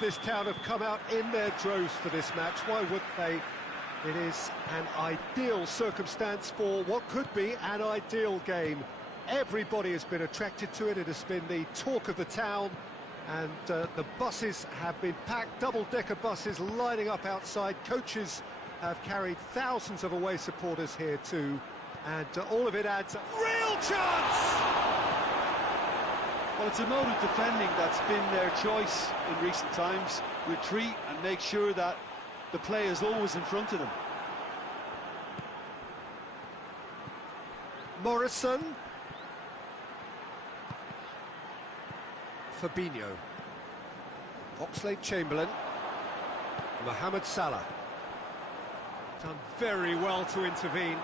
This town have come out in their droves for this match. Why would they? It is an ideal circumstance for what could be an ideal game. Everybody has been attracted to it. It has been the talk of the town, and the buses have been packed, double-decker buses lining up outside. Coaches have carried thousands of away supporters here too, and all of it adds a real chance! Well, it's a mode of defending that's been their choice in recent times. Retreat and make sure that the play is always in front of them. Morrison. Fabinho. Oxlade-Chamberlain. Mohamed Salah. Done very well to intervene.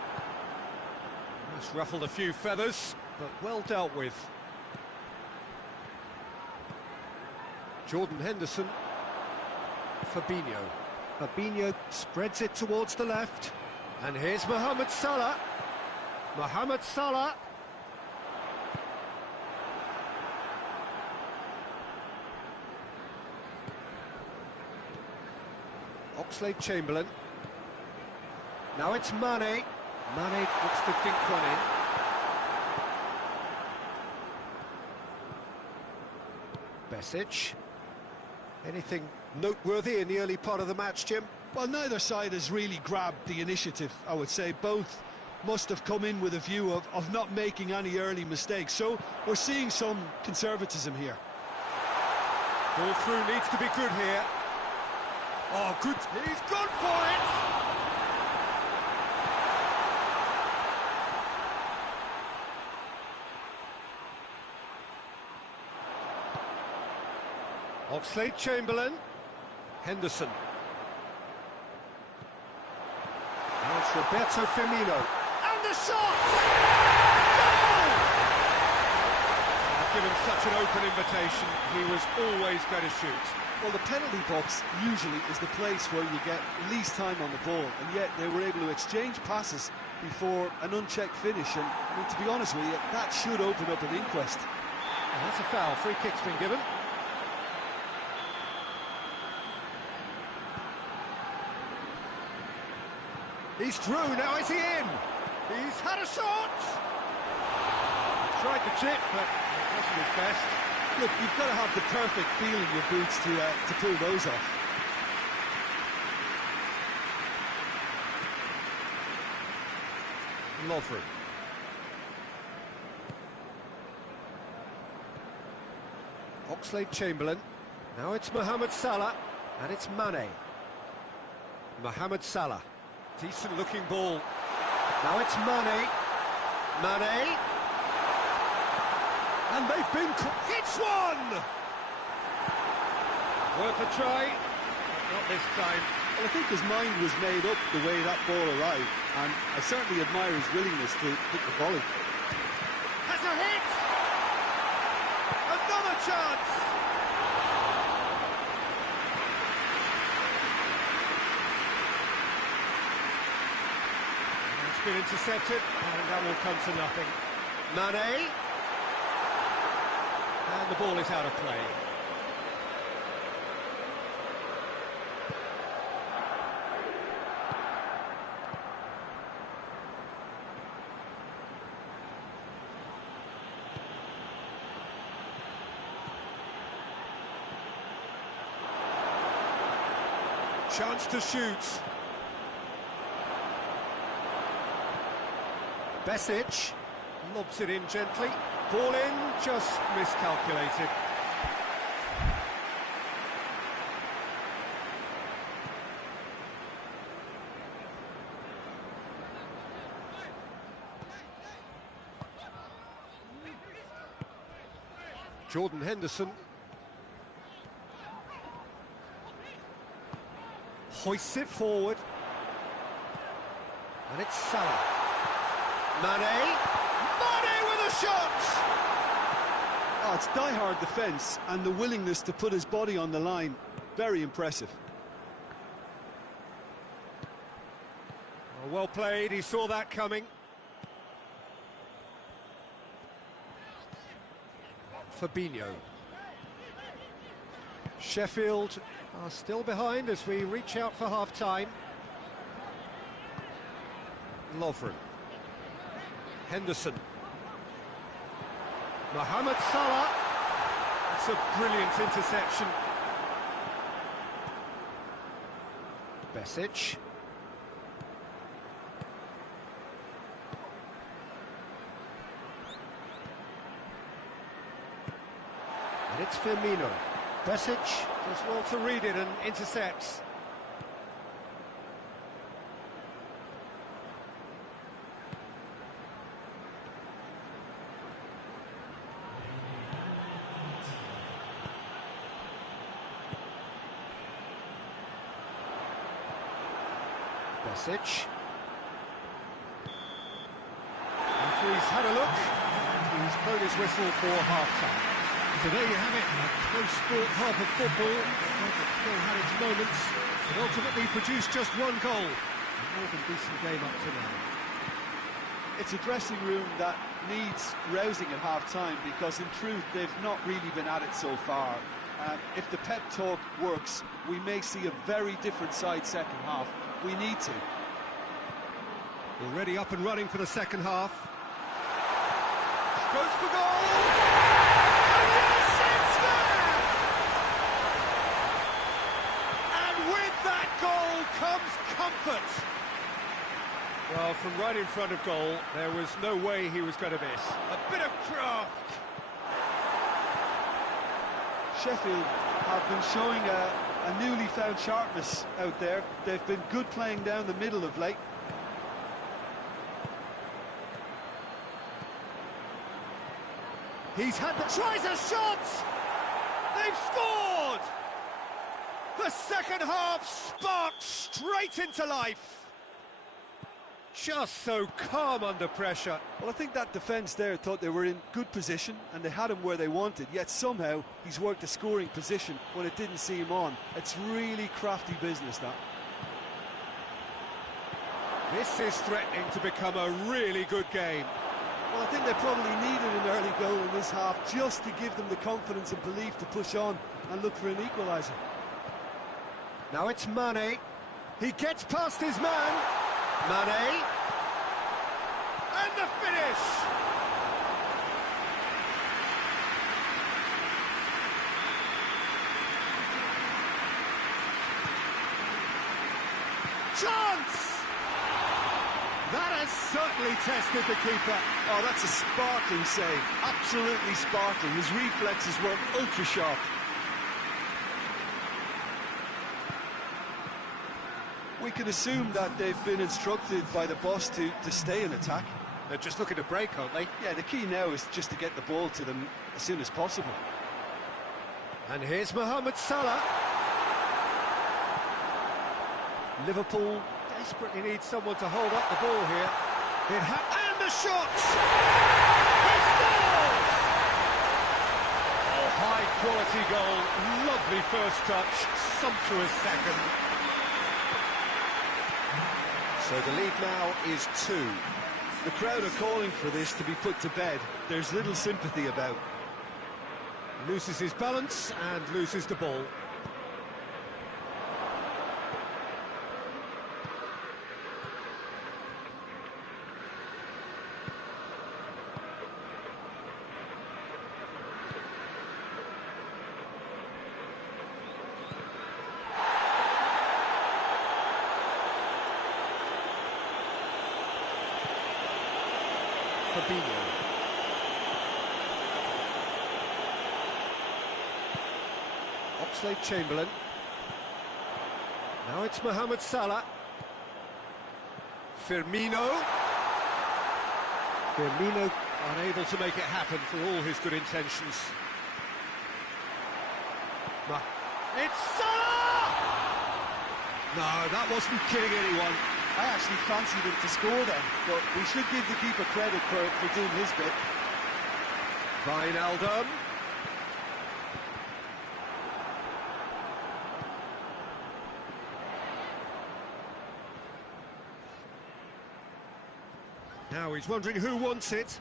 Just ruffled a few feathers, but well dealt with. Jordan Henderson. Fabinho. Fabinho spreads it towards the left. And here's Mohamed Salah. Mohamed Salah. Oxlade-Chamberlain. Now it's Mane. Mane looks to dink one in. Besic. Anything noteworthy in the early part of the match, Jim? Well, neither side has really grabbed the initiative, I would say. Both must have come in with a view of not making any early mistakes. So we're seeing some conservatism here. Ball through needs to be good here. Oh, good. He's gone for it! Oxlade-Chamberlain. Henderson. Now it's Roberto Firmino. And the shot! Goal! Given such an open invitation, he was always going to shoot. Well, the penalty box usually is the place where you get least time on the ball, and yet they were able to exchange passes before an unchecked finish, and I mean, to be honest with you, that should open up an inquest. And that's a foul. Free kick's been given. He's through, now is he in? He's had a shot! Tried to chip, but it wasn't his best. Look, you've got to have the perfect feel in your boots to pull those off. Lovren. Oxlade-Chamberlain. Now it's Mohamed Salah, and it's Mane. Mohamed Salah. Decent looking ball. Now it's Mane. Mane. And they've been... It's one! Worth a try, but not this time. Well, I think his mind was made up the way that ball arrived, and I certainly admire his willingness to hit the volley. Has a hit! Another chance! It's been intercepted, and that will come to nothing. Mane. And the ball is out of play. Chance to shoot. Besic lobs it in gently. Ball in, just miscalculated. Jordan Henderson. Hoists it forward. And it's Salah. Mane. Mane with a shot! Oh, it's die-hard defence and the willingness to put his body on the line. Very impressive. Well played, he saw that coming. Fabinho. Sheffield are still behind as we reach out for half-time. Lovren. Henderson. Mohamed Salah. That's a brilliant interception. Besic. And it's Firmino. Besic does well to read it and intercepts. Besic. Referee's had a look and he's blown his whistle for half-time. So there you have it, a close-fought half of football. It still had its moments, but ultimately produced just one goal. A more than decent game up to now. It's a dressing room that needs rousing at half-time because, in truth, they've not really been at it so far. If the pep talk works, we may see a very different side second half. We need to. Already up and running for the second half. Goes for goal! And yes, it's there! And with that goal comes comfort. Well, from right in front of goal, there was no way he was going to miss. A bit of craft. Sheffield have been showing a newly found sharpness out there. They've been good playing down the middle of late. He's had the... tries a shot! They've scored! The second half sparked straight into life. Just so calm under pressure. Well, I think that defence there thought they were in good position and they had him where they wanted, yet somehow he's worked a scoring position when it didn't seem on. It's really crafty business, that. This is threatening to become a really good game. Well, I think they probably needed an early goal in this half just to give them the confidence and belief to push on and look for an equaliser. Now it's Mane. He gets past his man. Mane. And the finish! Chance! That has certainly tested the keeper. Oh, that's a sparkling save. Absolutely sparkling. His reflexes were ultra-sharp. We can assume that they've been instructed by the boss to stay in attack. They're just looking to break, aren't they? Yeah, the key now is just to get the ball to them as soon as possible. And here's Mohamed Salah. Liverpool desperately needs someone to hold up the ball here. And the shot! He scores! Oh, high-quality goal. Lovely first touch. Sumptuous second. So the lead now is 2. The crowd are calling for this to be put to bed. There's little sympathy about. Loses his balance and loses the ball. Fabinho. Oxlade-Chamberlain. Now it's Mohamed Salah. Firmino. Firmino unable to make it happen for all his good intentions. It's Salah! No, that wasn't kidding anyone. I actually fancied him to score then, but we should give the keeper credit for doing his bit. Wijnaldum. Now he's wondering who wants it.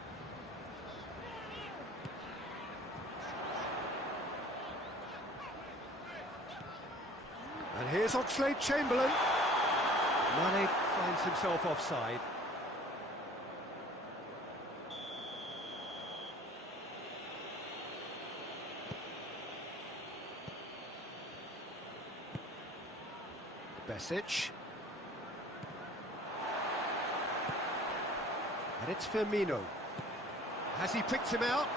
And here's Oxlade-Chamberlain. Mane finds himself offside. Besic. And it's Firmino. Has he picked him out?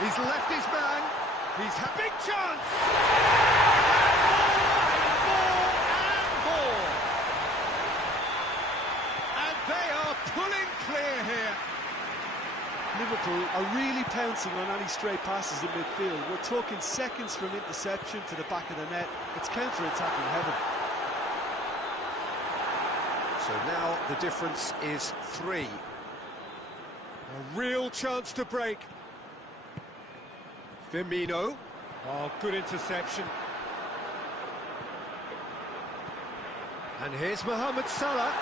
He's left his man. He's had big chance. And more. And they are pulling clear here. Liverpool are really pouncing on any stray passes in midfield. We're talking seconds from interception to the back of the net. It's counter-attacking heaven. So now the difference is 3. A real chance to break. Firmino. Oh, good interception. And here's Mohamed Salah.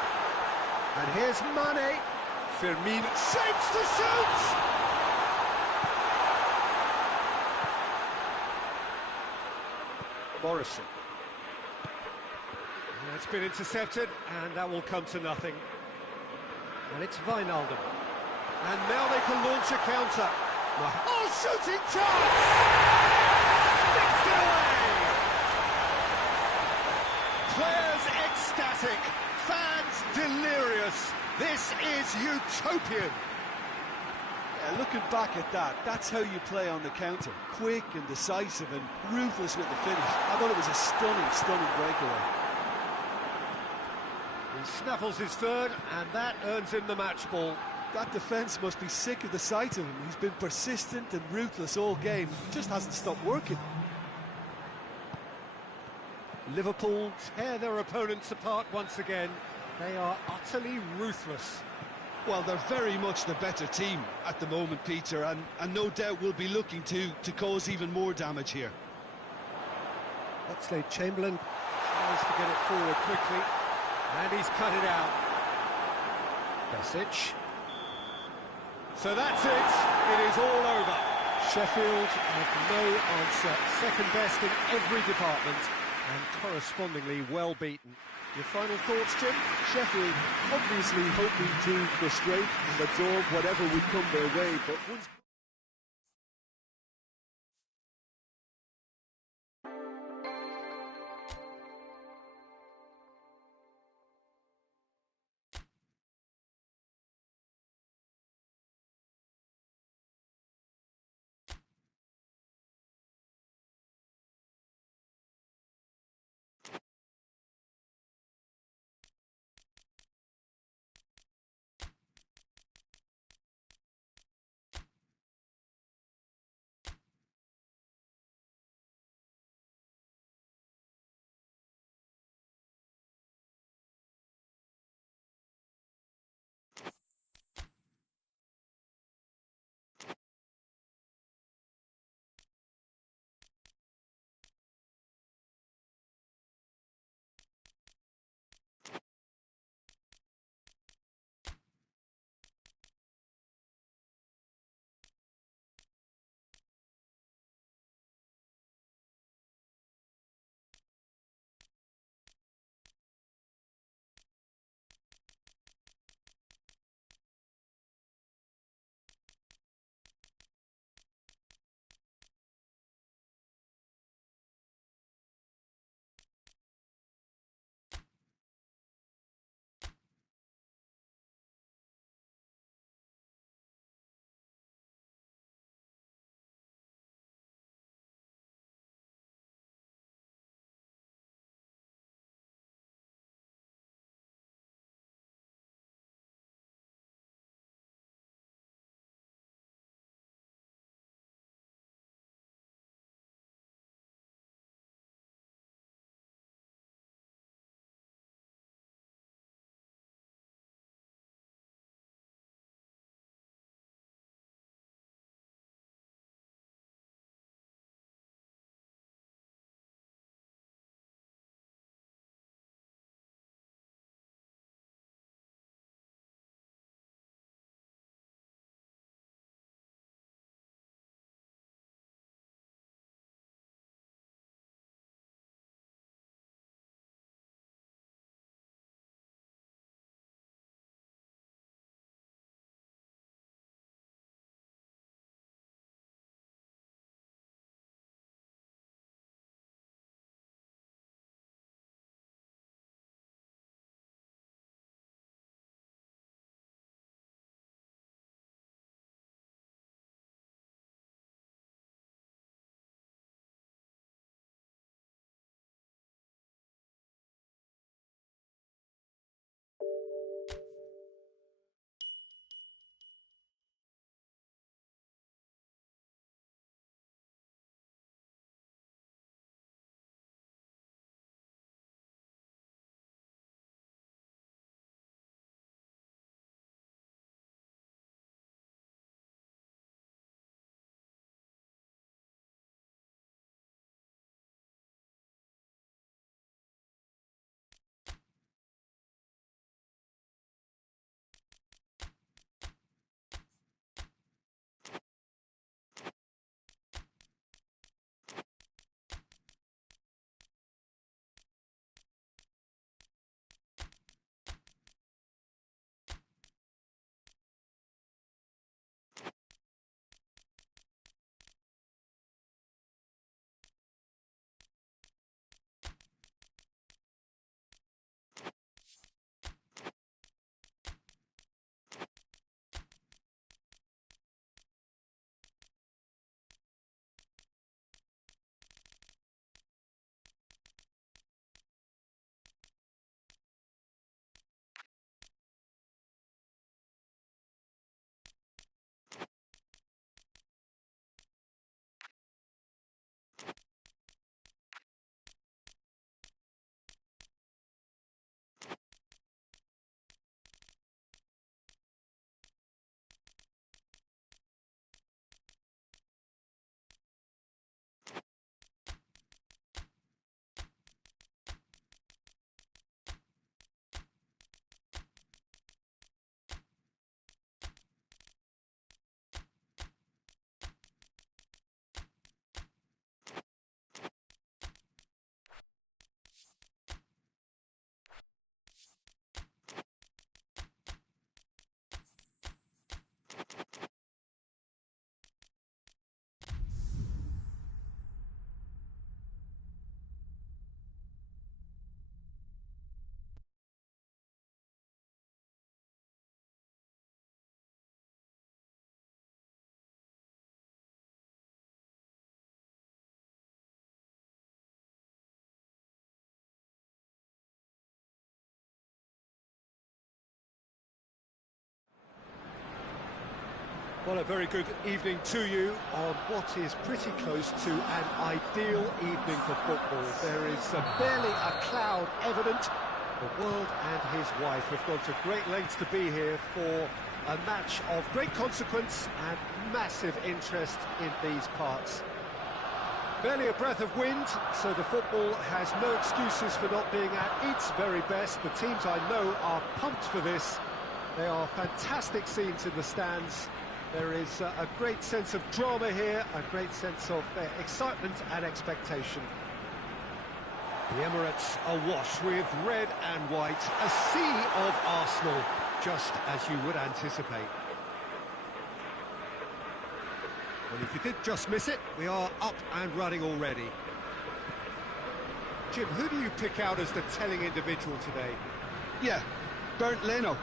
And here's Mane. Firmino shapes to shoot! Morrison. It's been intercepted, and that will come to nothing. And it's Wijnaldum. And now they can launch a counter. Oh, shooting chance! Sticks it away! Players ecstatic, fans delirious. This is utopian. Yeah, looking back at that, that's how you play on the counter. Quick and decisive and ruthless with the finish. I thought it was a stunning breakaway. He snaffles his third, and that earns him the match ball. That defence must be sick of the sight of him. He's been persistent and ruthless all game. He just hasn't stopped working. Liverpool tear their opponents apart once again. They are utterly ruthless. Well, they're very much the better team at the moment, Peter, and no doubt will be looking to cause even more damage here. Oxlade-Chamberlain tries to get it forward quickly, and he's cut it out. Besic. So that's it. It is all over. Sheffield have no answer. Second best in every department, and correspondingly well beaten. Your final thoughts, Jim? Sheffield obviously hoping to frustrate and absorb whatever would come their way, but once Well, a very good evening to you on what is pretty close to an ideal evening for football. There is barely a cloud evident. The world and his wife have gone to great lengths to be here for a match of great consequence and massive interest in these parts. Barely a breath of wind, so the football has no excuses for not being at its very best. The teams I know are pumped for this. They are fantastic scenes in the stands. There is a great sense of drama here, a great sense of excitement and expectation. The Emirates awash with red and white, a sea of Arsenal, just as you would anticipate. Well, if you did just miss it, we are up and running already. Jim, who do you pick out as the telling individual today? Yeah, Bernd Leno.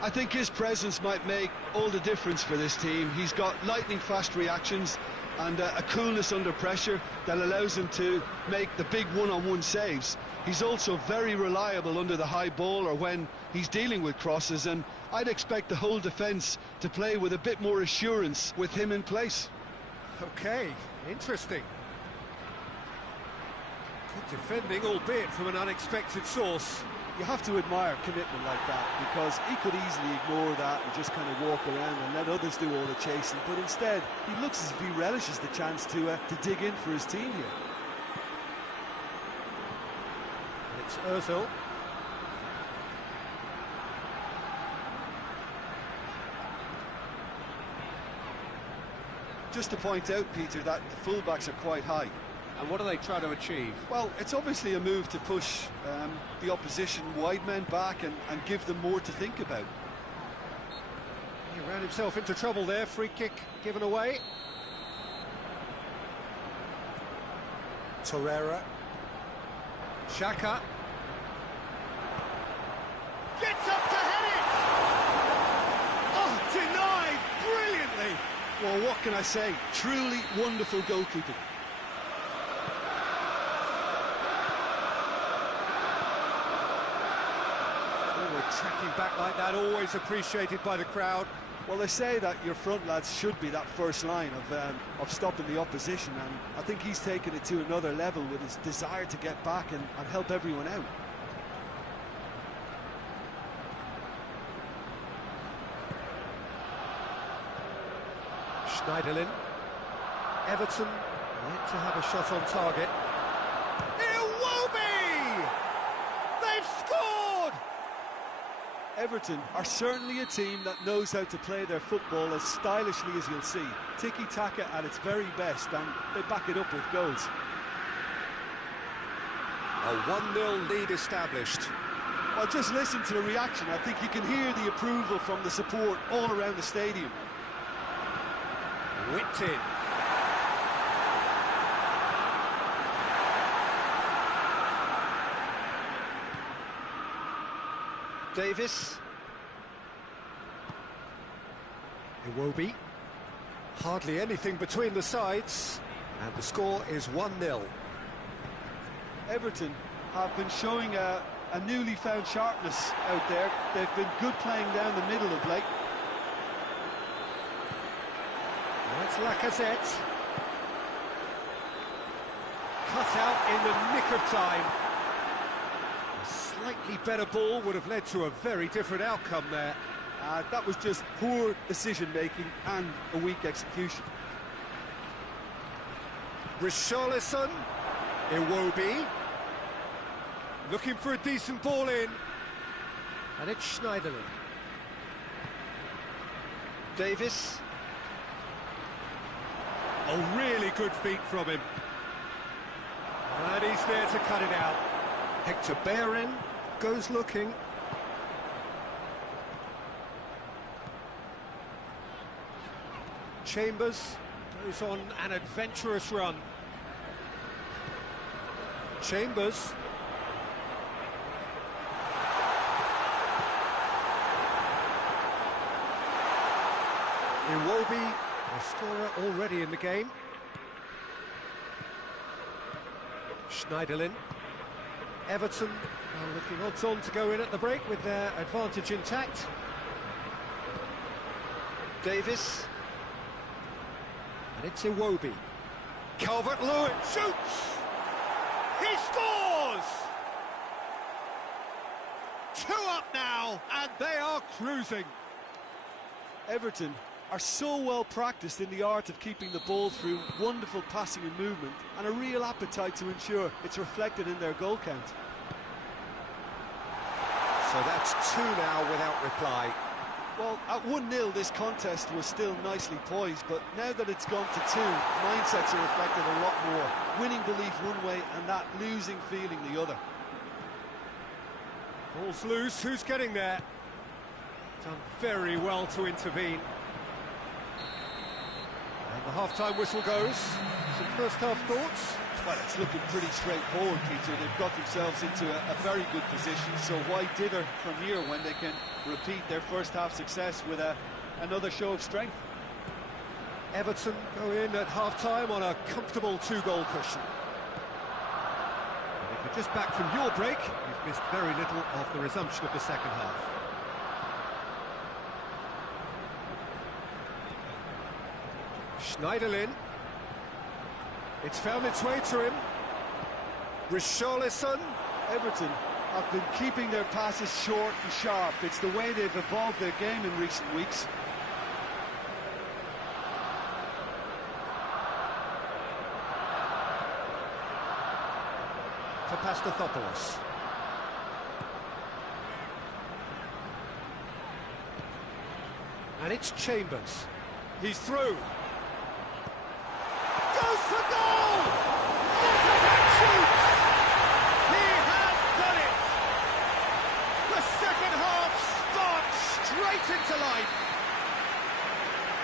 I think his presence might make all the difference for this team. He's got lightning-fast reactions and a coolness under pressure that allows him to make the big one-on-one saves. He's also very reliable under the high ball or when he's dealing with crosses, and I'd expect the whole defence to play with a bit more assurance with him in place. Okay, interesting. Good defending, albeit from an unexpected source. You have to admire commitment like that, because he could easily ignore that and just kind of walk around and let others do all the chasing, but instead he looks as if he relishes the chance to dig in for his team here. And it's Ozil. Just to point out, Peter, that the fullbacks are quite high. And what do they try to achieve? Well, it's obviously a move to push the opposition wide men back and give them more to think about. He ran himself into trouble there, free kick given away. Torreira. Xhaka. Gets up to head it! Oh, denied brilliantly! Well, what can I say? Truly wonderful goalkeeping. Tracking back like that, always appreciated by the crowd. Well, they say that your front lads should be that first line of stopping the opposition, and I think he's taken it to another level with his desire to get back and help everyone out. Schneiderlin. Everton yet to have a shot on target. They've scored! Everton are certainly a team that knows how to play their football as stylishly as you'll see. Tiki-taka at its very best, and they back it up with goals. A 1-0 lead established. Well, just listen to the reaction. I think you can hear the approval from the support all around the stadium. Whipped in. Davis. Iwobi. Hardly anything between the sides, and the score is 1-0. Everton have been showing a newly found sharpness out there. They've been good playing down the middle of late. That's Lacazette. Cut out in the nick of time. Slightly better ball would have led to a very different outcome there. That was just poor decision-making and a weak execution. Richarlison. Iwobi. Looking for a decent ball in. And it's Schneiderlin. Davis. Oh, really good feet from him. And he's there to cut it out. Hector Bellerin goes looking. Chambers goes on an adventurous run. Chambers. Iwobi, a scorer already in the game. Schneiderlin. Everton are looking odds-on to go in at the break with their advantage intact. Davis. And it's Iwobi. Calvert-Lewin shoots! He scores! 2 up now, and they are cruising. Everton are so well practiced in the art of keeping the ball through wonderful passing and movement, and a real appetite to ensure it's reflected in their goal count. So that's 2 now without reply. Well, at 1-0 this contest was still nicely poised, but now that it's gone to 2, mindsets are reflected a lot more. Winning belief one way and that losing feeling the other. Ball's loose, who's getting there? Done very well to intervene. And the half-time whistle goes. Some first-half thoughts? Well, it's looking pretty straightforward, Peter. They've got themselves into a very good position, so why dither from here when they can repeat their first-half success with another show of strength? Everton go in at half-time on a comfortable 2-goal cushion. And if you're just back from your break, you've missed very little of the resumption of the second half. Schneiderlin. It's found its way to him. Richarlison. Everton have been keeping their passes short and sharp. It's the way they've evolved their game in recent weeks. Papastathopoulos. And it's Chambers. He's through. Goes for goal! Lacazette shoots! He has done it! The second half starts straight into life.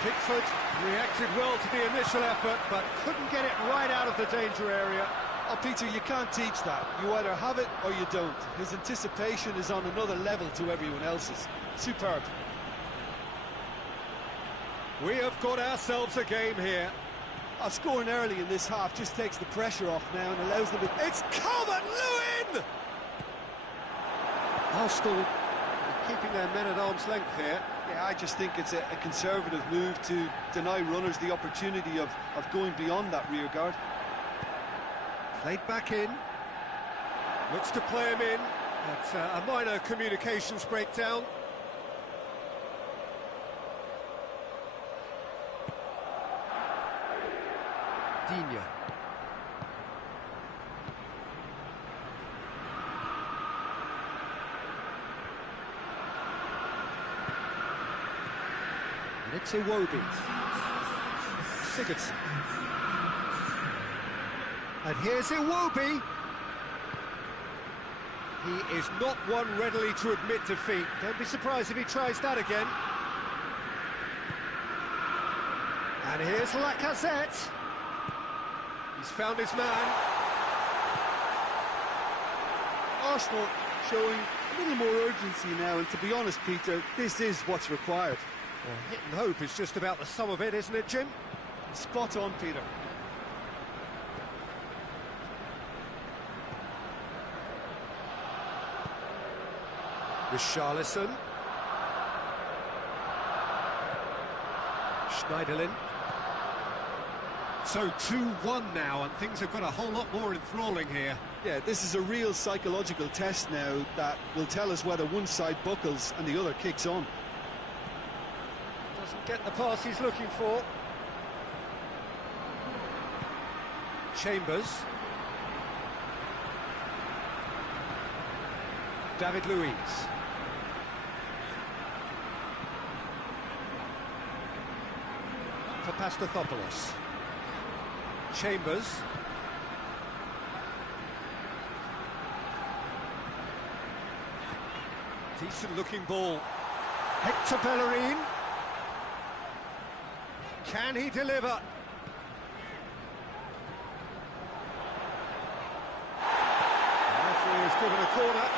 Pickford reacted well to the initial effort, but couldn't get it right out of the danger area. Oh, Peter, you can't teach that. You either have it or you don't. His anticipation is on another level to everyone else's. Superb. We have got ourselves a game here. Scoring early in this half just takes the pressure off now and allows them to... It's Calvert-Lewin! Arsenal keeping their men at arm's length here. Yeah, I just think it's a conservative move to deny runners the opportunity of going beyond that rear guard. Played back in. Looks to play him in. That's a minor communications breakdown. Digne. And it's Iwobi. Sigurdsson. And here's Iwobi. He is not one readily to admit defeat. Don't be surprised if he tries that again. And here's Lacazette. He's found his man. Arsenal showing a little more urgency now, and to be honest, Peter, this is what's required. Well, hit and hope is just about the sum of it, isn't it, Jim? Spot on, Peter. Richarlison. Schneiderlin. So 2-1 now, and things have got a whole lot more enthralling here. Yeah, this is a real psychological test now that will tell us whether one side buckles and the other kicks on. Doesn't get the pass he's looking for. Chambers. David Luiz. Papastathopoulos. Chambers. Decent looking ball. Hector Bellerin. Can he deliver? The referee has given a corner.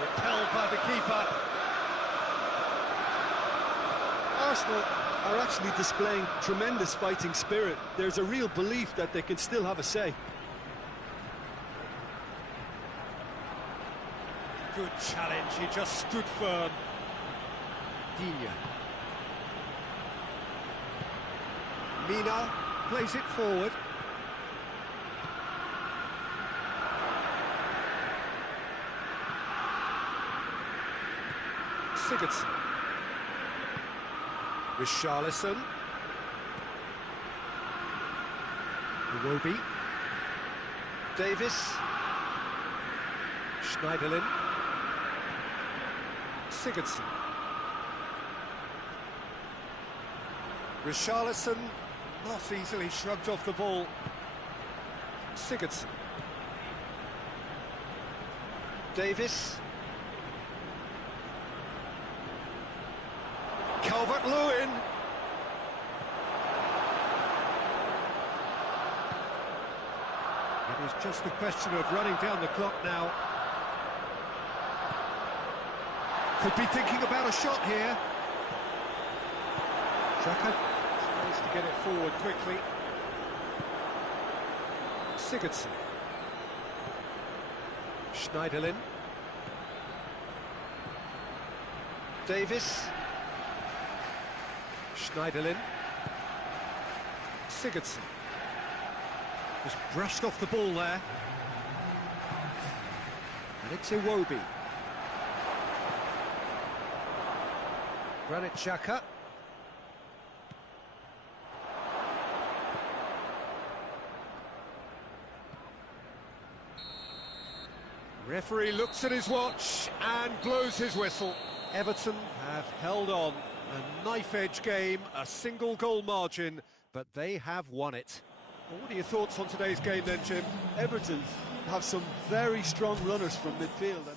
Repelled by the keeper. Arsenal are actually displaying tremendous fighting spirit. There's a real belief that they can still have a say. Good challenge, he just stood firm. Digne. Mina plays it forward. Sigurdsson. Richarlison. Iwobi. Davis. Schneiderlin. Sigurdsson. Richarlison not easily shrugged off the ball. Sigurdsson. Davis. Calvert-Lewin. It is just a question of running down the clock now. Could be thinking about a shot here. Xhaka tries to get it forward quickly. Sigurdsson. Schneiderlin. Davis. Schneiderlin. Sigurdsson. Just brushed off the ball there. And it's Iwobi. Granit Xhaka. Referee looks at his watch and blows his whistle. Everton have held on. A knife-edge game, a single goal margin, but they have won it. Well, what are your thoughts on today's game then, Jim? Everton have some very strong runners from midfield. And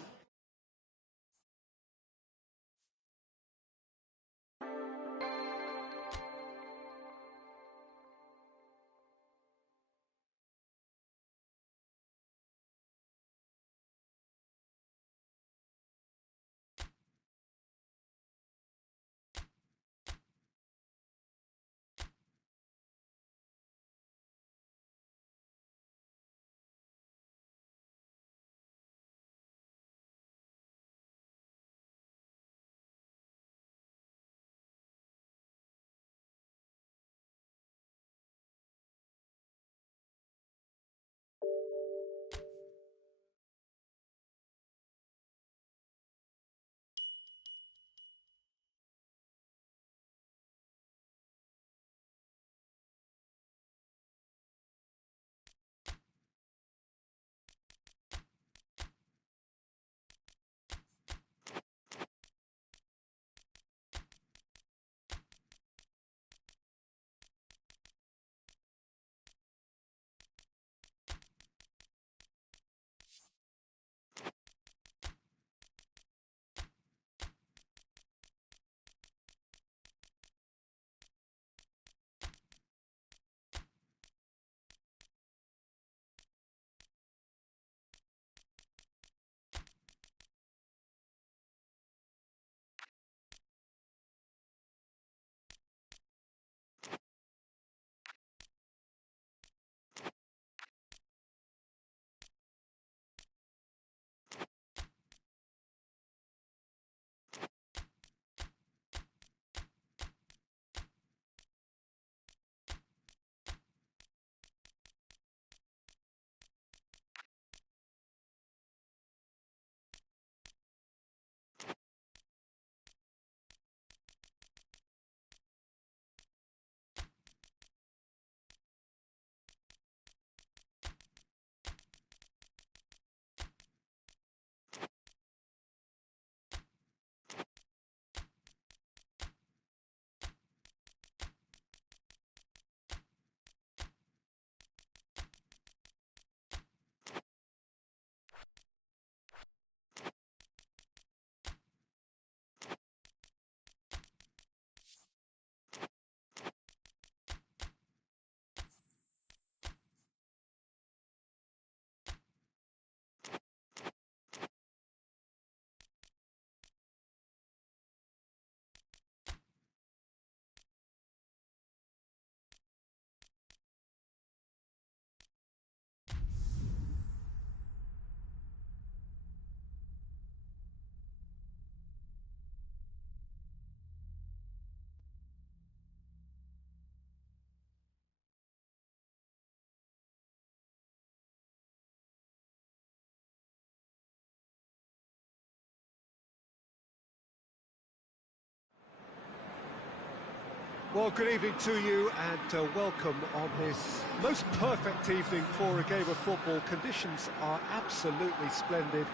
Well, good evening to you and welcome on this most perfect evening for a game of football. Conditions are absolutely splendid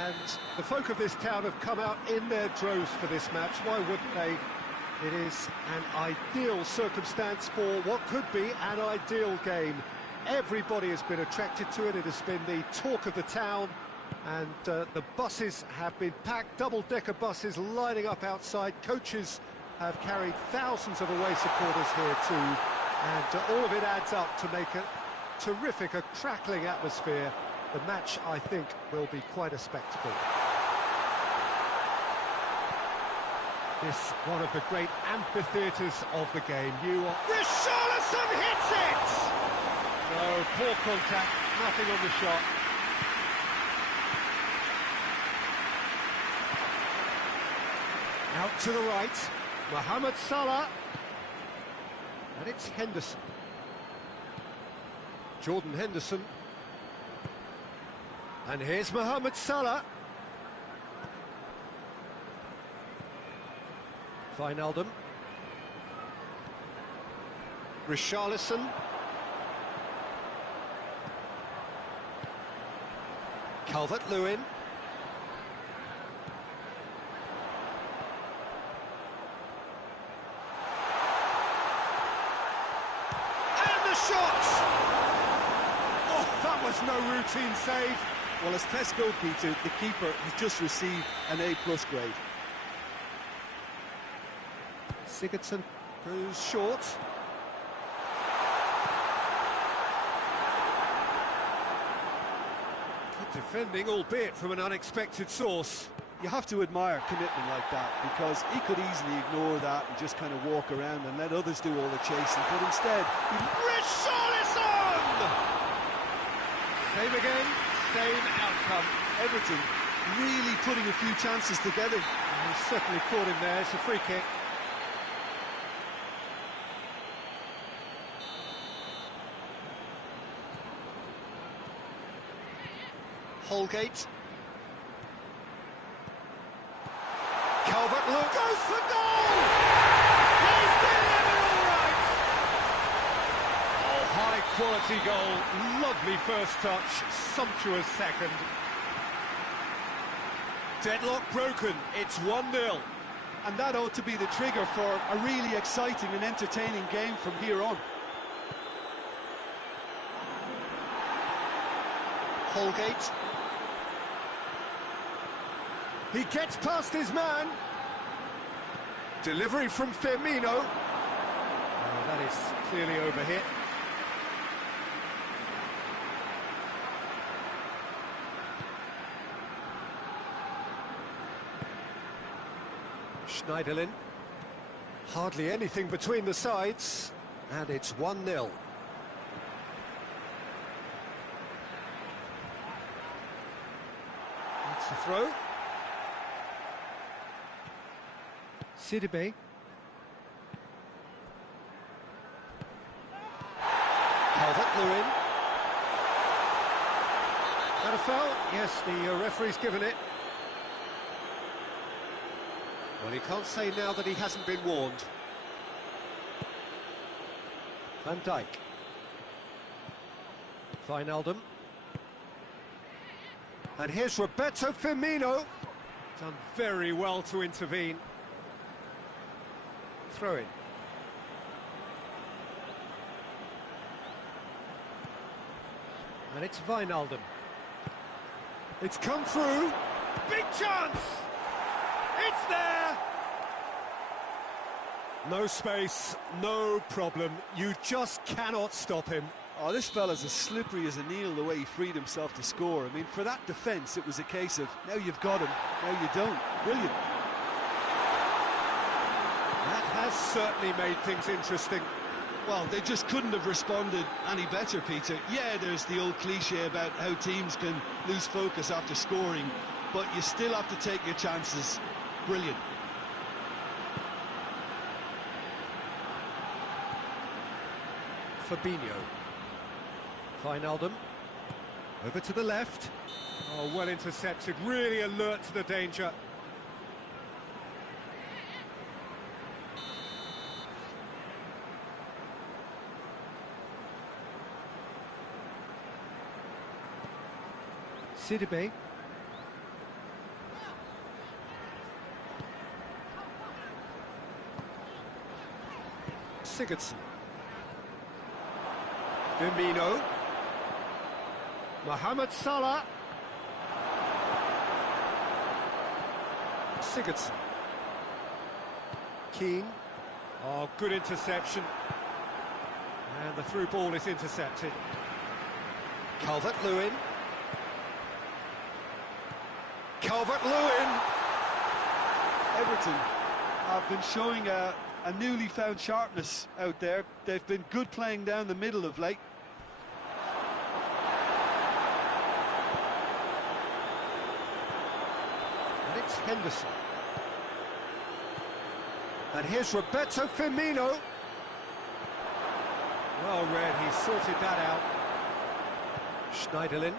and the folk of this town have come out in their droves for this match. Why wouldn't they? It is an ideal circumstance for what could be an ideal game. Everybody has been attracted to it. It has been the talk of the town and the buses have been packed, double-decker buses lining up outside. Coaches have carried thousands of away supporters here too, and all of it adds up to make a terrific, a crackling atmosphere. The match, I think, will be quite a spectacle. This one of the great amphitheatres of the game. Richarlison hits it! No, poor contact, nothing on the shot. Out to the right. Mohamed Salah, and it's Henderson. Jordan Henderson, and here's Mohamed Salah. Wijnaldum. Richarlison. Calvert-Lewin. No routine save. Well, as test goalkeeper, the keeper has just received an A+ grade. Sigurdsson goes short. Good defending, albeit from an unexpected source. You have to admire commitment like that, because he could easily ignore that and just kind of walk around and let others do all the chasing, but instead... Richarlison! Same again, same outcome. Everton really putting a few chances together. He's certainly caught him there. It's a free kick. Holgate. Calvert-Lewin goes for goal! He's delivered all right! Oh, high-quality goal. Lovely first touch, sumptuous second. Deadlock broken, it's 1-0. And that ought to be the trigger for a really exciting and entertaining game from here on. Holgate. He gets past his man. Delivery from Firmino. Oh, that is clearly overhit. Schneiderlin. Hardly anything between the sides, and it's 1-0. That's the throw. Sidibe. Calvert-Lewin. That a foul? Yes, the referee's given it. Well, he can't say now that he hasn't been warned. Van Dijk. Wijnaldum. And here's Roberto Firmino. Done very well to intervene. Throw in. And it's Wijnaldum. It's come through. Big chance! It's there! No space, no problem. You just cannot stop him. Oh, this fella's as slippery as an eel the way he freed himself to score. I mean, for that defence, it was a case of, now you've got him, now you don't. Brilliant. That has certainly made things interesting. Well, they just couldn't have responded any better, Peter. Yeah, there's the old cliche about how teams can lose focus after scoring, but you still have to take your chances. Brilliant. Fabinho. Wijnaldum. Over to the left. Oh, well intercepted, really alert to the danger. Sidibe. Sigurdsson. Firmino. Mohamed Salah. Sigurdsson. Keane. Oh, good interception. And the through ball is intercepted. Calvert-Lewin. Calvert-Lewin. Everton have been showing a newly found sharpness out there. They've been good playing down the middle of late. And it's Henderson. And here's Roberto Firmino. Well read, he sorted that out. Schneiderlin.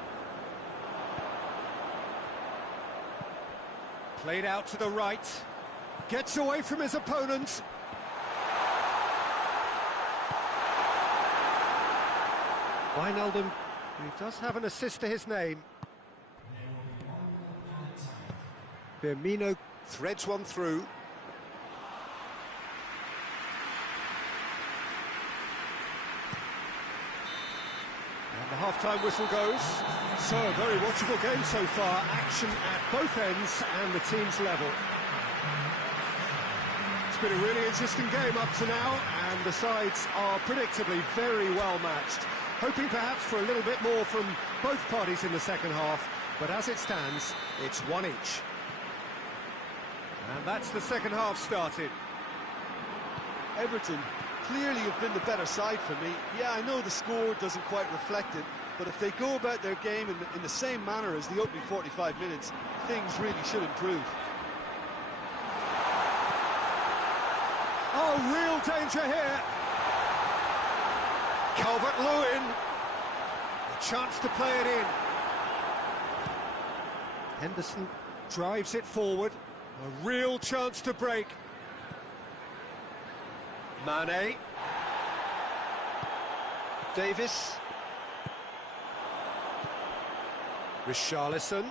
Played out to the right. Gets away from his opponent. Wijnaldum, he does have an assist to his name. Firmino threads one through. And the half-time whistle goes. So, a very watchable game so far. Action at both ends and the team's level. It's been a really interesting game up to now, and the sides are predictably very well matched. Hoping perhaps for a little bit more from both parties in the second half, but as it stands, it's one each. And that's the second half started. Everton clearly have been the better side for me. Yeah, I know the score doesn't quite reflect it, but if they go about their game in the same manner as the opening 45 minutes, things really should improve. Oh, real danger here. Calvert-Lewin. A chance to play it in. Henderson drives it forward. A real chance to break. Mane. Davis. Richarlison.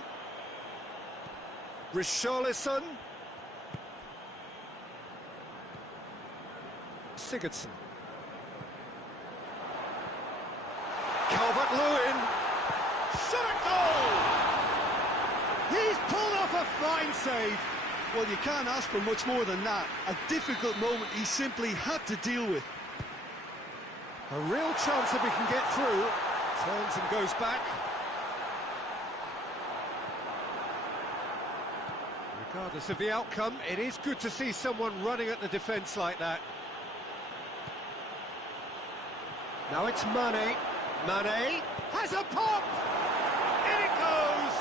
Richarlison. Sigurdsson. Calvert-Lewin. Shot at goal! He's pulled off a fine save. Well, you can't ask for much more than that. A difficult moment he simply had to deal with. A real chance if he can get through. Turns and goes back. Regardless of the outcome, it is good to see someone running at the defence like that. Now it's Mane. Mane has a pop! In it goes!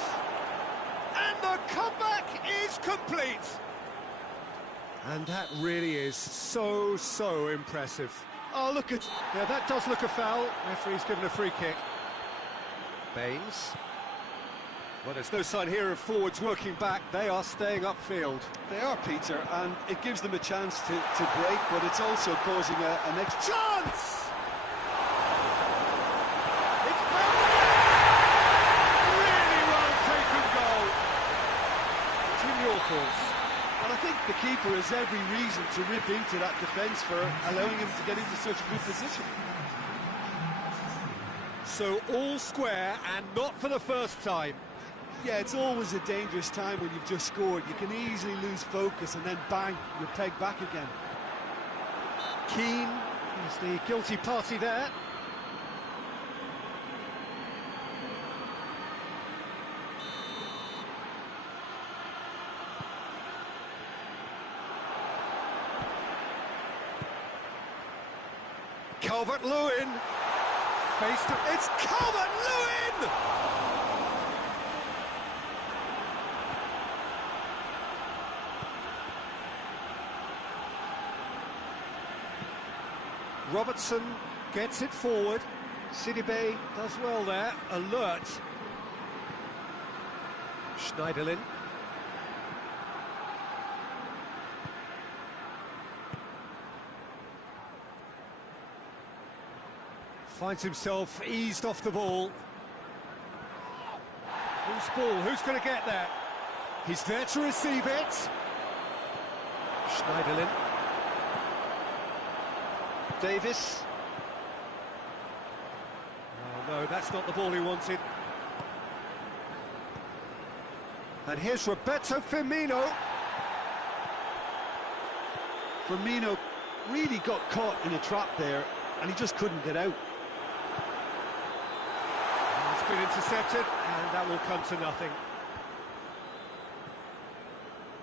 And the comeback is complete! And that really is so impressive. Oh, look at... Yeah, that does look a foul. Referee's given a free kick. Baines. Well, there's no sign here of forwards working back. They are staying upfield. They are, Peter, and it gives them a chance to break, but it's also causing a next chance! And I think the keeper has every reason to rip into that defence for allowing him to get into such a good position. So all square, and not for the first time. Yeah, it's always a dangerous time when you've just scored. You can easily lose focus and then bang, you're pegged back again. Keane is the guilty party there. Calvert-Lewin. Face to... It's Calvert-Lewin! Robertson gets it forward. Sidibe does well there. Alert. Schneiderlin. Finds himself eased off the ball. Who's ball? Who's going to get there? He's there to receive it. Schneiderlin. Davis. Oh no, that's not the ball he wanted. And here's Roberto Firmino. Firmino really got caught in a trap there, and he just couldn't get out. It's been intercepted, and that will come to nothing.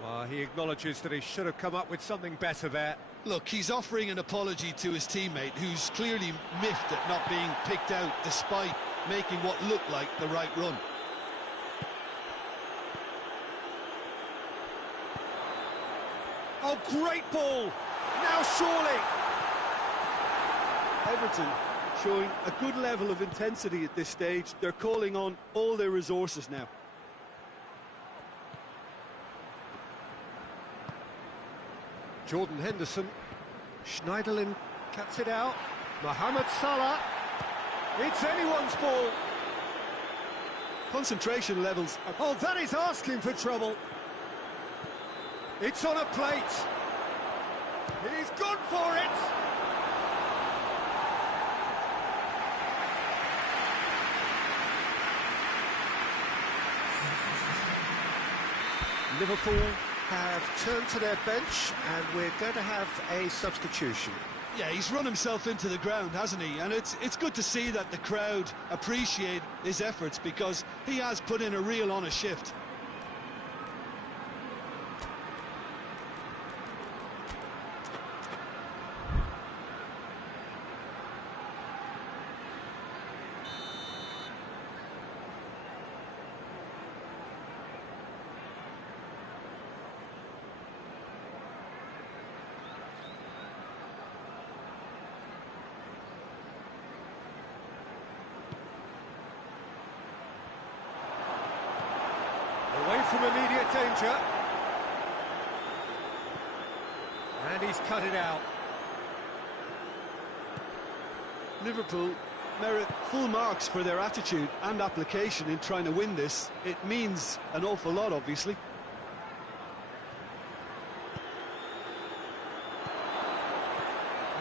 Well, he acknowledges that he should have come up with something better there. Look, he's offering an apology to his teammate, who's clearly miffed at not being picked out despite making what looked like the right run. Oh, great ball! Now surely! Everton showing a good level of intensity at this stage. They're calling on all their resources now. Jordan Henderson. Schneiderlin cuts it out. Mohamed Salah. It's anyone's ball. Concentration levels. Oh, that is asking for trouble. It's on a plate. He's gone for it. Liverpool have turned to their bench, and we're going to have a substitution. Yeah, he's run himself into the ground, hasn't he? And it's good to see that the crowd appreciate his efforts, because he has put in a real honest shift. Away from immediate danger. And he's cut it out. Liverpool merit full marks for their attitude and application in trying to win this. It means an awful lot, obviously.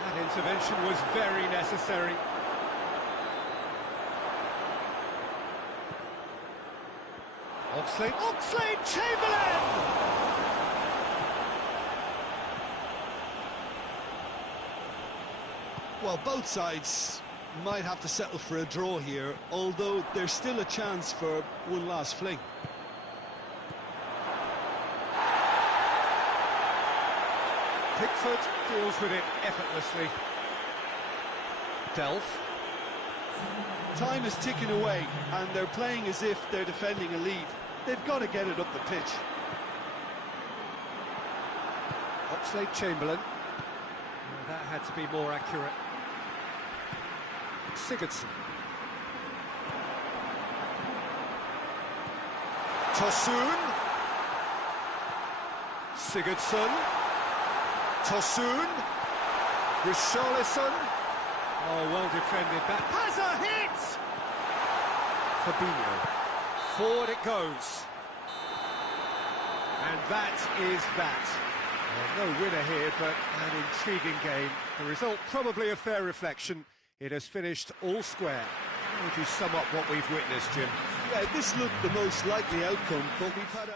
That intervention was very necessary. Oxlade-Chamberlain! Well, both sides might have to settle for a draw here, although there's still a chance for one last fling. Pickford deals with it effortlessly. Delph. Time is ticking away, and they're playing as if they're defending a lead. They've got to get it up the pitch. Oxlade-Chamberlain. That had to be more accurate. Sigurdsson. Tosun. Sigurdsson. Tosun. Richarlison. Oh, well defended. That has a hit! Fabinho. Forward it goes. And that is that. Well, no winner here, but an intriguing game. The result probably a fair reflection. It has finished all square. How would you sum up what we've witnessed, Jim? Yeah, this looked the most likely outcome, but we've had a...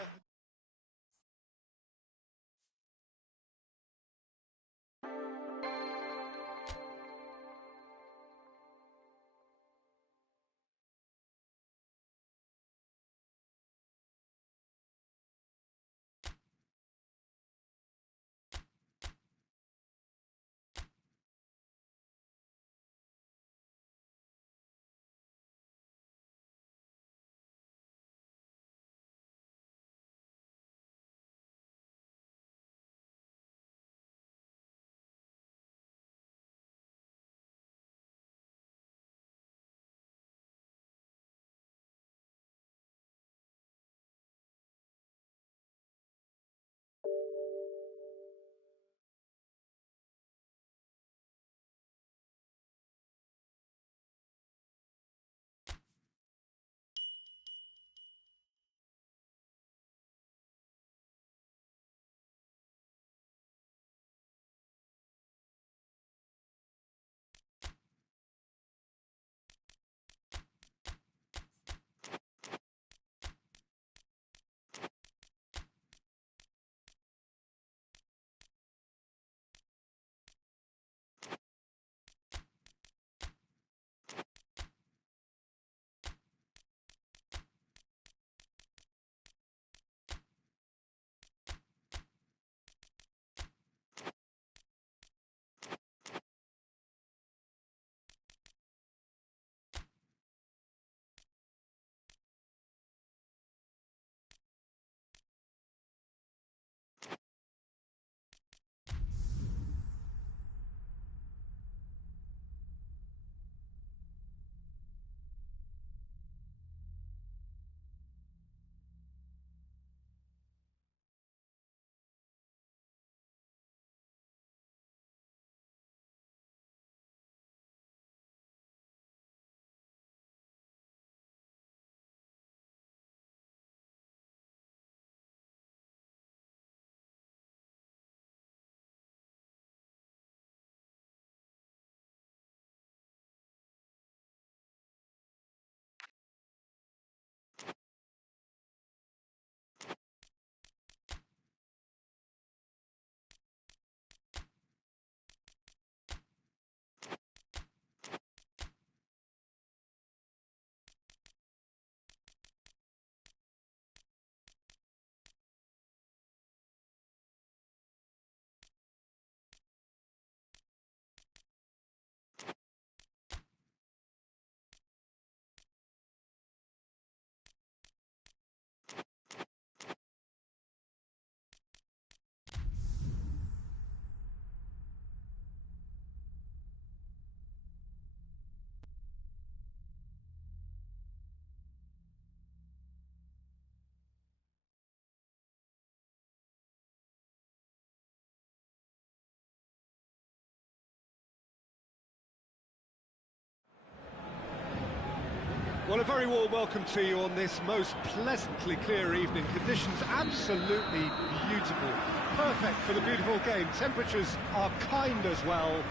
Well, a very warm welcome to you on this most pleasantly clear evening. Conditions absolutely beautiful. Perfect for the beautiful game. Temperatures are kind as well.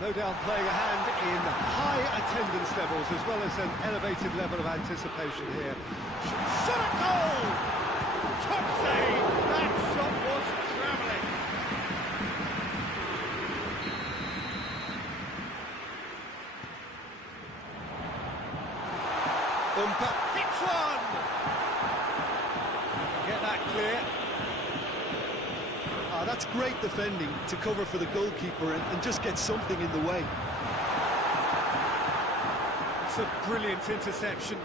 No doubt playing a hand in high attendance levels as well as an elevated level of anticipation here. Shot at goal! Top save! That shot was travelling. Hits one! Get that clear. That's great defending to cover for the goalkeeper and just get something in the way. It's a brilliant interception.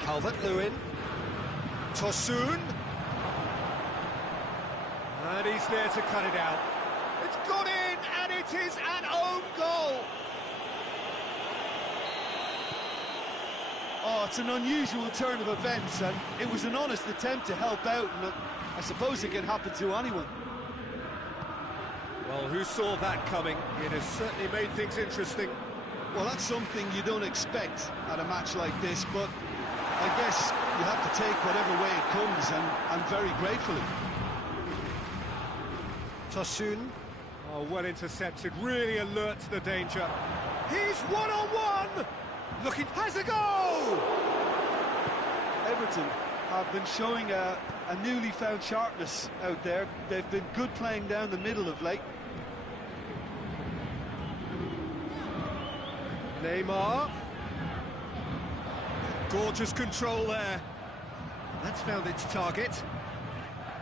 Calvert-Lewin. Tosun. And he's there to cut it out. It's got in, and it is an own goal. Oh, it's an unusual turn of events, and it was an honest attempt to help out, and I suppose it can happen to anyone. Well, who saw that coming? It has certainly made things interesting. Well, that's something you don't expect at a match like this, but I guess you have to take whatever way it comes, and very gratefully. Tosun. Oh, well intercepted, really alert to the danger. He's one-on-one! Looking, has a goal! Everton have been showing a newly found sharpness out there. They've been good playing down the middle of late. Neymar. Gorgeous control there. That's found its target.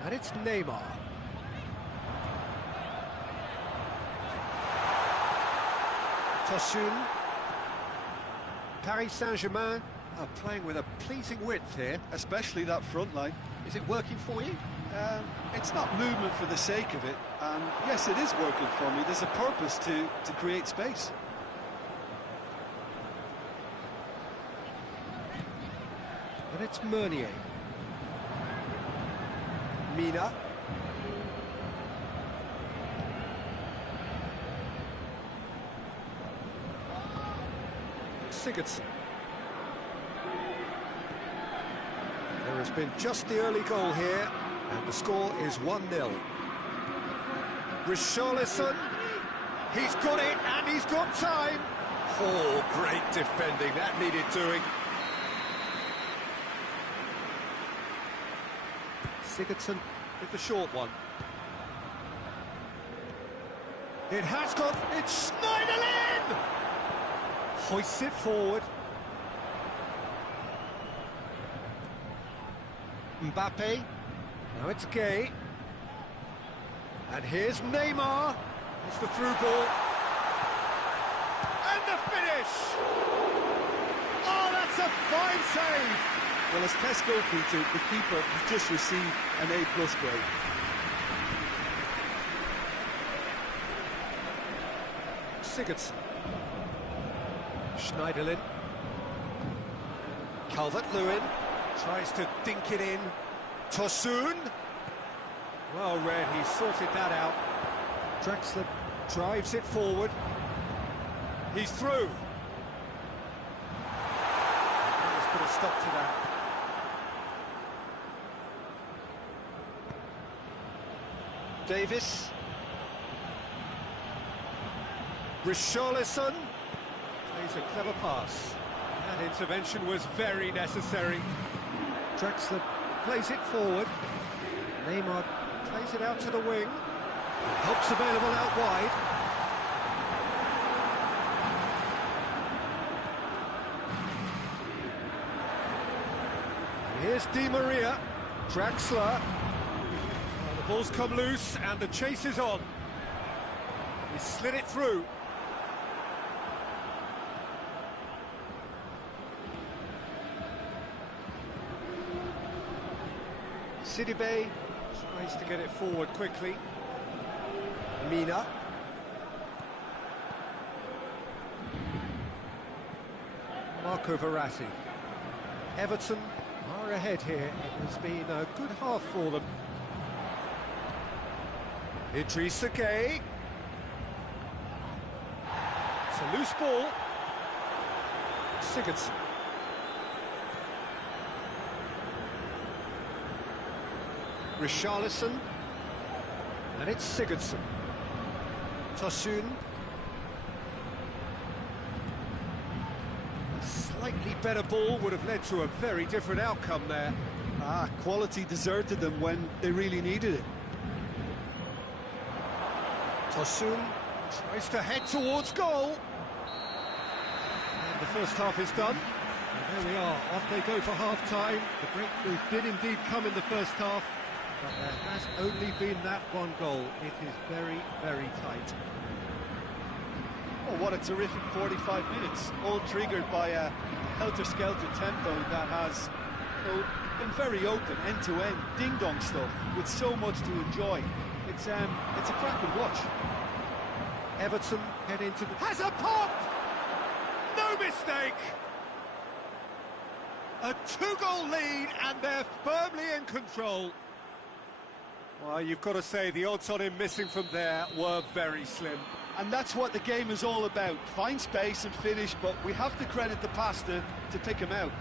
And it's Neymar. Tosun. Paris Saint-Germain are playing with a pleasing width here. Especially that front line. Is it working for you? It's not movement for the sake of it, and yes, it is working for me. There's a purpose to create space. And it's Meunier. Mina. Sigurdsson. There has been just the early goal here, and the score is 1-0. Richarlison, he's got it, and he's got time. Oh, great defending, that needed doing. Sigurdsson with the short one. It has got, it's Schneiderlin! Hoists it forward. Mbappe. Now it's Gay. And here's Neymar. It's the through ball. And the finish! Oh, that's a fine save! Well, as Pes goalkeeper, the keeper has just received an A+ grade. Sigurdsson. Schneiderlin. Calvert-Lewin tries to dink it in. Tosun. Well read, he sorted that out. Draxler drives it forward. He's through. Let's put a stop to that. Davis. Richarlison. Plays a clever pass. That intervention was very necessary. Draxler plays it forward. Neymar plays it out to the wing. Help's available out wide. And here's Di Maria. Draxler. The ball's come loose and the chase is on. He slid it through. Sidibe tries to get it forward quickly. Mina. Marco Verratti. Everton are ahead here. It has been a good half for them. Idrissa Gueye. It's a loose ball. Sigurdsson. Richarlison. And it's Sigurdsson. Tosun. A slightly better ball would have led to a very different outcome there. Quality deserted them when they really needed it. Tosun tries to head towards goal. And the first half is done. And there we are, off they go for half-time. The breakthrough did indeed come in the first half, but there has only been that one goal. It is very, very tight. Oh, what a terrific 45 minutes, all triggered by a helter-skelter tempo that has been very open, end-to-end, ding-dong stuff, with so much to enjoy. It's a cracking watch. Everton head into the... Has a pop! No mistake! A two-goal lead, and they're firmly in control. Well, you've got to say, the odds on him missing from there were very slim. And that's what the game is all about. Find space and finish, but we have to credit the passer to pick him out.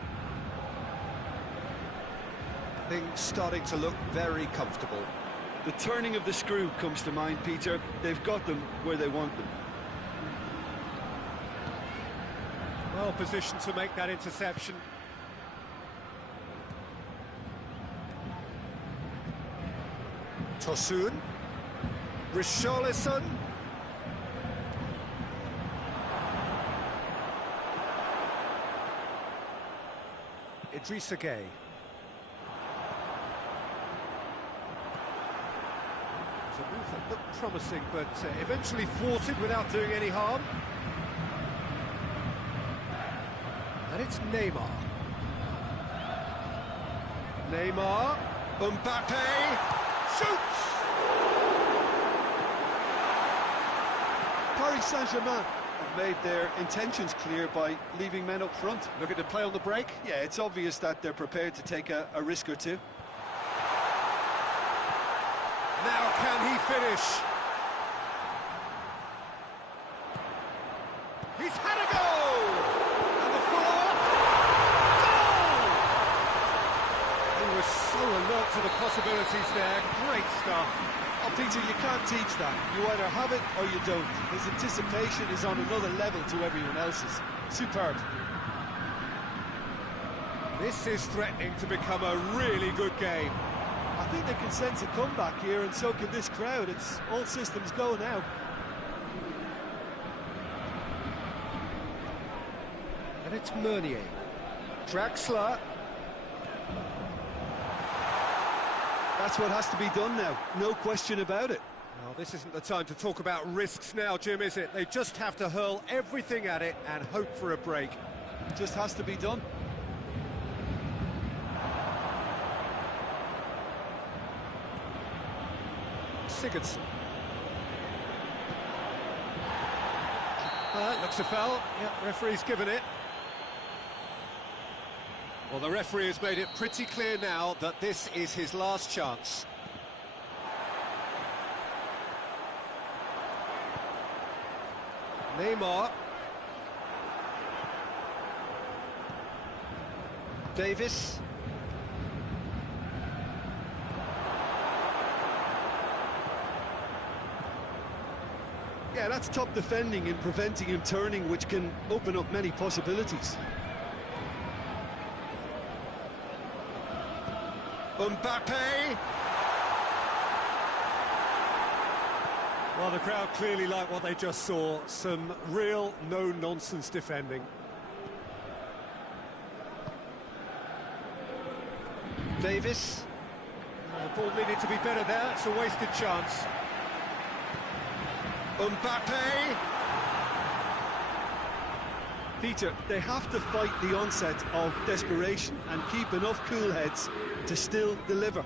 Things starting to look very comfortable. The turning of the screw comes to mind, Peter. They've got them where they want them. Well positioned to make that interception. Tosun. Richarlison. Idrissa Gueye. A move that looked promising, but eventually thwarted without doing any harm. And it's Neymar. Neymar. Mbappe. Shoots! Paris Saint-Germain have made their intentions clear by leaving men up front. Looking to play on the break. Yeah, it's obvious that they're prepared to take a risk or two. Now can he finish? He's had a goal! And the follow-up, goal! He was so alert to the possibilities there. Great stuff. Oh, Peter, you can't teach that. You either have it or you don't. His anticipation is on another level to everyone else's. Superb. This is threatening to become a really good game. I think they can sense a comeback here, and so can this crowd. It's all systems go now. And it's Meunier. Draxler. That's what has to be done now, no question about it. Well, this isn't the time to talk about risks now, Jim, is it? They just have to hurl everything at it and hope for a break. It just has to be done. Sigurdsson. Looks a foul. Yeah, referee's given it. Well, the referee has made it pretty clear now that this is his last chance. Neymar. Davis. Yeah, that's top defending and preventing him turning, which can open up many possibilities. Mbappe. Well, the crowd clearly like what they just saw. Some real no-nonsense defending. Davis. The ball needed to be better there. It's a wasted chance. Mbappe. Peter, they have to fight the onset of desperation and keep enough cool heads to still deliver.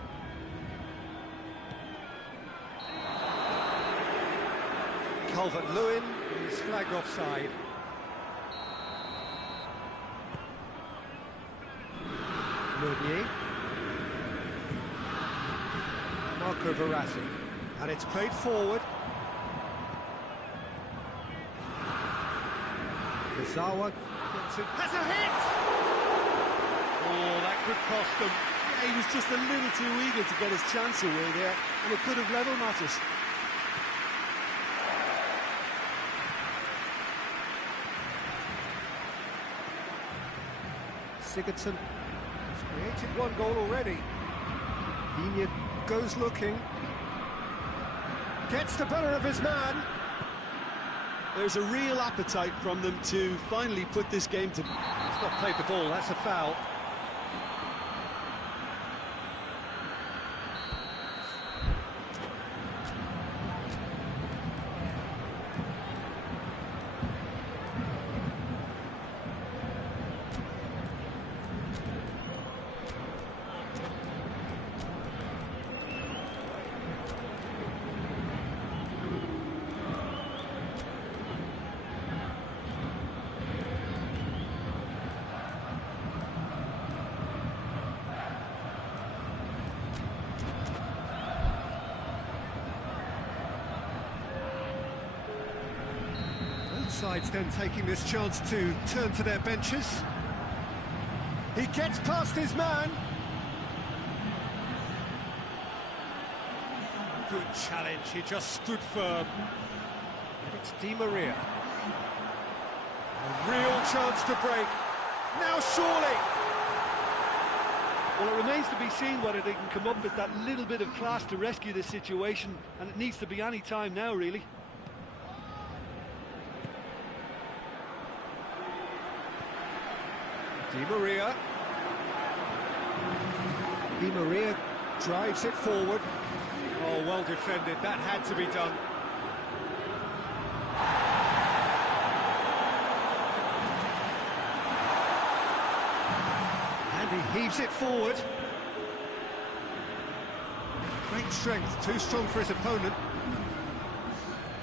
Calvert-Lewin is flagged offside. Meunier. Marco Verratti. And it's played forward. Kazawa gets it, has a hit! Oh, that could cost them. Yeah, he was just a little too eager to get his chance away there, and it could have level matters. Sigurdsson has created one goal already. Digne goes looking. Gets the better of his man. There's a real appetite from them to finally put this game to... He's not played the ball, that's a foul. Sides then taking this chance to turn to their benches. He gets past his man. Good challenge, he just stood firm. And it's Di Maria. A real chance to break. Now surely! Well, it remains to be seen whether they can come up with that little bit of class to rescue this situation, and it needs to be any time now, really. Di Maria. Di Maria drives it forward. Oh, well defended. That had to be done. And he heaves it forward. Great strength, too strong for his opponent.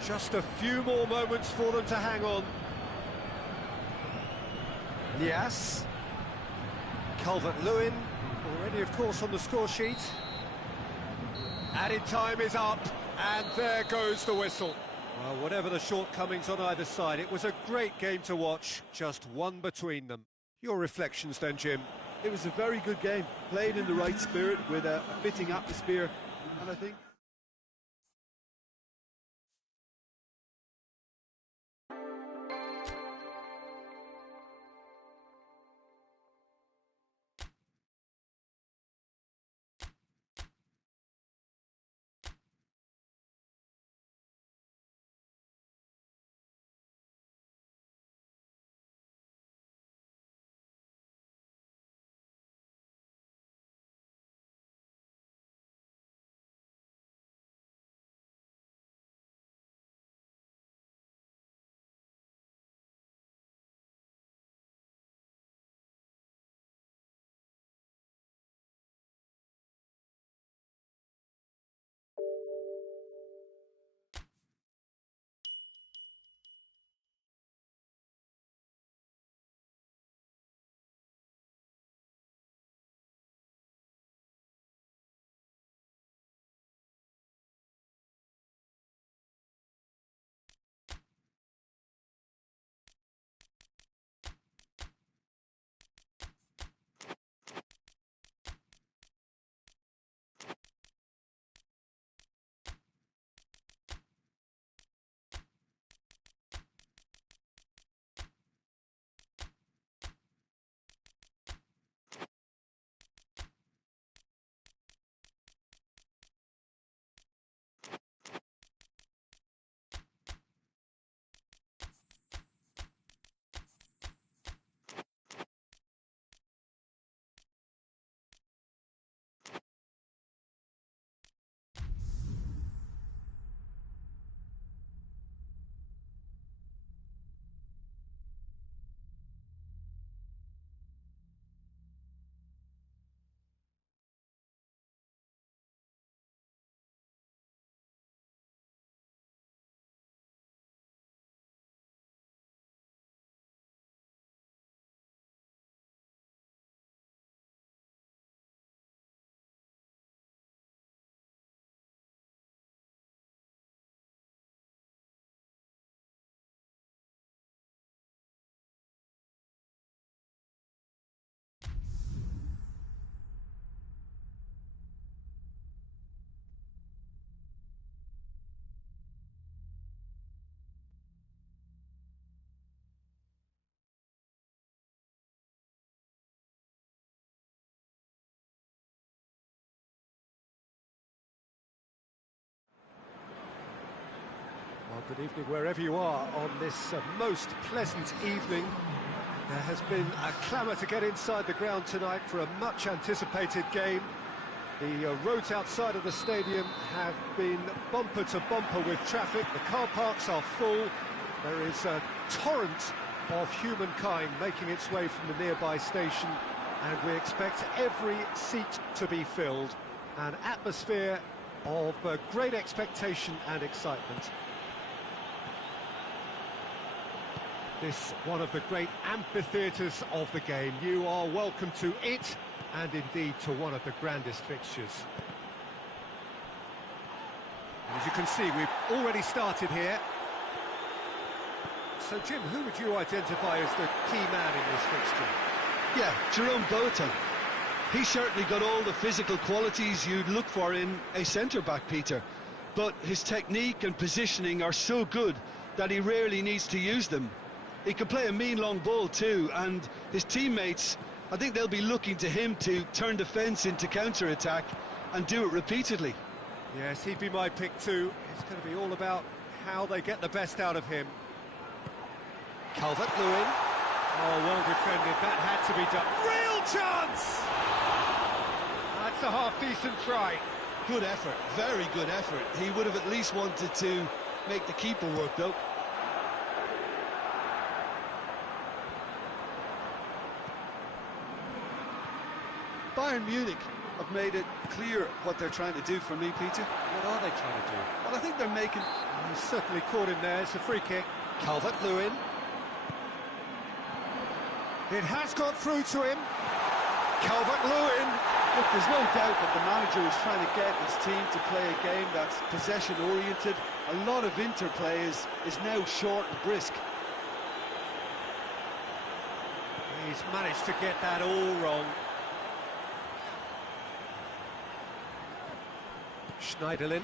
Just a few more moments for them to hang on. Yes. Calvert-Lewin, already of course on the score sheet. Added time is up, and there goes the whistle. Well, whatever the shortcomings on either side, it was a great game to watch, just one between them. Your reflections then, Jim? It was a very good game, played in the right spirit with a fitting atmosphere, and I think... Good evening wherever you are on this most pleasant evening. There has been a clamour to get inside the ground tonight for a much-anticipated game. The roads outside of the stadium have been bumper to bumper with traffic. The car parks are full. There is a torrent of humankind making its way from the nearby station, and we expect every seat to be filled. An atmosphere of great expectation and excitement. This one of the great amphitheatres of the game. You are welcome to it, and indeed to one of the grandest fixtures. As you can see, we've already started here. So, Jim, who would you identify as the key man in this fixture? Yeah, Jerome Boateng. He's certainly got all the physical qualities you'd look for in a centre-back, Peter. But his technique and positioning are so good that he rarely needs to use them. He can play a mean long ball too, and his teammates, I think they'll be looking to him to turn defence into counter-attack and do it repeatedly. Yes, he'd be my pick too. It's going to be all about how they get the best out of him. Calvert-Lewin. Oh, well defended. That had to be done. Real chance! That's a half-decent try. Good effort, very good effort. He would have at least wanted to make the keeper work, though. Bayern Munich have made it clear what they're trying to do for me, Peter. What are they trying to do? Well, I think they're making... He's certainly caught him there. It's a free kick. Calvert-Lewin. It has got through to him. Calvert-Lewin. Look, there's no doubt that the manager is trying to get his team to play a game that's possession-oriented. A lot of interplay is now short and brisk. He's managed to get that all wrong. Schneiderlin.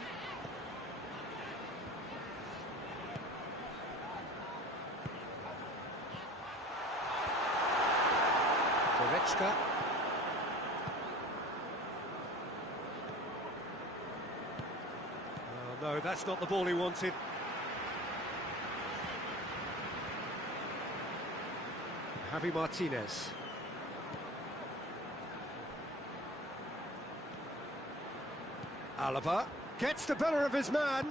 Goretzka. Oh, no, that's not the ball he wanted. Javi Martinez. Alaba gets the better of his man.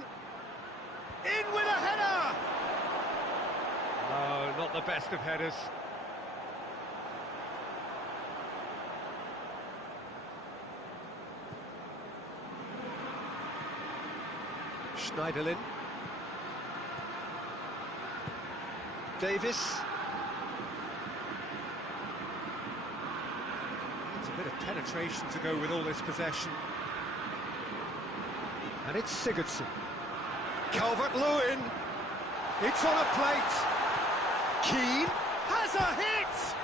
In with a header! No, not the best of headers. Schneiderlin. Davis. It's a bit of penetration to go with all this possession. And it's Sigurdsson. Calvert-Lewin. It's on a plate. Keane has a hit!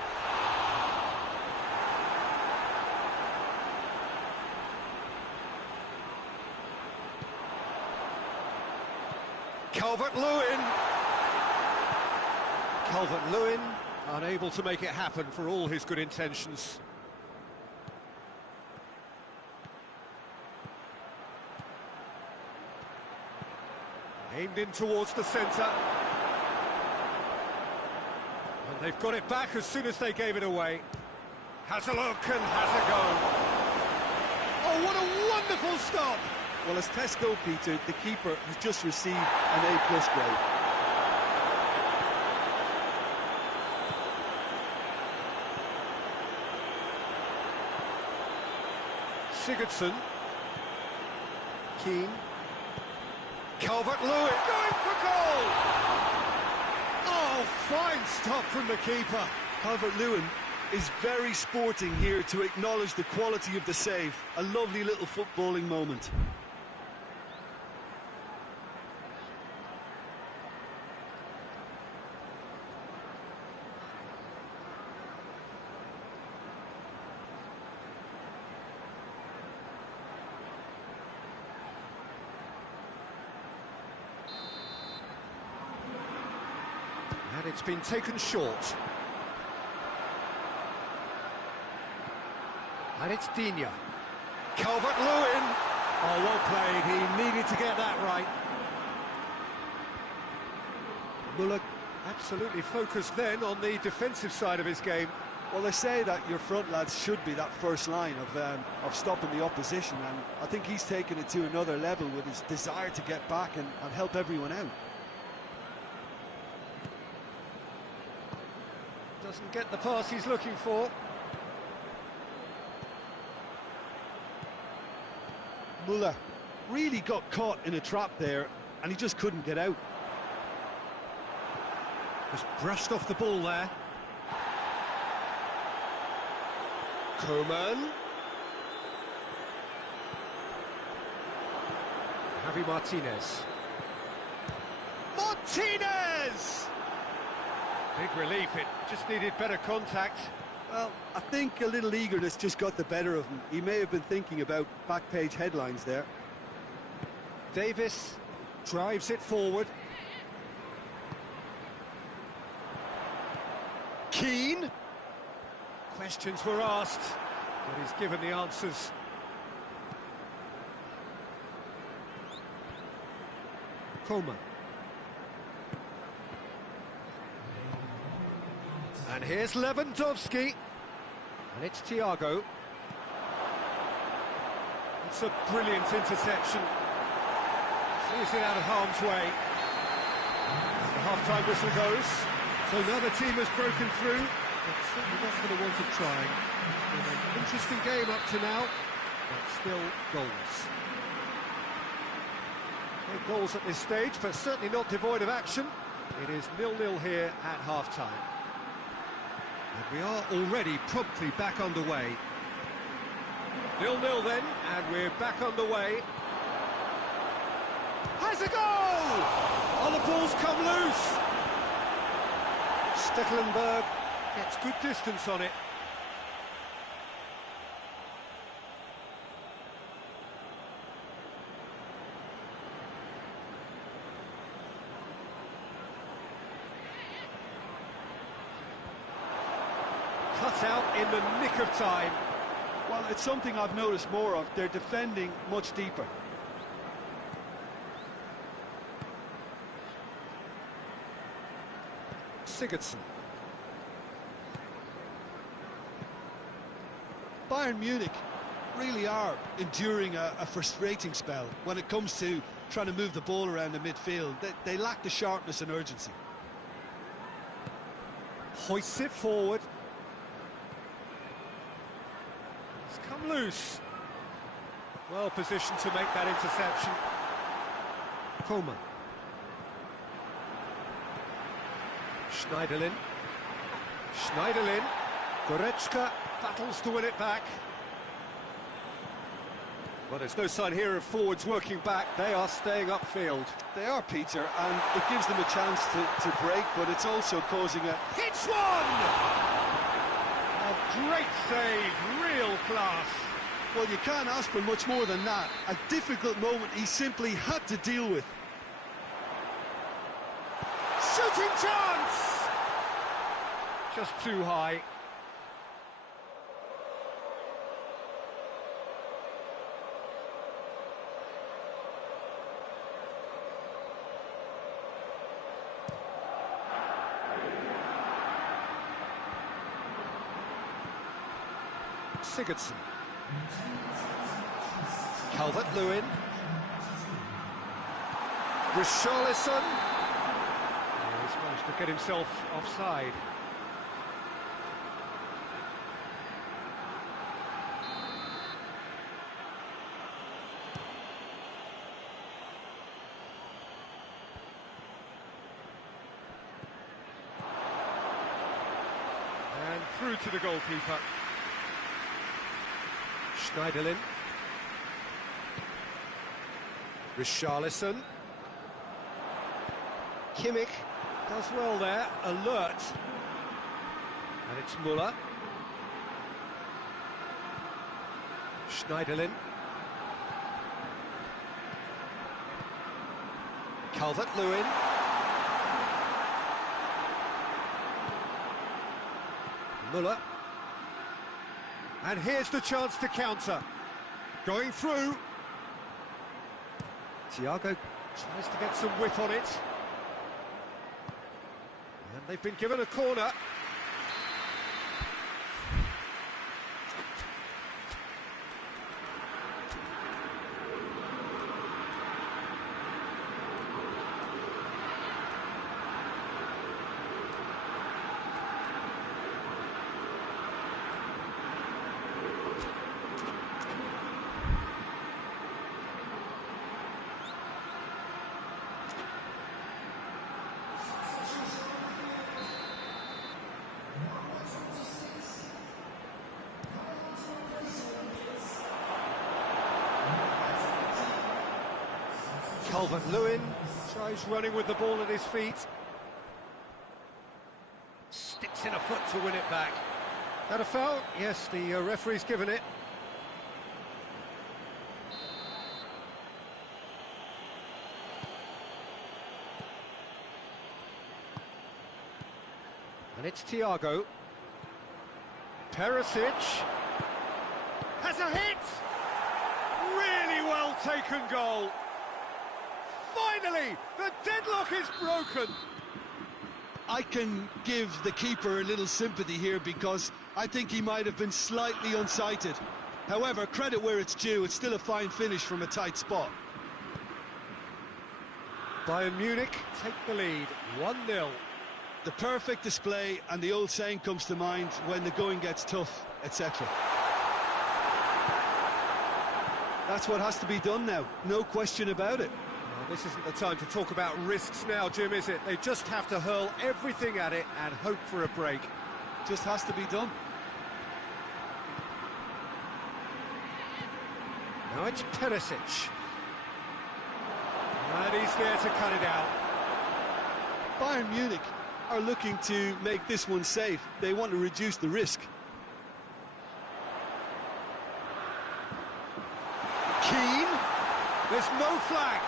Calvert-Lewin. Calvert-Lewin unable to make it happen for all his good intentions. Aimed in towards the centre. And they've got it back as soon as they gave it away. Has a look and has a go. Oh, what a wonderful stop! Well, as tests go, Peter, the keeper has just received an A+ grade. Sigurdsson. Keane. Calvert-Lewin going for goal! Oh, fine stop from the keeper. Calvert-Lewin is very sporting here to acknowledge the quality of the save. A lovely little footballing moment. And it's been taken short. And it's Digne. Calvert-Lewin. Oh, well played. He needed to get that right. Muller absolutely focused then on the defensive side of his game. Well, they say that your front lads should be that first line of stopping the opposition, and I think he's taken it to another level with his desire to get back and help everyone out. Doesn't get the pass he's looking for. Muller really got caught in a trap there, and he just couldn't get out. Just brushed off the ball there. Coman. Javi Martinez. Martinez! Big relief, it just needed better contact. Well, I think a little eagerness just got the better of him. He may have been thinking about back page headlines there. Davis drives it forward. Keane. Questions were asked, but he's given the answers. Coman. And here's Lewandowski. And it's Thiago. It's a brilliant interception. Sees it out of harm's way. The half-time whistle goes. So now the team has broken through. But certainly not for the want of trying. It's been an interesting game up to now, but still goals. No goals at this stage, but certainly not devoid of action. It is 0-0 here at half-time. And we are already promptly back underway. 0-0 then, and we're back underway. Has a goal! Oh, the ball's come loose! Stekelenburg gets good distance on it. Cut out in the nick of time. Well, it's something I've noticed more of. They're defending much deeper. Sigurdsson. Bayern Munich really are enduring a frustrating spell when it comes to trying to move the ball around the midfield. They lack the sharpness and urgency. Hoists it forward. It's come loose. Well positioned to make that interception. Coman. Schneiderlin. Schneiderlin. Goretzka battles to win it back. Well, there's no sign here of forwards working back. They are staying upfield. They are, Peter, and it gives them a chance to break, but it's also causing a... Hits one! A great save, real class. Well, you can't ask for much more than that. A difficult moment he simply had to deal with. Shooting chance! Just too high. Sigurdsson. Calvert-Lewin. Richarlison. He's managed to get himself offside. And through to the goalkeeper. Schneiderlin. Richarlison. Kimmich does well there, alert. And it's Muller. Schneiderlin. Calvert-Lewin. Muller. And here's the chance to counter. Going through. Thiago tries to get some whip on it. They've been given a corner. Calvert-Lewin tries running with the ball at his feet. Sticks in a foot to win it back. That a foul? Yes, the referee's given it. And it's Thiago. Perisic has a hit! Really well taken goal. Finally, the deadlock is broken. I can give the keeper a little sympathy here because I think he might have been slightly unsighted. However, credit where it's due, it's still a fine finish from a tight spot. Bayern Munich take the lead, 1-0. The perfect display, and the old saying comes to mind: when the going gets tough, etc. That's what has to be done now, no question about it. This isn't the time to talk about risks now, Jim, is it? They just have to hurl everything at it and hope for a break. Just has to be done. Now it's Perisic. And he's there to cut it out. Bayern Munich are looking to make this one safe. They want to reduce the risk. Keane. There's no flag.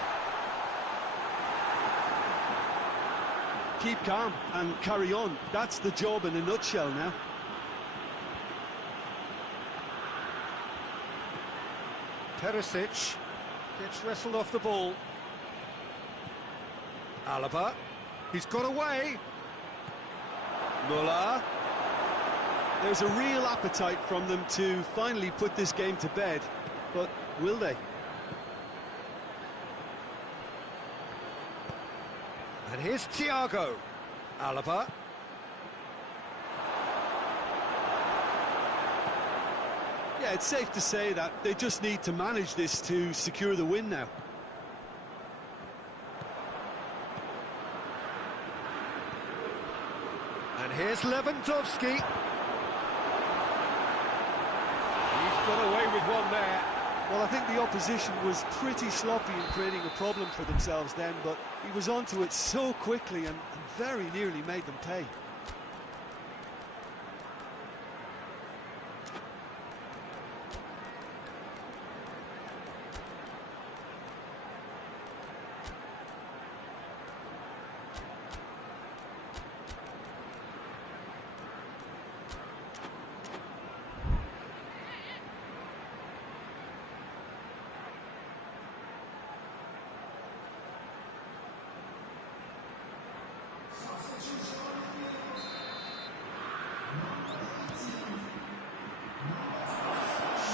Keep calm and carry on. That's the job in a nutshell now. Perisic gets wrestled off the ball. Alaba. He's got away. Muller. There's a real appetite from them to finally put this game to bed, but will they? And here's Thiago. Alaba. Yeah, it's safe to say that they just need to manage this to secure the win now. And here's Lewandowski. He's got away with one there. Well, I think the opposition was pretty sloppy in creating a problem for themselves then, but he was onto it so quickly and very nearly made them pay.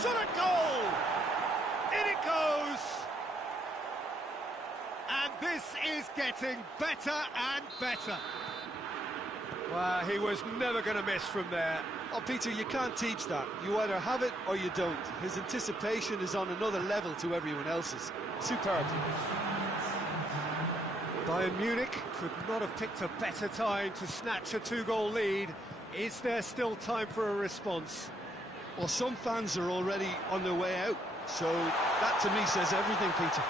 Shot at goal! In it goes! And this is getting better and better. Well, he was never going to miss from there. Oh, Peter, you can't teach that. You either have it or you don't. His anticipation is on another level to everyone else's. Superb. Bayern Munich could not have picked a better time to snatch a two-goal lead. Is there still time for a response? Well, some fans are already on their way out, so that to me says everything, Peter.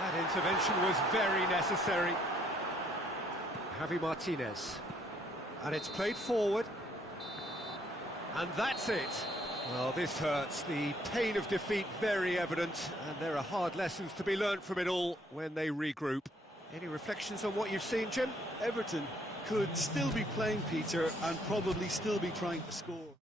That intervention was very necessary. Javi Martinez. And it's played forward. And that's it. Well, this hurts. The pain of defeat very evident, and there are hard lessons to be learnt from it all when they regroup. Any reflections on what you've seen, Jim? Everton could still be playing, Peter, and probably still be trying to score.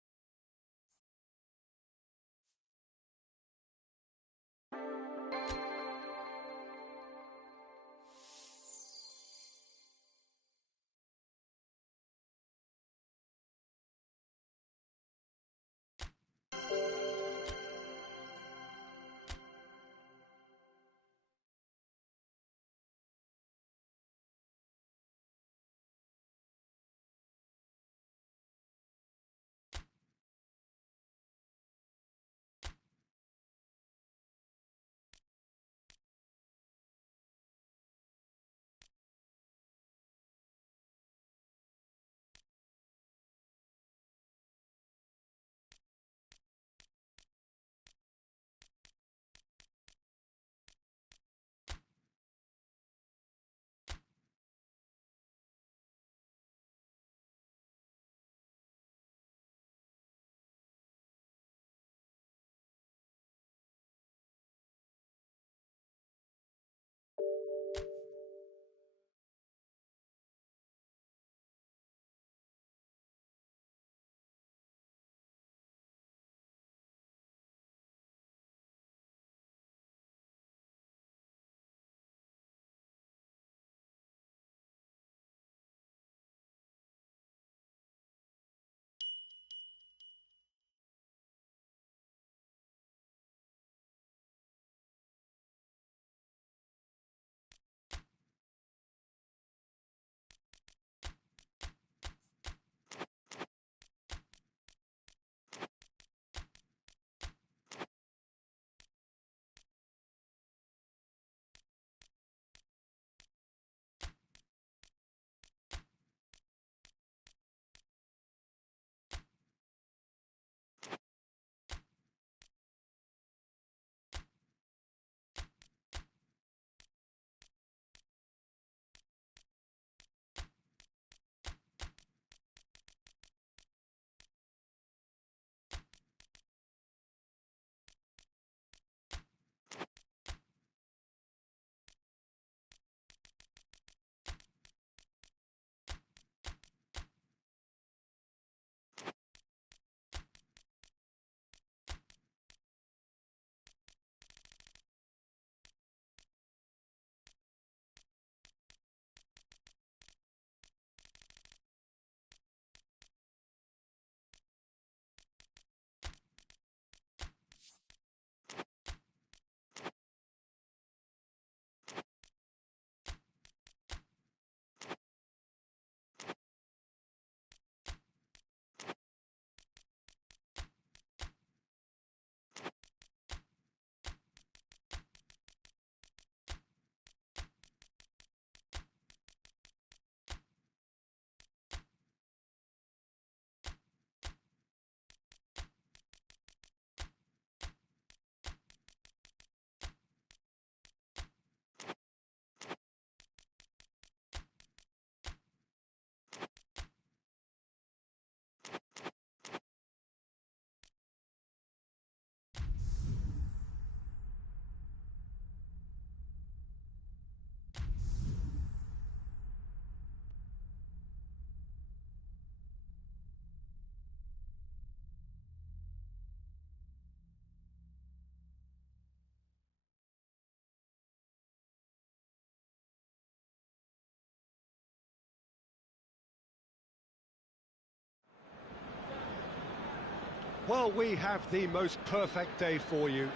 Well, we have the most perfect day for you.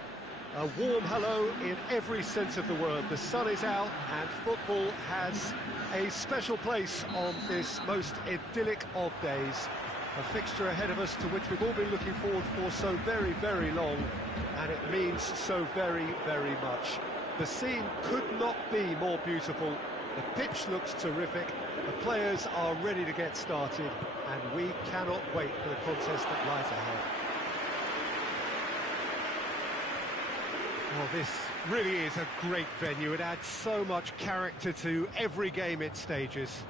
A warm hello in every sense of the word. The sun is out and football has a special place on this most idyllic of days. A fixture ahead of us to which we've all been looking forward for so very, very long, and it means so very, very much. The scene could not be more beautiful. The pitch looks terrific, the players are ready to get started, and we cannot wait for the contest that lies ahead. Well, this really is a great venue. It adds so much character to every game it stages.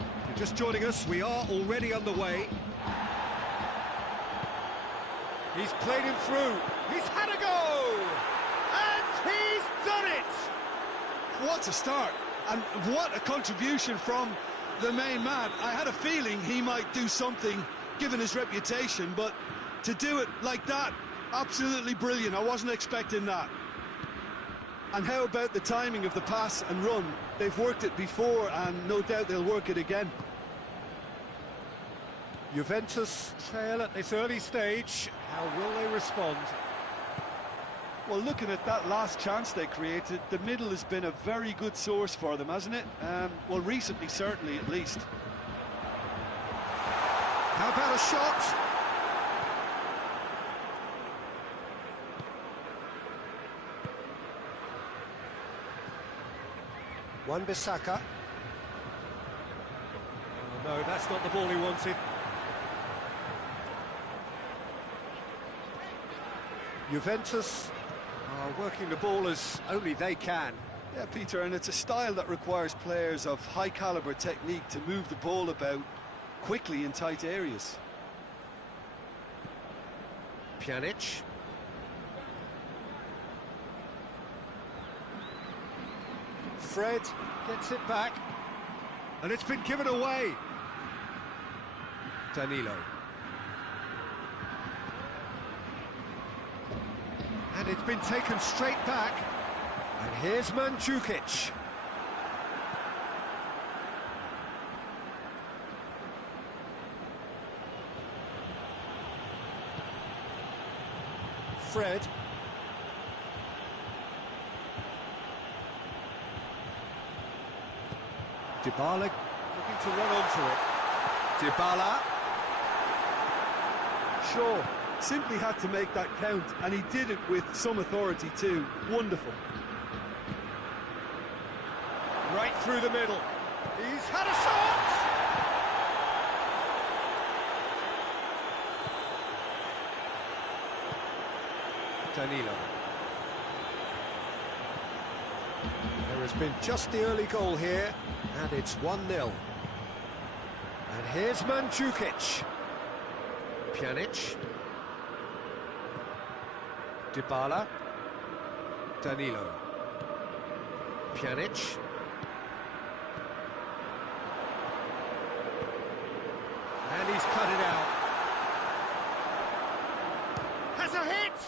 If you're just joining us, we are already underway. He's played him through. He's had a go! And he's done it! What a start, and what a contribution from the main man. I had a feeling he might do something, given his reputation, but to do it like that, absolutely brilliant. I wasn't expecting that. And how about the timing of the pass and run? They've worked it before, and no doubt they'll work it again. Juventus trail at this early stage. How will they respond? Well, looking at that last chance they created, the middle has been a very good source for them, hasn't it? Well, recently, certainly, at least. How about a shot? Wan-Bissaka. Oh, no, that's not the ball he wanted. Juventus are working the ball as only they can. Yeah, Peter, and it's a style that requires players of high-caliber technique to move the ball about quickly in tight areas. Pjanic. Fred gets it back, and it's been given away. Danilo. And it's been taken straight back. And here's Mandzukic. Fred. Dybala looking to run onto it. Dybala. Sure, simply had to make that count, and he did it with some authority too. Wonderful. Right through the middle. He's had a shot! Danilo. There has been just the early goal here, and it's 1-0. And here's Mandzukic. Pjanic. Dybala. Danilo. Pjanic. And he's cut it out. Has a hit!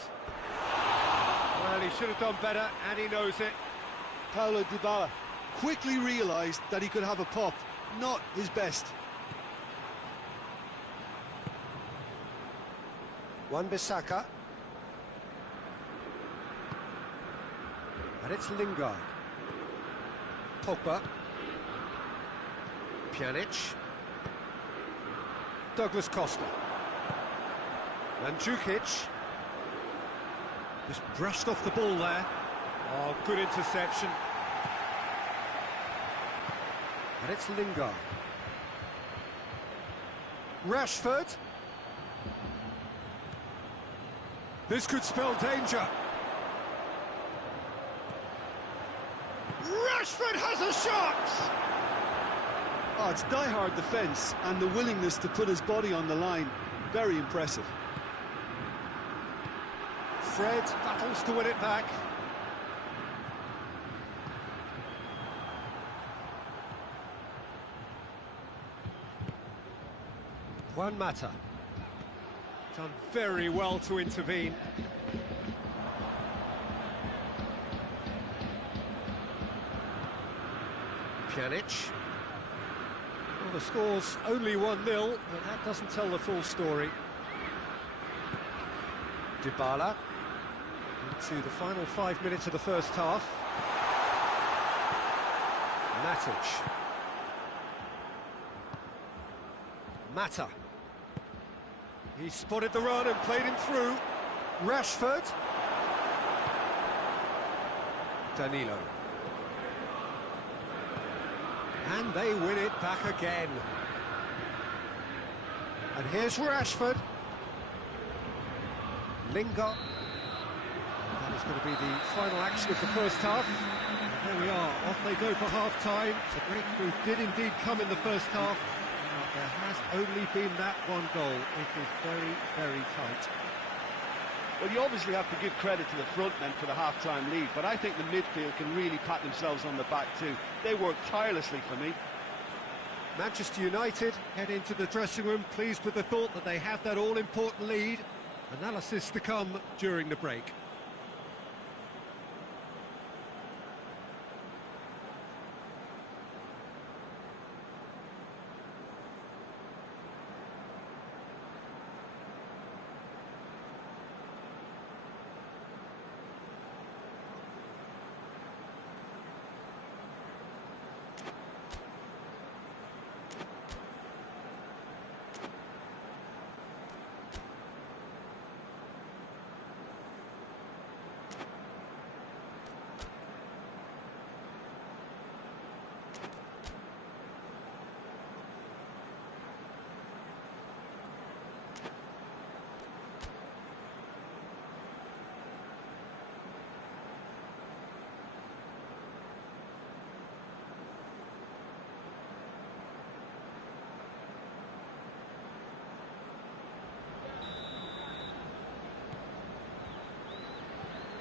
Well, he should have done better, and he knows it. Paulo Dybala quickly realised that he could have a pop. Not his best. Wan-Bissaka. And it's Lingard. Pogba. Pjanic. Douglas Costa. Mandzukic. Just brushed off the ball there. Oh, good interception. And it's Lingard. Rashford. This could spell danger. Rashford has a shot! Oh, it's die-hard defence and the willingness to put his body on the line. Very impressive. Fred battles to win it back. Juan Mata. Done very well to intervene. Pjanic. Well, the score's only 1-0, but that doesn't tell the full story. Dybala into the final 5 minutes of the first half. Matic. Mata. He spotted the run and played him through. Rashford. Danilo. And they win it back again. And here's Rashford. Lingard. That is going to be the final action of the first half. And there we are, off they go for half-time. The breakthrough did indeed come in the first half. But there has only been that one goal. It is very, very tight. Well, you obviously have to give credit to the front men for the half-time lead, but I think the midfield can really pat themselves on the back too. They worked tirelessly for me. Manchester United head into the dressing room pleased with the thought that they have that all-important lead. Analysis to come during the break.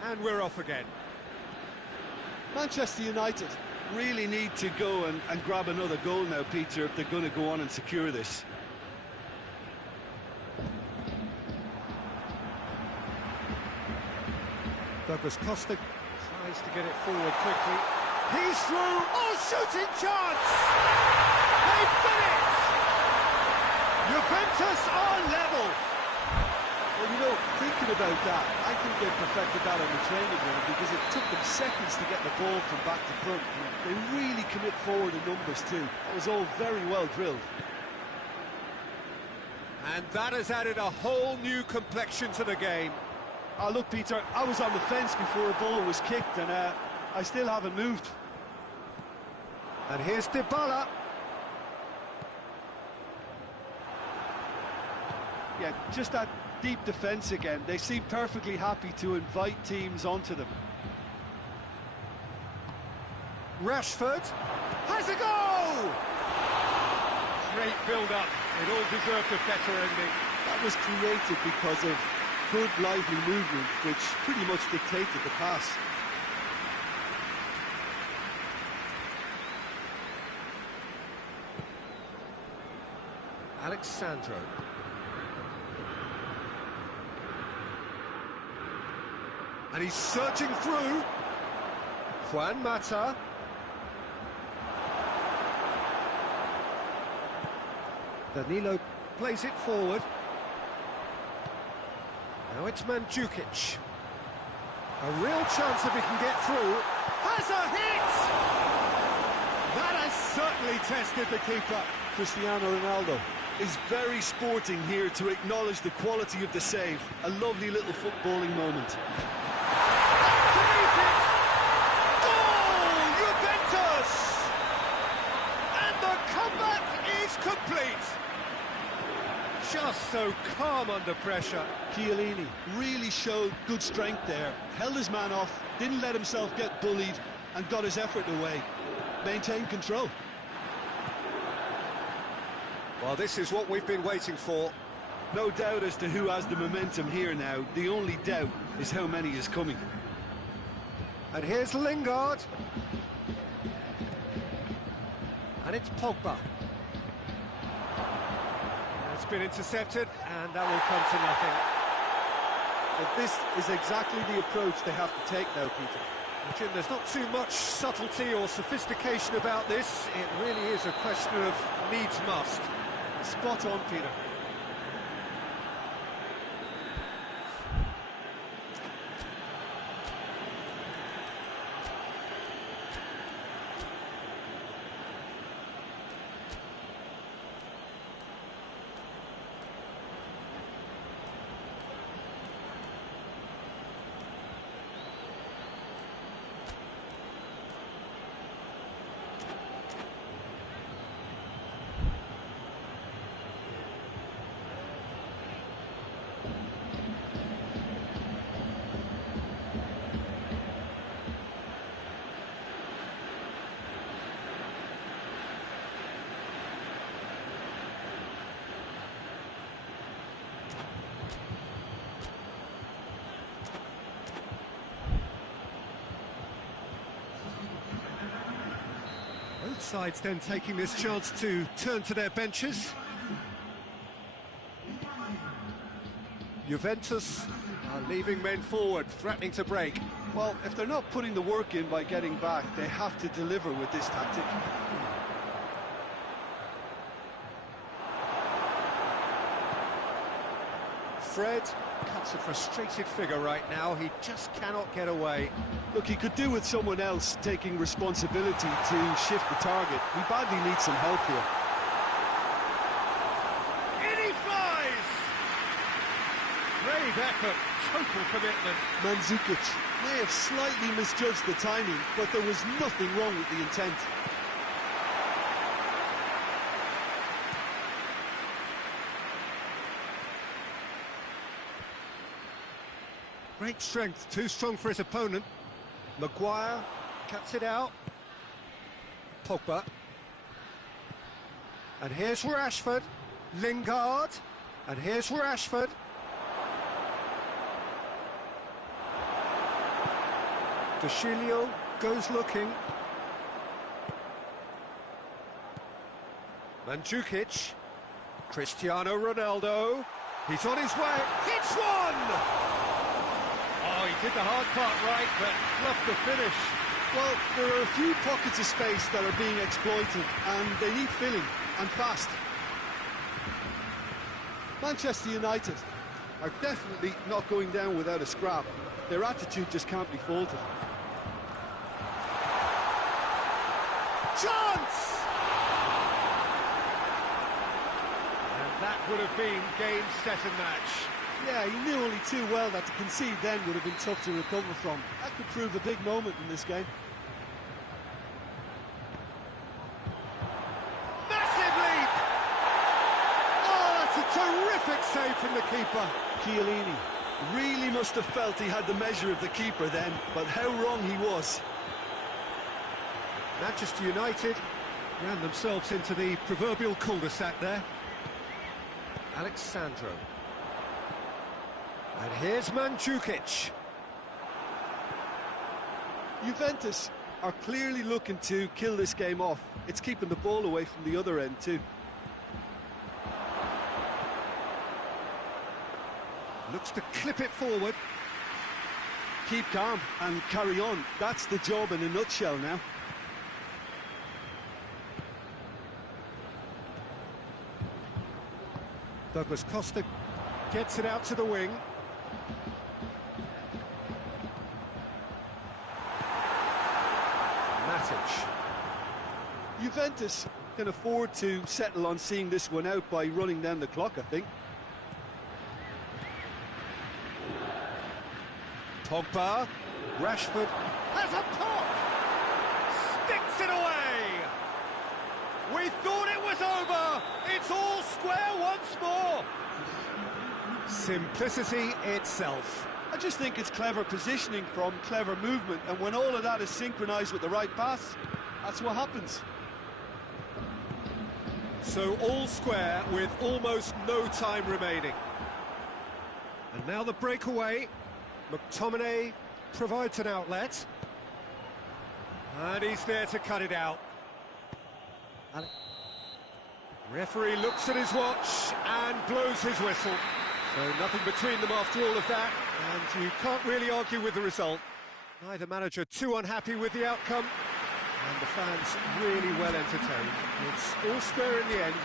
And we're off again. Manchester United really need to go and grab another goal now, Peter, if they're going to go on and secure this. Douglas Costa tries to get it forward quickly. He's through! Oh, shooting chance! They've done it! Juventus are level! Well, you know, thinking about that, I think they perfected that on the training ground because it took them seconds to get the ball from back to front. They really commit forward in numbers too. That was all very well drilled. And that has added a whole new complexion to the game. Oh, look, Peter, I was on the fence before a ball was kicked and I still haven't moved. And here's Dybala. Yeah, just that deep defence again. They seem perfectly happy to invite teams onto them. Rashford has a goal! Great build-up. It all deserved a better ending. That was created because of good, lively movement, which pretty much dictated the pass. Alexandro. And he's surging through. Juan Mata. Danilo plays it forward. Now it's Mandzukic. A real chance if he can get through. Has a hit! That has certainly tested the keeper. Cristiano Ronaldo is very sporting here to acknowledge the quality of the save. A lovely little footballing moment. Goal! Juventus! And the comeback is complete. Just so calm under pressure. Chiellini really showed good strength there. Held his man off, didn't let himself get bullied, and got his effort away. Maintained control. Well, this is what we've been waiting for. No doubt as to who has the momentum here now. The only doubt is how many is coming. And here's Lingard. And it's Pogba. It's been intercepted, and that will come to nothing. But this is exactly the approach they have to take now, Peter. Jim, there's not too much subtlety or sophistication about this. It really is a question of needs must. Spot on, Peter. Both sides then taking this chance to turn to their benches. Juventus are leaving men forward, threatening to break. Well, if they're not putting the work in by getting back, they have to deliver with this tactic. Fred cuts a frustrated figure right now. He just cannot get away. Look, he could do with someone else taking responsibility to shift the target. He badly needs some help here. In he flies! Brave effort, total commitment. Mandzukic may have slightly misjudged the timing, but there was nothing wrong with the intent. Great strength, too strong for his opponent. Maguire cuts it out. Pogba. And here's Rashford. Lingard. And here's Rashford. De Chilio goes looking. Mandzukic. Cristiano Ronaldo. He's on his way. Hits one! Oh, he did the hard part right, but fluffed the finish. Well, there are a few pockets of space that are being exploited, and they need filling, and fast. Manchester United are definitely not going down without a scrap. Their attitude just can't be faulted. Chance! And that would have been game, set and match. Yeah, he knew only too well that to concede then would have been tough to recover from. That could prove a big moment in this game. Massive leap! Oh, that's a terrific save from the keeper. Chiellini really must have felt he had the measure of the keeper then, but how wrong he was. Manchester United ran themselves into the proverbial cul-de-sac there. Alexandro. And here's Mandzukic. Juventus are clearly looking to kill this game off. It's keeping the ball away from the other end too. Looks to clip it forward. Keep calm and carry on. That's the job in a nutshell now. Douglas Costa gets it out to the wing. Matic. Juventus can afford to settle on seeing this one out by running down the clock, I think. Pogba. Rashford has a pop! Sticks it away! We thought it was over! It's all square once more! Simplicity itself. I just think it's clever positioning from clever movement, and when all of that is synchronised with the right pass, that's what happens. So all square with almost no time remaining. And now the breakaway. McTominay provides an outlet. And he's there to cut it out. And referee looks at his watch and blows his whistle. So nothing between them after all of that, and you can't really argue with the result. Neither manager too unhappy with the outcome, and the fans really well entertained. It's all square in the end.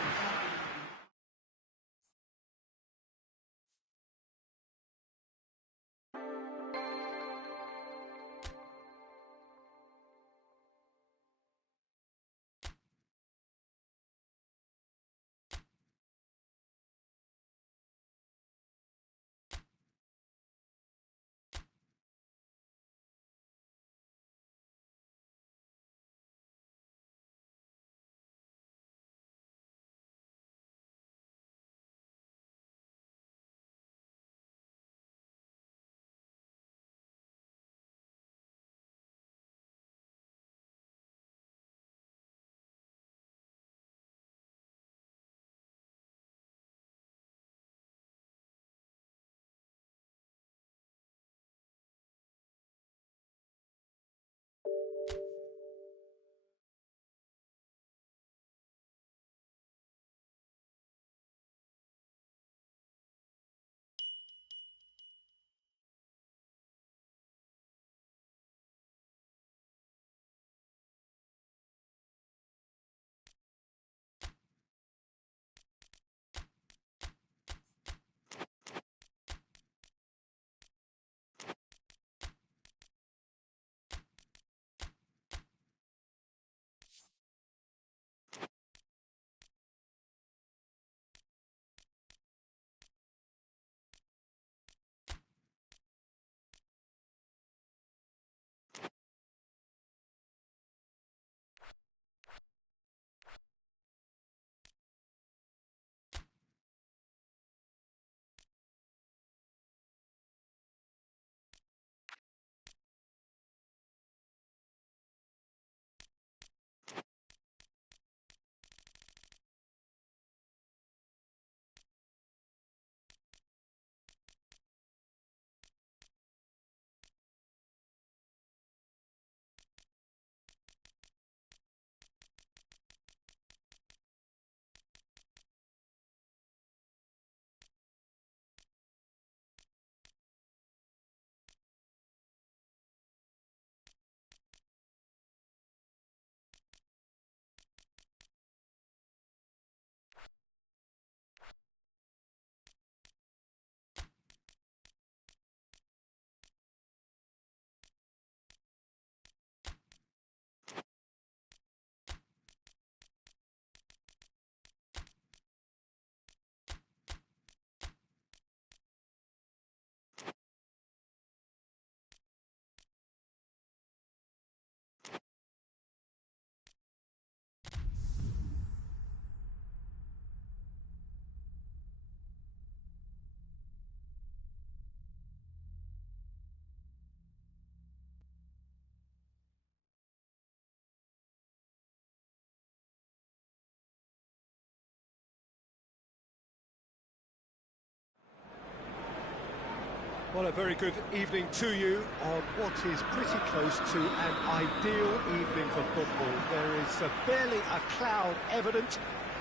Well, a very good evening to you on what is pretty close to an ideal evening for football. There is barely a cloud evident.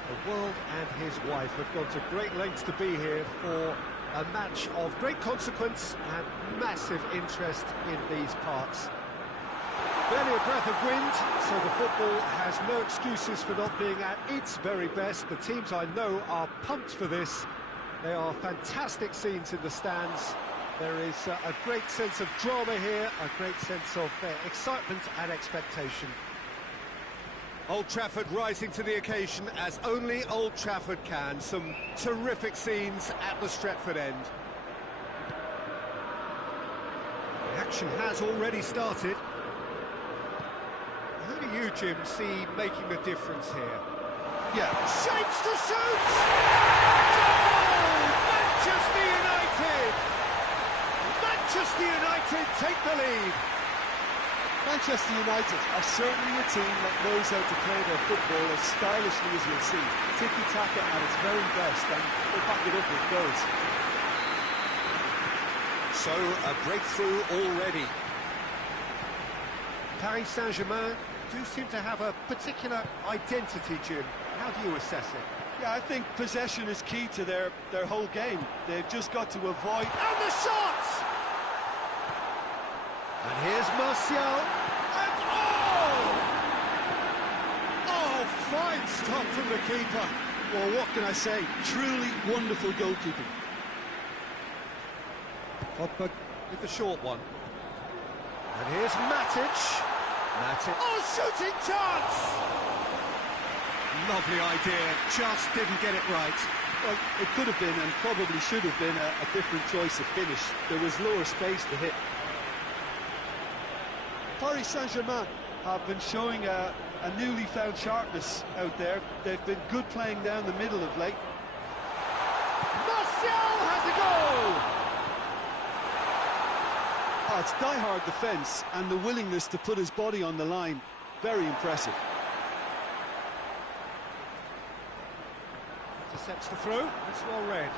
The world and his wife have gone to great lengths to be here for a match of great consequence and massive interest in these parts. Barely a breath of wind, so the football has no excuses for not being at its very best. The teams I know are pumped for this. They are fantastic scenes in the stands. There is a great sense of drama here, a great sense of excitement and expectation. Old Trafford rising to the occasion as only Old Trafford can. Some terrific scenes at the Stretford end. The action has already started. Who do you, Jim, see making the difference here? Yeah. Shapes to shoot! Goal! Manchester United! Manchester United take the lead. Manchester United are certainly a team that knows how to play their football as stylishly as you'll see. Tiki-taka at its very best, and they back it up with goals. So, a breakthrough already. Paris Saint-Germain do seem to have a particular identity, Jim. How do you assess it? Yeah, I think possession is key to their whole game. They've just got to avoid... And the shots! And here's Martial. And oh, fine stop from the keeper. Well, what can I say? Truly wonderful goalkeeping. Pogba with the short one. And here's Matic. Oh, shooting chance! Lovely idea, just didn't get it right. Well, it could have been and probably should have been a different choice of finish. There was lower space to hit. Paris Saint-Germain have been showing a newly found sharpness out there. They've been good playing down the middle of late. Martial has a goal! Oh, it's die-hard defence and the willingness to put his body on the line. Very impressive. Intercepts the throw, it's well read.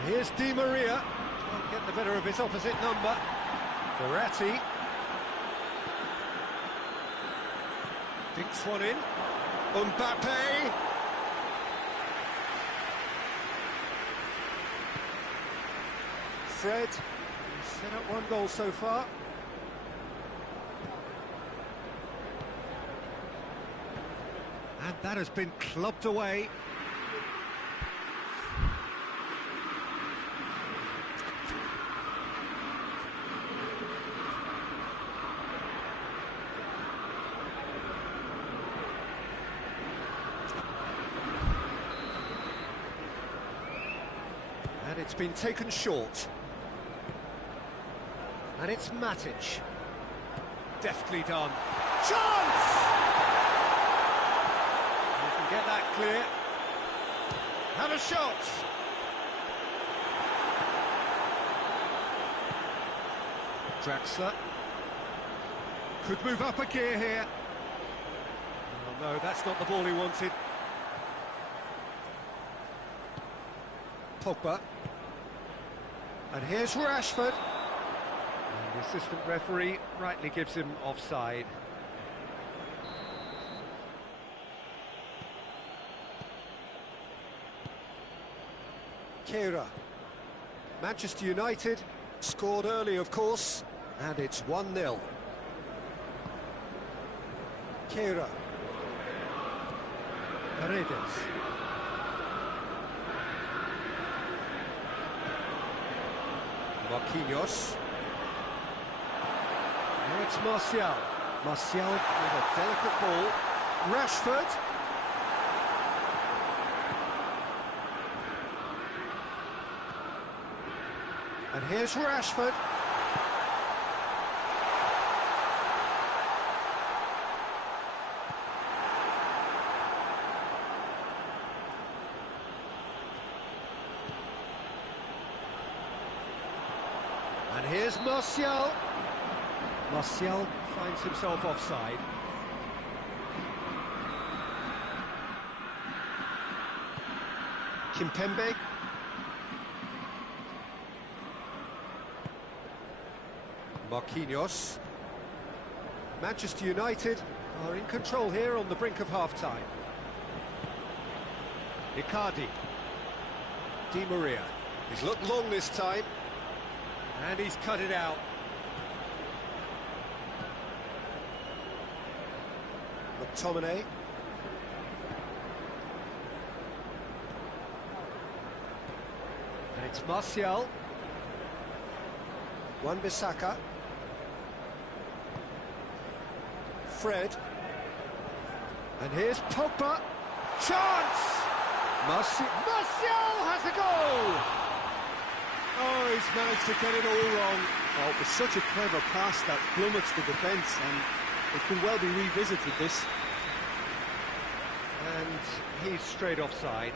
And here's Di Maria, can't get the better of his opposite number. Verratti. Dinks one in. Mbappe. Fred. He's set up one goal so far. And that has been clubbed away. And it's been taken short. And it's Matic. Deftly done. Chance! You can get that clear. Have a shot! Draxler. Could move up a gear here. Oh no, that's not the ball he wanted. Pogba. And here's Rashford. And the assistant referee rightly gives him offside. Keira. Manchester United scored early, of course, and it's 1-0. Keira. Paredes. Marquinhos. Now it's Martial. Martial with a delicate ball. Rashford. And here's Rashford. And here's Martial. Martial finds himself offside. Kimpembe. Marquinhos. Manchester United are in control here on the brink of half-time. Icardi. Di Maria. He's looked long this time. And he's cut it out. McTominay. And it's Martial. Wan-Bissaka. Fred. And here's Pogba. Chance! Martial has a goal! Oh, he's managed to get it all wrong. Oh, it was such a clever pass that plummets the defence, and it can well be revisited, this. And he's straight offside.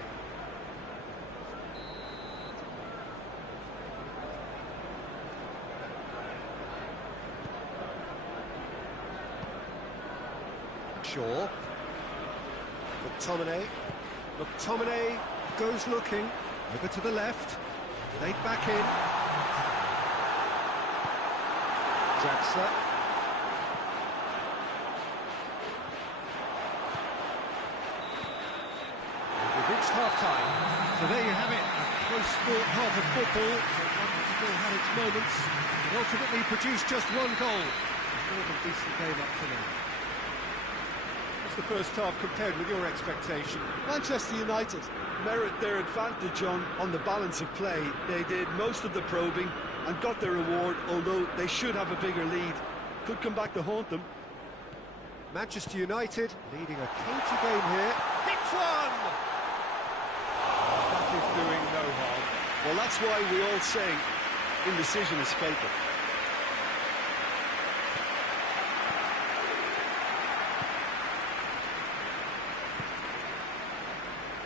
Shaw. McTominay. McTominay goes looking. Over to the left. Laid back in. Draxler. almost half-time. So there you have it, a close-fought half of football, but one that still had its moments, and ultimately produced just one goal. More than decent game up to now. What's the first half compared with your expectation? Manchester United merit their advantage on the balance of play. They did most of the probing and got their reward, although they should have a bigger lead. Could come back to haunt them. Manchester United leading a cagey game here. Hits one! That is doing no harm. Well, that's why we all say indecision is fatal.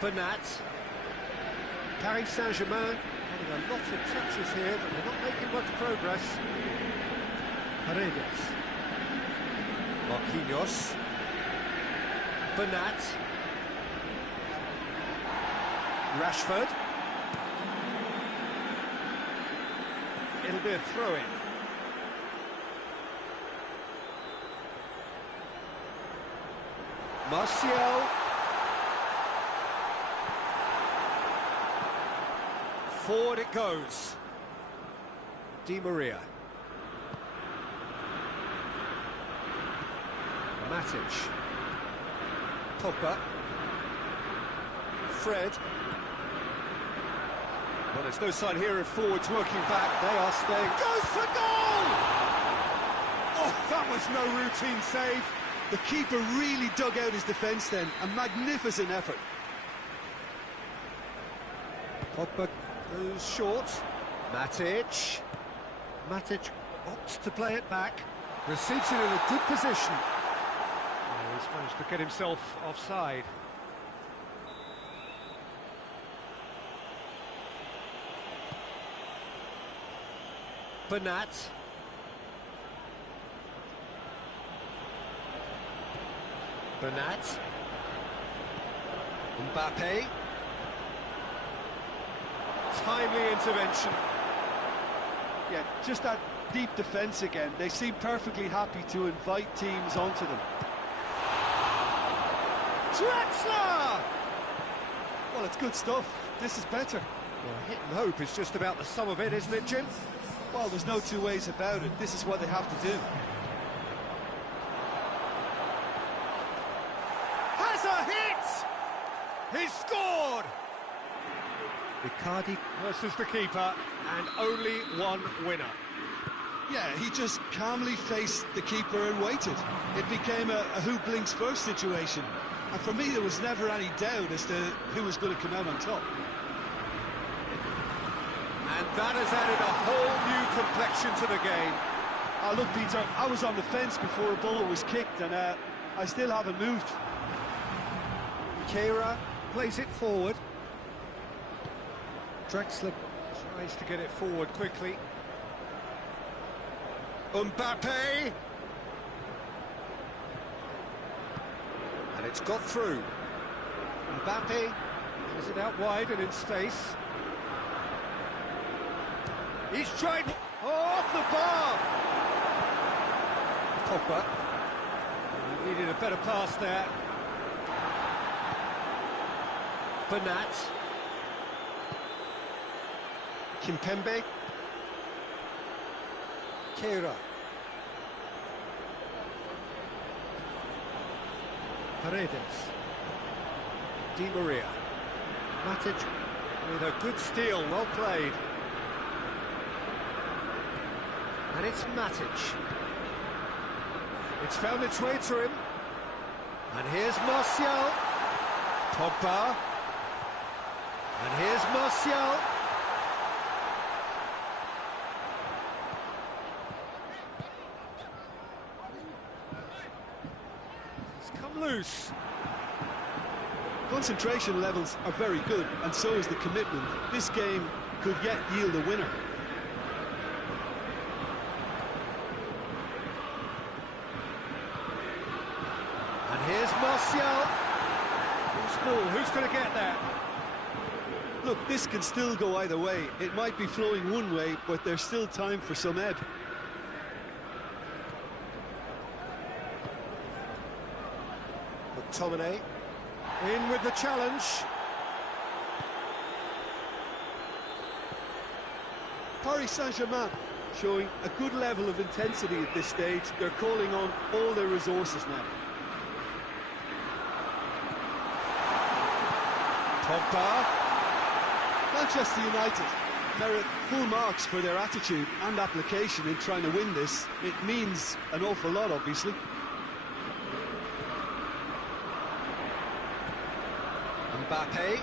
Bernat. Paris Saint-Germain having a lot of touches here, but they're not making much progress. Paredes. Marquinhos. Bernat. Rashford. It'll be a throw-in. Martial. Forward it goes. Di Maria. Matic. Pogba. Fred. Well, there's no sign here of forwards working back. They are staying. Goes for goal! Oh, that was no routine save. The keeper really dug out his defence then. A magnificent effort. Pogba goes short. Matic. Matic opts to play it back. Receives it in a good position. Oh, he's managed to get himself offside. Bernat. Bernat. Mbappe. Timely intervention. Yeah, just that deep defence again. They seem perfectly happy to invite teams onto them. Draxler! Well, it's good stuff. This is better. Well, hit and hope is just about the sum of it, isn't it, Jim? Well, there's no two ways about it. This is what they have to do. Has a hit! He's scored! Icardi versus the keeper, and only one winner. Yeah, he just calmly faced the keeper and waited. It became a who blinks first situation. And for me, there was never any doubt as to who was going to come out on top. And that has added a whole new complexion to the game. Look, Peter, I was on the fence before a ball was kicked, and I still haven't moved. Keira plays it forward. Draxler tries to get it forward quickly. Mbappe! And it's got through. Mbappe has it out wide and in space. He's tried... Oh, off the bar! Pogba. He needed a better pass there. Bernat. Kimpembe. Keira. Paredes. Di Maria. Matic with a good steal, well played. And it's Matic. It's found its way to him. And here's Martial. Pogba. And here's Martial. It's come loose. Concentration levels are very good, and so is the commitment. This game could yet yield a winner. And here's Martial. Who's ball? Who's going to get that? Look, this can still go either way. It might be flowing one way, but there's still time for some ebb. McTominay in with the challenge. Paris Saint-Germain showing a good level of intensity at this stage. They're calling on all their resources now. Pogba. Manchester United merit full marks for their attitude and application in trying to win this. It means an awful lot, obviously. Mbappe.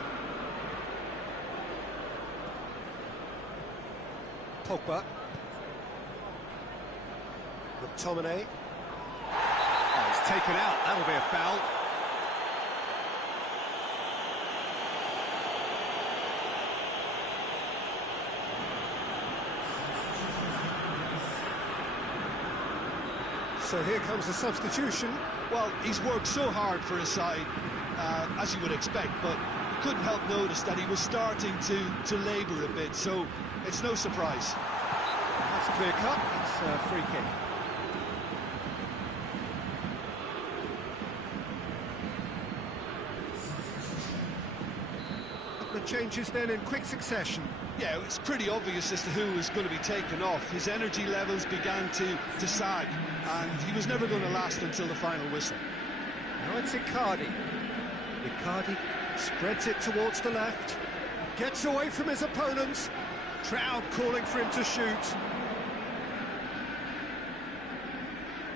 Pogba. McTominay. Oh, it's taken out. That'll be a foul. So here comes the substitution. Well, he's worked so hard for his side, as you would expect, but couldn't help notice that he was starting to labour a bit, so it's no surprise. That's a clear cut. It's a free kick. The changes then in quick succession. Yeah, it's pretty obvious as to who was going to be taken off. His energy levels began to sag, and he was never going to last until the final whistle. Now it's Icardi. Icardi spreads it towards the left, gets away from his opponents. Crowd calling for him to shoot.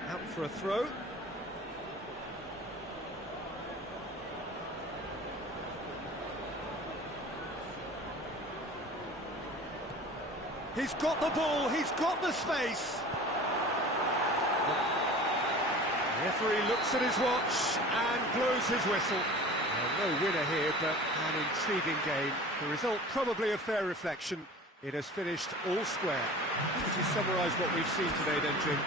Out for a throw. He's got the ball, he's got the space. The referee looks at his watch and blows his whistle. Well, no winner here, but an intriguing game. The result probably a fair reflection. It has finished all square. Could you summarise what we've seen today then, Jim?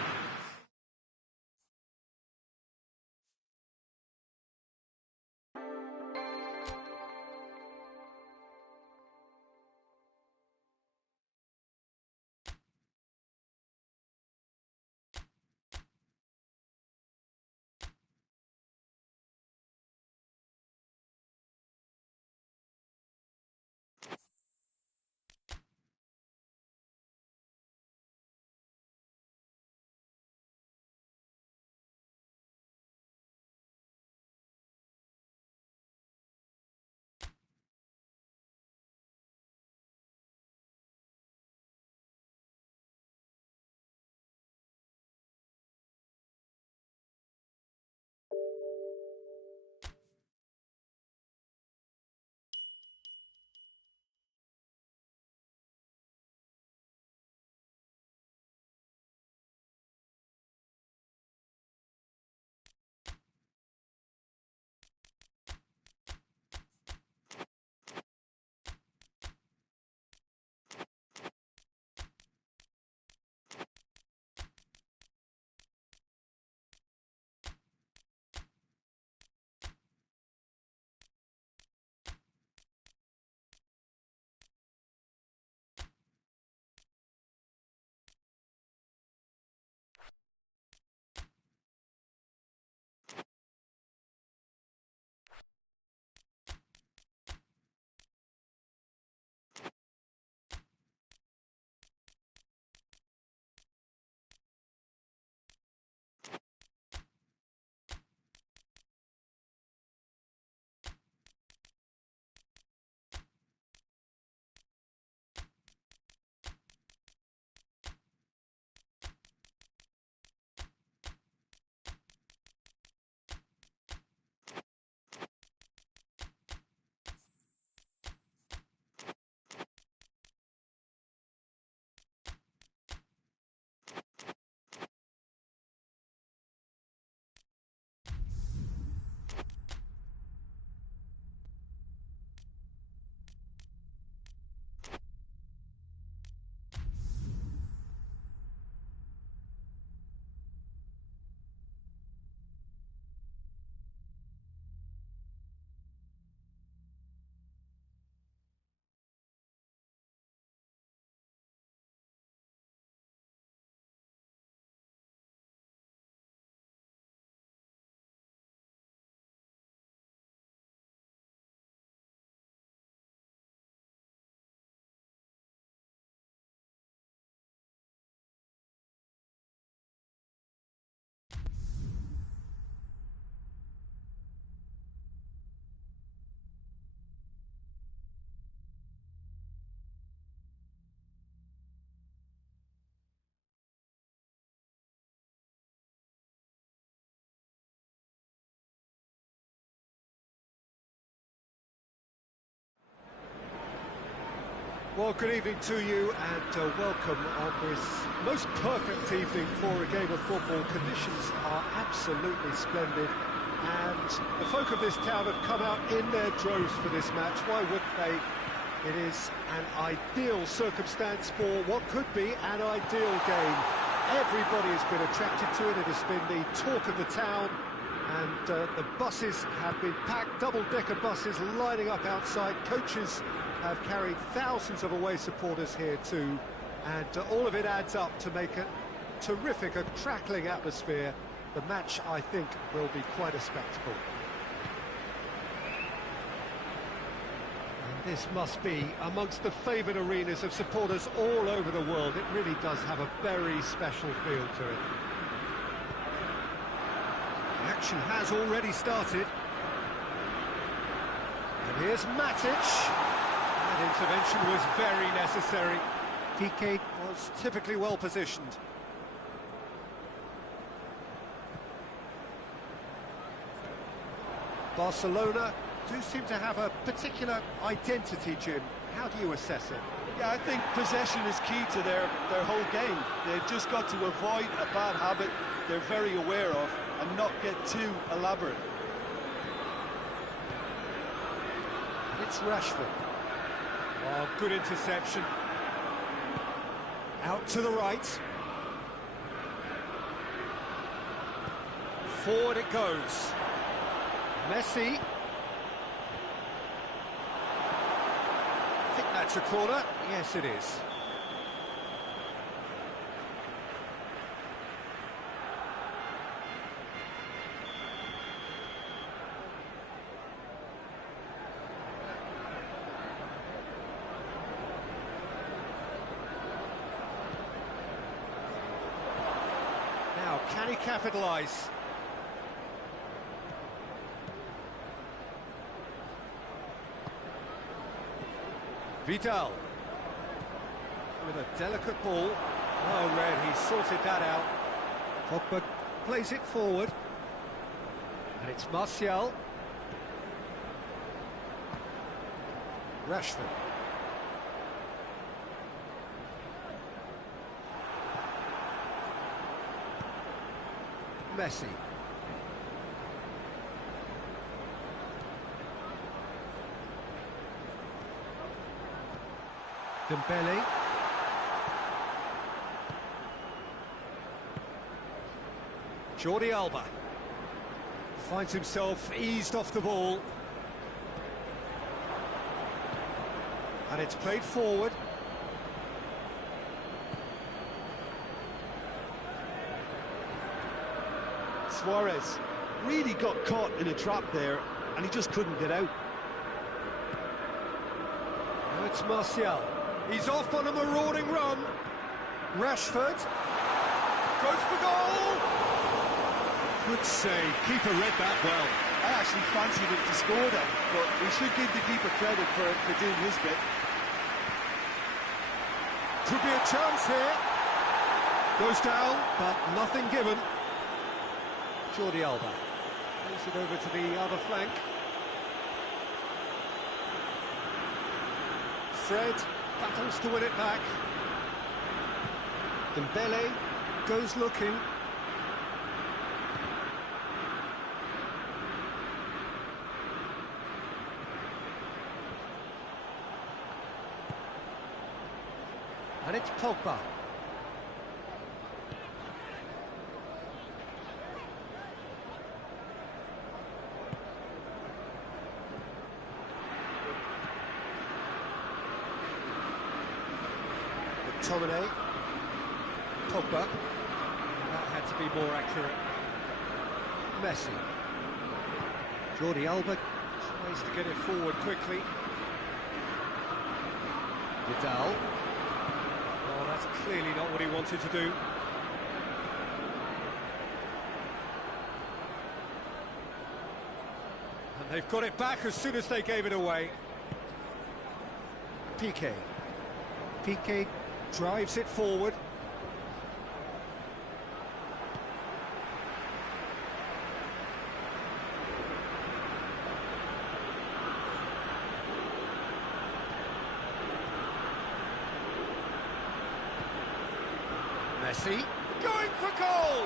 Well, good evening to you and welcome on this most perfect evening for a game of football. Conditions are absolutely splendid and the folk of this town have come out in their droves for this match. Why wouldn't they? It is an ideal circumstance for what could be an ideal game. Everybody has been attracted to it. It has been the talk of the town, and the buses have been packed, double-decker buses lining up outside. Coaches have carried thousands of away supporters here too, and all of it adds up to make a terrific, a crackling atmosphere. The match, I think, will be quite a spectacle. And this must be amongst the favoured arenas of supporters all over the world. It really does have a very special feel to it. The action has already started. And here's Matic. That intervention was very necessary. Piqué was typically well positioned. Barcelona do seem to have a particular identity, Jim. How do you assess it? Yeah, I think possession is key to their whole game. They've just got to avoid a bad habit they're very aware of and not get too elaborate. It's Rashford. Oh, good interception. Out to the right. Forward it goes. Messi. I think that's a corner. Yes, it is. Now, can he capitalise? Vidal with a delicate ball. Oh, Red, he sorted that out. Pogba plays it forward. And it's Martial. Rashford. Messi. Dembele. Jordi Alba finds himself eased off the ball. And it's played forward. Suarez really got caught in a trap there and he just couldn't get out. Now it's Martial. He's off on a marauding run. Rashford goes for goal. Good save. Keeper read that well. I actually fancied him to score that, but we should give the keeper credit for doing his bit. Could be a chance here. Goes down, but nothing given. Jordi Alba moves it over to the other flank. Fred battles to win it back. Dembele goes looking. And it's Pogba. McTominay. Pogba. That had to be more accurate. Messi. Jordi Alba tries to get it forward quickly. Vidal. Oh, that's clearly not what he wanted to do. And they've got it back as soon as they gave it away. Piqué. Piqué drives it forward. Messi, going for goal!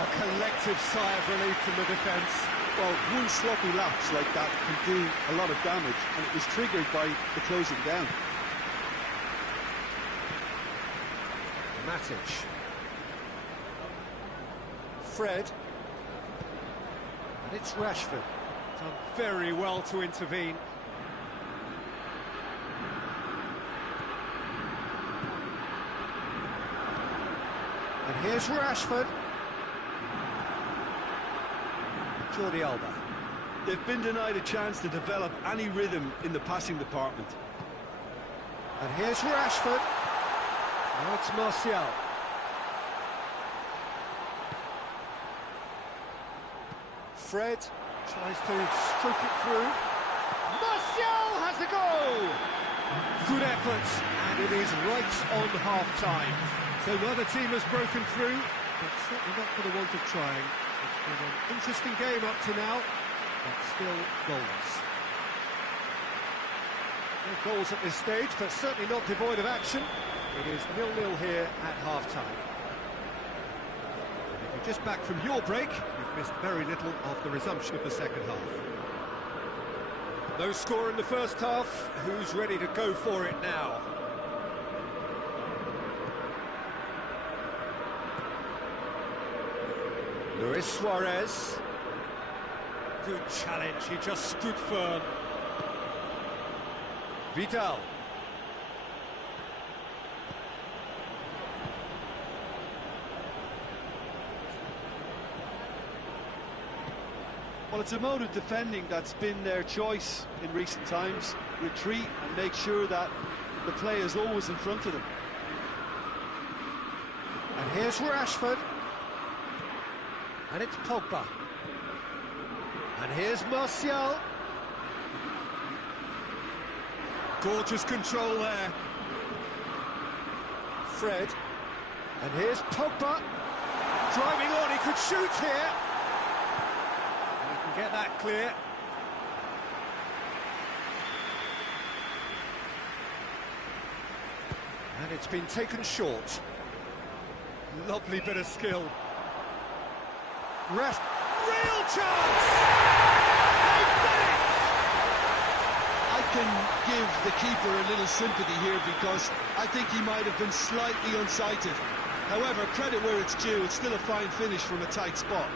A collective sigh of relief from the defence. Well, one sloppy lapse like that can do a lot of damage, and it was triggered by the closing down. Matic. Fred. And it's Rashford. Done very well to intervene. And here's Rashford. Jordi Alba. They've been denied a chance to develop any rhythm in the passing department. And here's Rashford. Now it's Martial. Fred tries to stroke it through. Martial has the goal! Good effort, and it is right on half-time. So the other team has broken through, but certainly not for the want of trying. It's been an interesting game up to now, but still goals. No goals at this stage, but certainly not devoid of action. It is 0-0 here at half-time. If you're just back from your break, you've missed very little of the resumption of the second half. No score in the first half. Who's ready to go for it now? Luis Suarez. Good challenge, he just stood firm. Vidal. Well, it's a mode of defending that's been their choice in recent times. Retreat and make sure that the play is always in front of them. And here's Rashford. And it's Pogba. And here's Martial. Gorgeous control there. Fred. And here's Pogba. Driving on, he could shoot here. Get that clear. And it's been taken short. Lovely bit of skill. Real chance! They've done it! I can give the keeper a little sympathy here because I think he might have been slightly unsighted. However, credit where it's due, it's still a fine finish from a tight spot.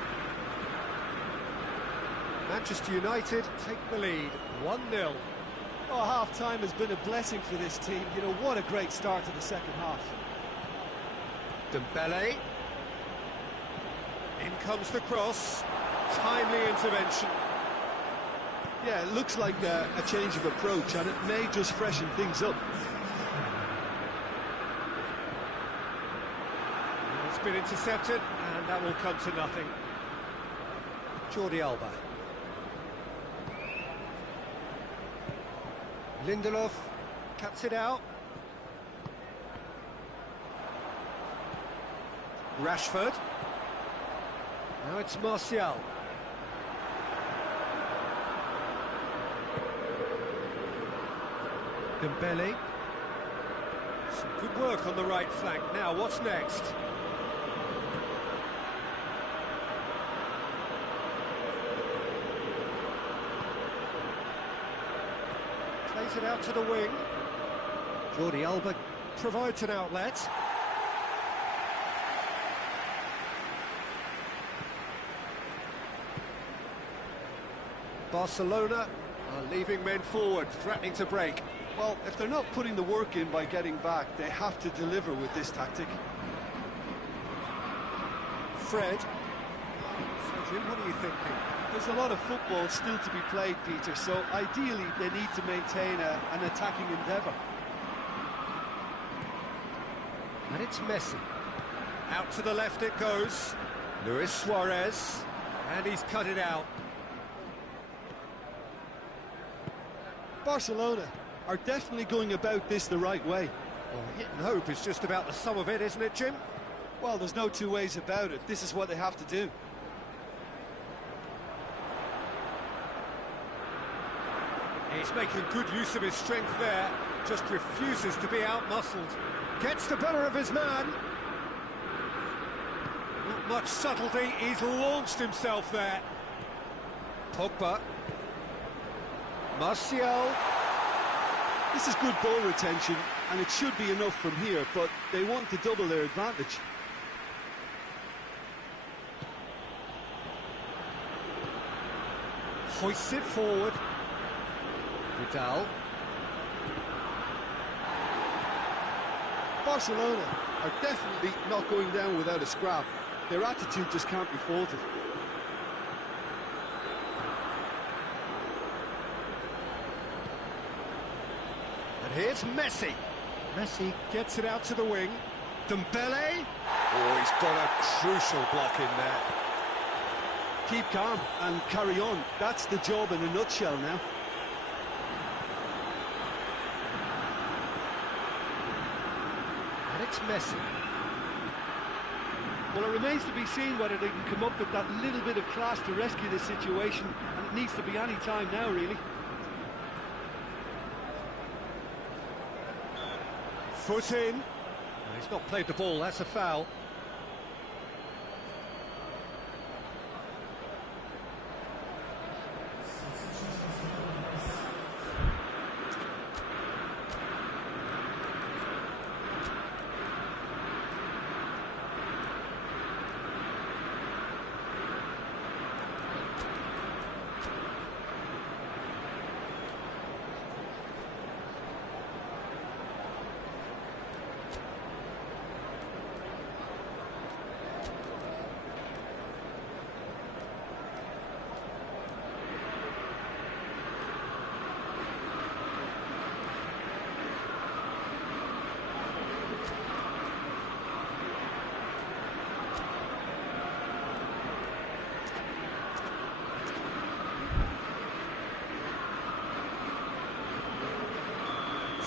Manchester United take the lead, 1-0. Oh, half-time has been a blessing for this team. You know, what a great start to the second half. Dembele. In comes the cross. Timely intervention. Yeah, it looks like a change of approach, and it may just freshen things up. It's been intercepted, and that will come to nothing. Jordi Alba. Lindelof cuts it out. Rashford. Now it's Martial. Dembele. Some good work on the right flank. Now, what's next? Plays it out to the wing. Jordi Alba provides an outlet. Barcelona are leaving men forward, threatening to break. Well, if they're not putting the work in by getting back, they have to deliver with this tactic. Fred. So, Jim, what are you thinking? There's a lot of football still to be played, Peter, so ideally they need to maintain an attacking endeavour. And it's Messi. Out to the left it goes. Luis Suarez. And he's cut it out. Barcelona are definitely going about this the right way. Well, hit and hope is just about the sum of it, isn't it, Jim? Well, there's no two ways about it. This is what they have to do. He's making good use of his strength there, just refuses to be out-muscled. Gets the better of his man. Not much subtlety, he's launched himself there. Pogba. Martial. This is good ball retention, and it should be enough from here, but they want to double their advantage. Hoists it forward. Vidal. Barcelona are definitely not going down without a scrap. Their attitude just can't be faulted. And here's Messi. Messi gets it out to the wing. Dembele. Oh, he's got a crucial block in there. Keep calm and carry on. That's the job in a nutshell now. And it's Messi. Well, it remains to be seen whether they can come up with that little bit of class to rescue this situation, and it needs to be any time now, really. Foot in. No, he's not played the ball, that's a foul.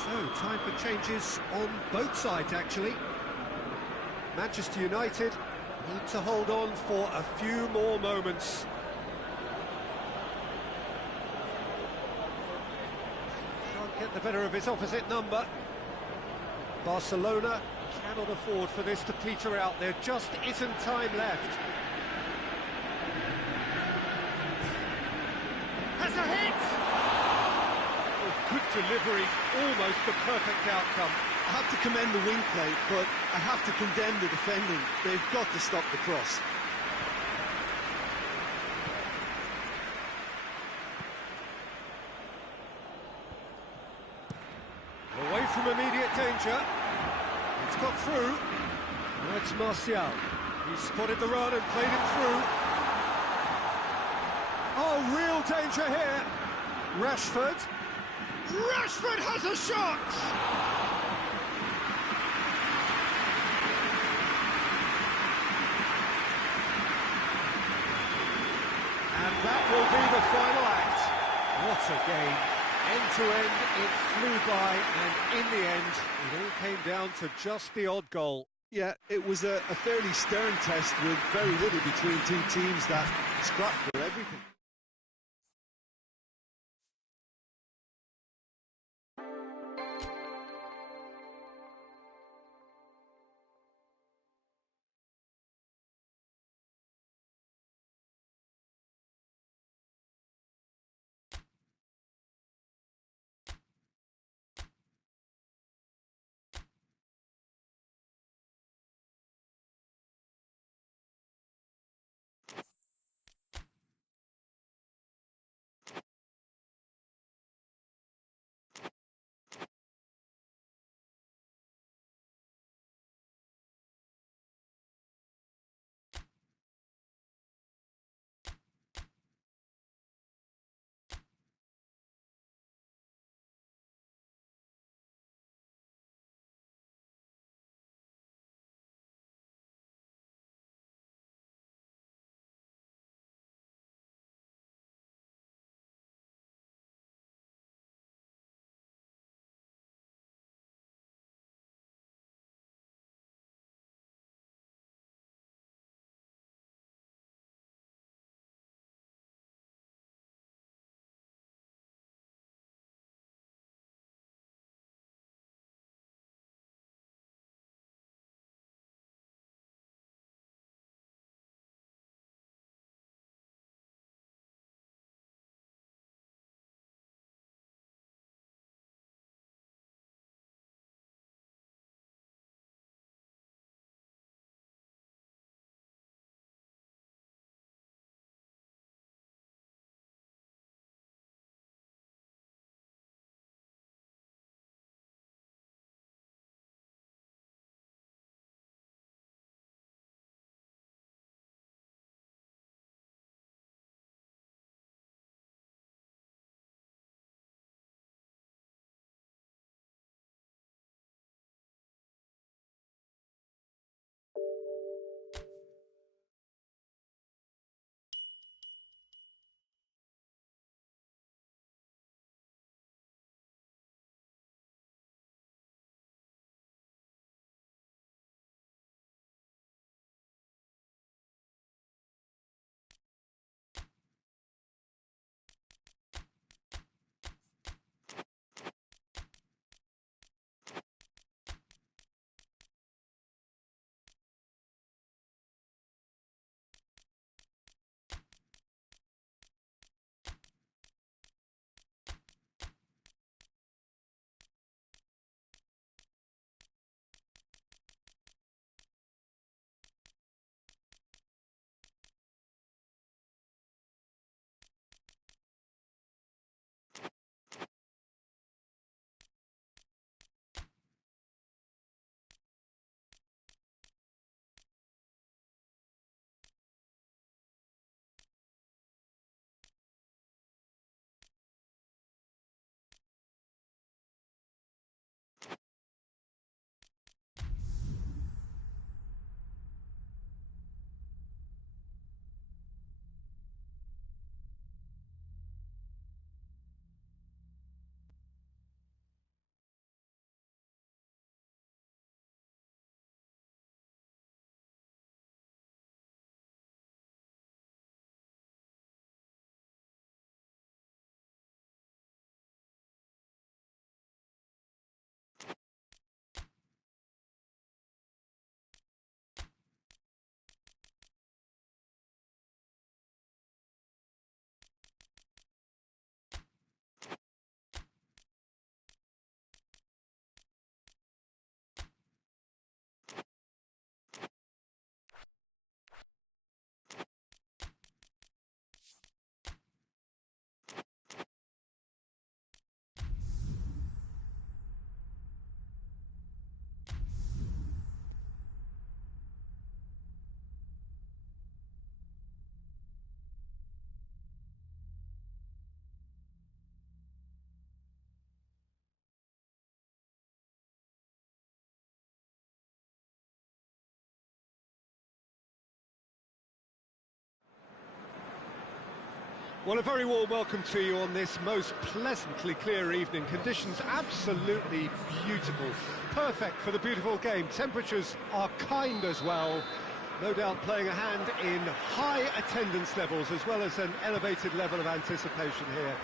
So, time for changes on both sides, actually. Manchester United need to hold on for a few more moments. Can't get the better of his opposite number. Barcelona cannot afford for this to peter out. There just isn't time left. Has a hit! Good delivery, almost the perfect outcome. I have to commend the wing play, but I have to condemn the defending. They've got to stop the cross. Away from immediate danger. It's got through. Now it's Martial. He spotted the run and played it through. Oh, real danger here. Rashford. Rashford has a shot! And that will be the final act. What a game. End to end, it flew by, and in the end, it all came down to just the odd goal. Yeah, it was a fairly stern test with very little between two teams that scrapped for everything. Well, a very warm welcome to you on this most pleasantly clear evening. Conditions absolutely beautiful. Perfect for the beautiful game. Temperatures are kind as well. No doubt playing a hand in high attendance levels as well as an elevated level of anticipation here.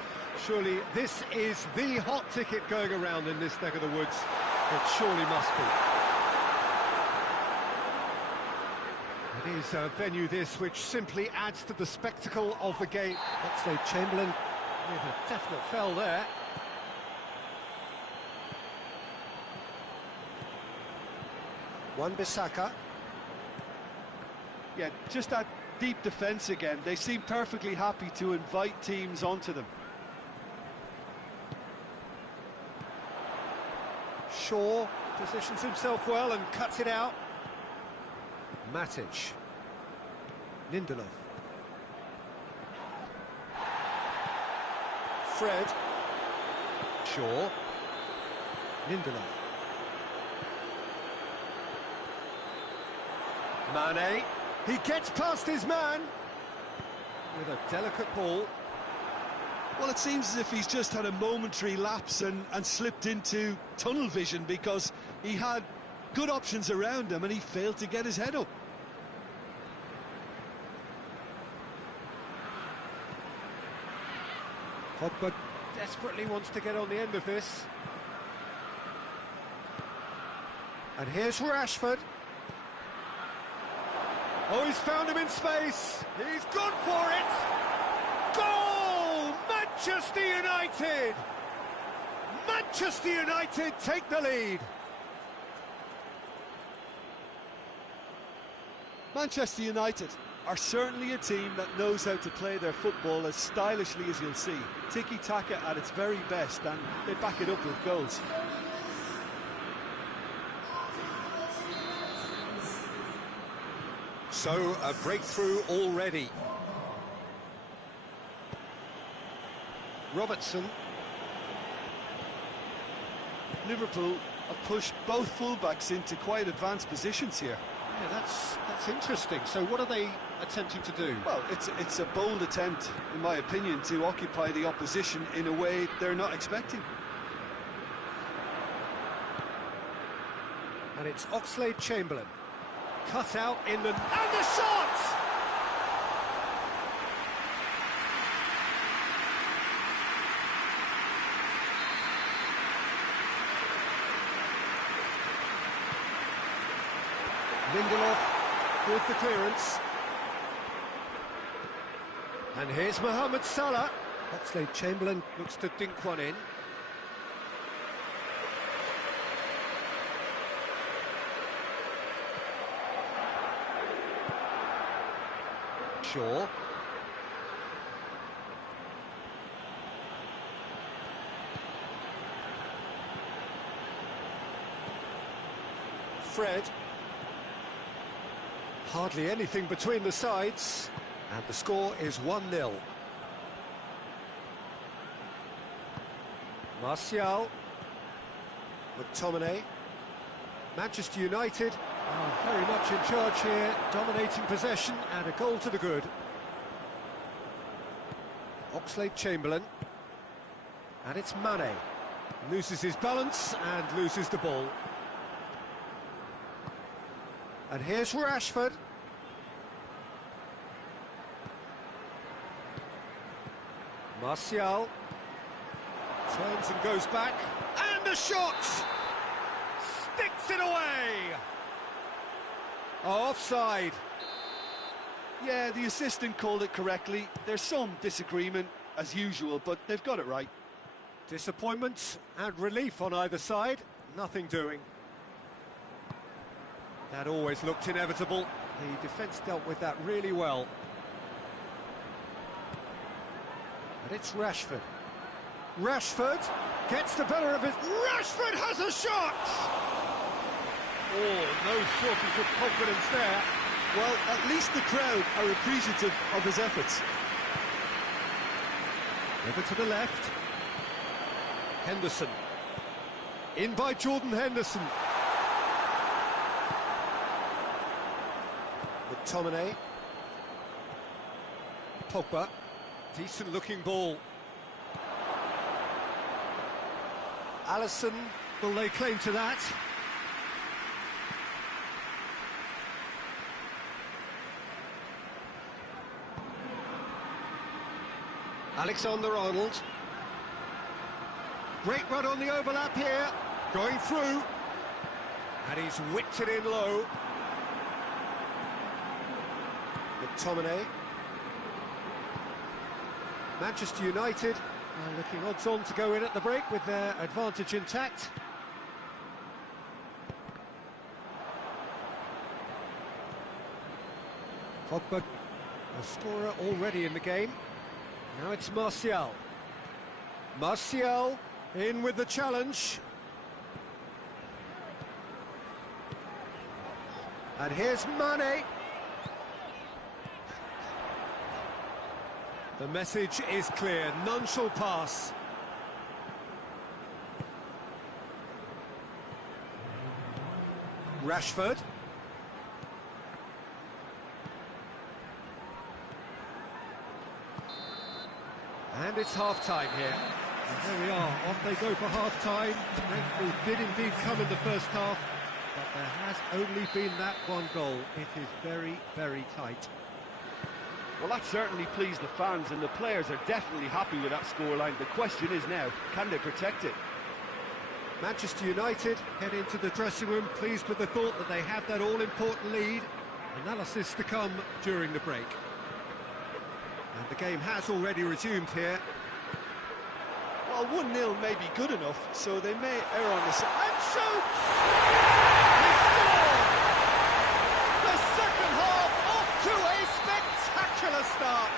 Surely this is the hot ticket going around in this neck of the woods. It surely must be. It is a venue this which simply adds to the spectacle of the game. Oxlade-Chamberlain with a definite foul there. Wan-Bissaka. Yeah, just that deep defence again. They seem perfectly happy to invite teams onto them. Shaw positions himself well and cuts it out. Matic. Lindelof. Fred. Shaw. Lindelof. Mane. He gets past his man with a delicate ball. Well, it seems as if he's just had a momentary lapse and slipped into tunnel vision because he had good options around him and he failed to get his head up. Pogba desperately wants to get on the end of this. And here's Rashford. Oh, he's found him in space. He's gone for it. Goal! Manchester United! Manchester United take the lead. Manchester United are certainly a team that knows how to play their football as stylishly as you'll see. Tiki-taka at its very best, and they back it up with goals. So, a breakthrough already. Robertson. Liverpool have pushed both fullbacks into quite advanced positions here. Yeah, that's interesting. So what are they attempting to do? Well, it's a bold attempt, in my opinion, to occupy the opposition in a way they're not expecting. And it's Oxlade-Chamberlain. Cut out in the... And the shot! Lindelof with the clearance. And here's Mohamed Salah. Oxlade-Chamberlain looks to dink one in. Shaw. Fred. Hardly anything between the sides, and the score is 1-0. Martial. McTominay. Manchester United are very much in charge here, dominating possession and a goal to the good. Oxlade-Chamberlain. And it's Mane. Loses his balance and loses the ball. And here's Rashford. Martial. Turns and goes back. And a shot! Sticks it away! Offside. Yeah, the assistant called it correctly. There's some disagreement, as usual, but they've got it right. Disappointment and relief on either side. Nothing doing. That always looked inevitable. The defence dealt with that really well. And it's Rashford. Rashford gets the better of it. Rashford has a shot! Oh, no shortage of confidence there. Well, at least the crowd are appreciative of his efforts. Over to the left. Henderson. In by Jordan Henderson. McTominay. Pogba. Decent looking ball. Alisson will lay claim to that. Alexander-Arnold. Great run on the overlap here. Going through. And he's whipped it in low. McTominay. Manchester United are looking odds-on to go in at the break with their advantage intact. Pogba, a scorer already in the game. Now it's Martial. Martial in with the challenge. And here's Mane. The message is clear, none shall pass. Rashford. And it's half-time here. And there we are, off they go for half-time. Brentford did indeed come in the first half, but there has only been that one goal. It is very, very tight. Well, that certainly pleased the fans, and the players are definitely happy with that scoreline. The question is now, can they protect it? Manchester United head into the dressing room pleased with the thought that they have that all-important lead. Analysis to come during the break. And the game has already resumed here. Well, 1-0 may be good enough, so they may err on the side. And shoots! He scored! The second half off to a spectacular start.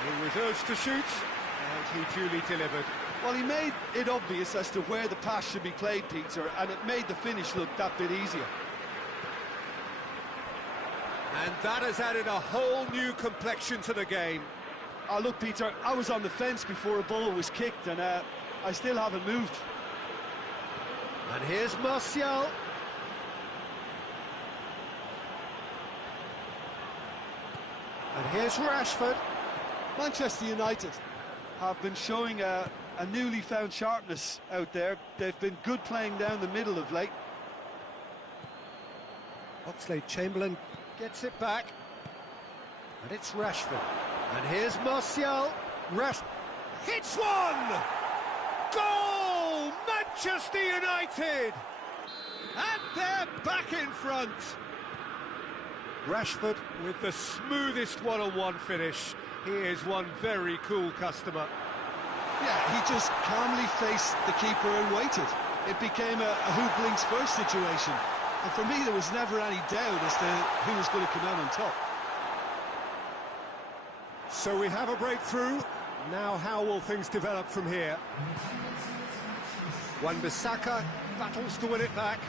He was urged to shoot, and he duly delivered. Well, he made it obvious as to where the pass should be played, Peter, and it made the finish look that bit easier. And that has added a whole new complexion to the game. Oh, look, Peter, I was on the fence before a ball was kicked, and I still haven't moved. And here's Martial. And here's Rashford. Manchester United have been showing a newly found sharpness out there. They've been good playing down the middle of late. Oxlade-Chamberlain gets it back. And it's Rashford. And here's Martial. Hits one! Goal! Manchester United! And they're back in front. Rashford with the smoothest one-on-one finish. He is one very cool customer. Yeah, he just calmly faced the keeper and waited. It became a who blinks first situation. And for me, there was never any doubt as to who was going to come out on top. So we have a breakthrough. Now how will things develop from here? Wan-Bissaka battles to win it back.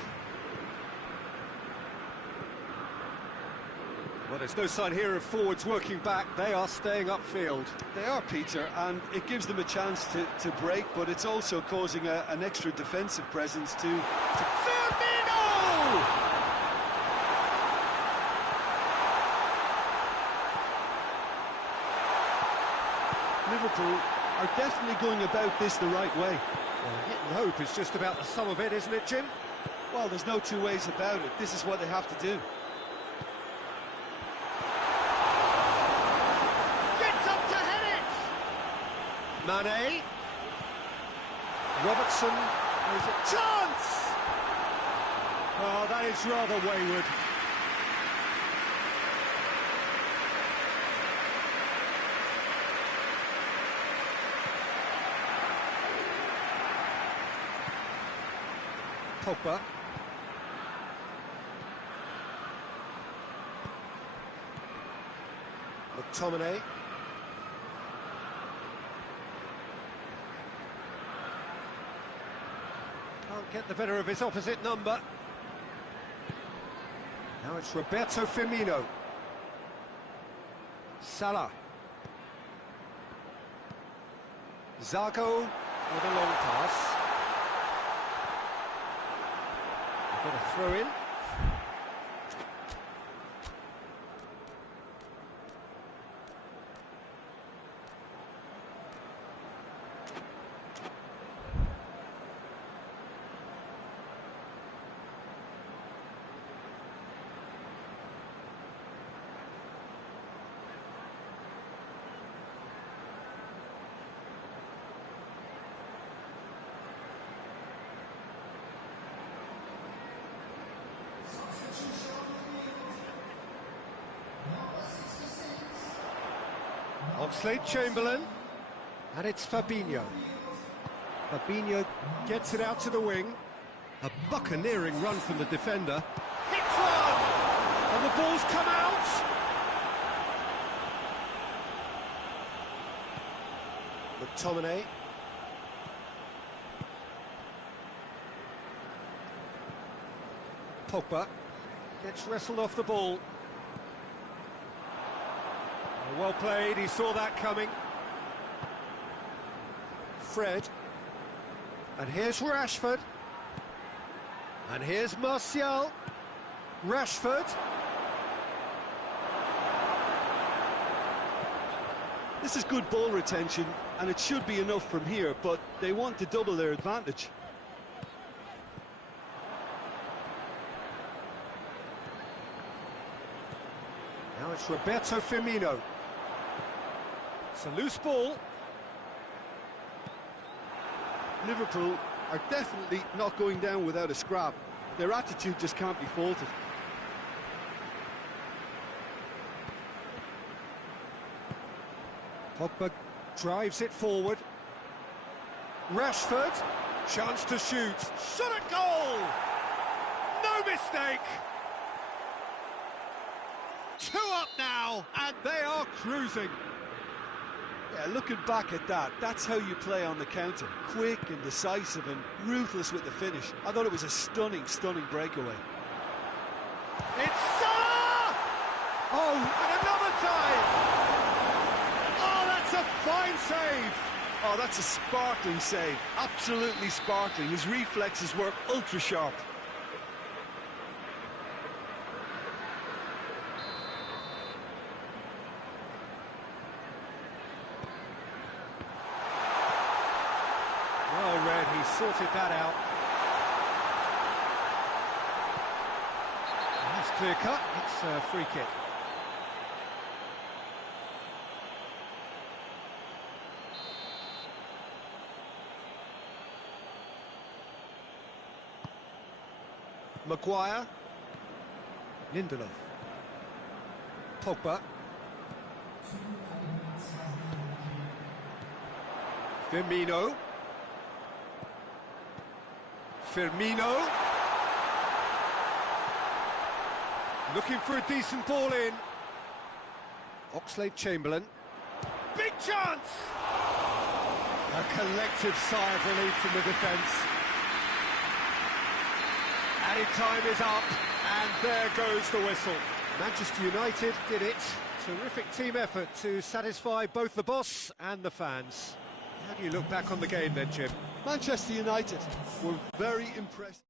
Well, there's no sign here of forwards working back. They are staying upfield. They are, Peter, and it gives them a chance to break, but it's also causing an extra defensive presence to... Firmino! Liverpool are definitely going about this the right way. Well, hit and hope is just about the sum of it, isn't it, Jim? Well, there's no two ways about it. This is what they have to do. Gets up to head it! Mane. Robertson. There's a chance! Oh, that is rather wayward. Pogba. McTominay. Can't get the better of his opposite number. Now it's Roberto Firmino. Salah. Zago with a long pass. Got a throw in. Oxlade-Chamberlain, and it's Fabinho. Fabinho gets it out to the wing. A buccaneering run from the defender. Hits one! And the ball's come out! McTominay. Pogba gets wrestled off the ball. Well played, he saw that coming. Fred. And here's Rashford. And here's Martial. Rashford. This is good ball retention, and it should be enough from here, but they want to double their advantage. Now it's Roberto Firmino. It's a loose ball. Liverpool are definitely not going down without a scrap. Their attitude just can't be faulted. Pogba drives it forward. Rashford, chance to shoot. Shot at goal! No mistake! 2 up now, and they are cruising. Yeah, looking back at that, that's how you play on the counter. Quick and decisive and ruthless with the finish. I thought it was a stunning, stunning breakaway. It's Salah! Oh, and another time! Oh, that's a fine save! Oh, that's a sparkling save. Absolutely sparkling. His reflexes were ultra sharp. Well read, he sorted that out. That's clear cut, it's a free kick. Maguire. Lindelof. Pogba. Firmino. Firmino. Looking for a decent ball in. Oxlade-Chamberlain. Big chance! A collective sigh of relief from the defence. Added time is up, and there goes the whistle. Manchester United did it. Terrific team effort to satisfy both the boss and the fans. How do you look back on the game then, Jim? Manchester United were very impressive.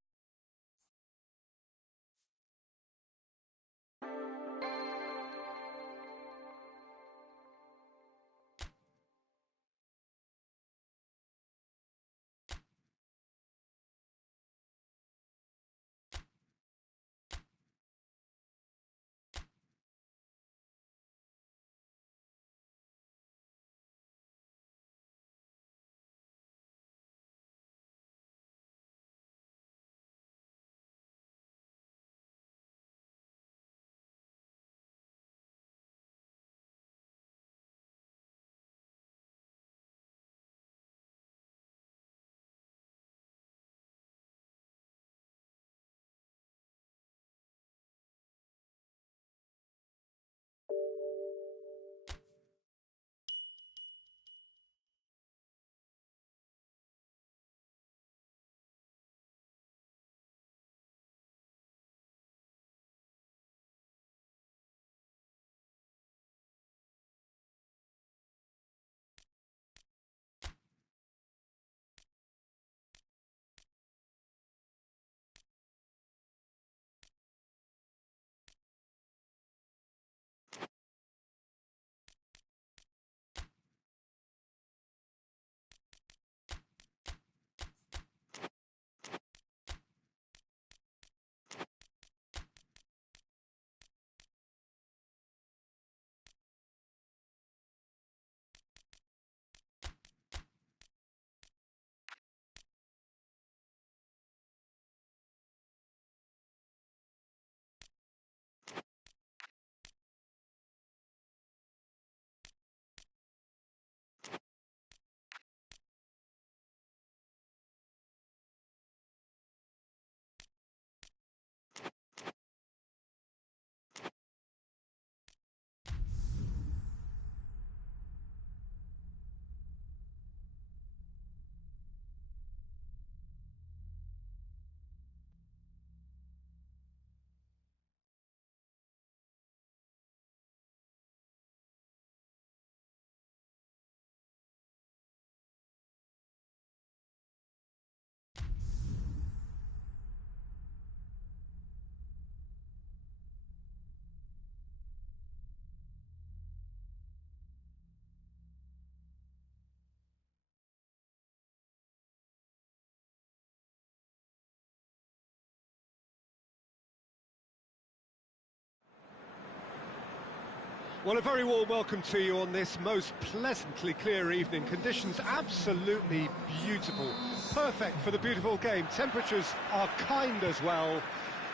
Well, a very warm welcome to you on this most pleasantly clear evening. Conditions absolutely beautiful. Perfect for the beautiful game. Temperatures are kind as well.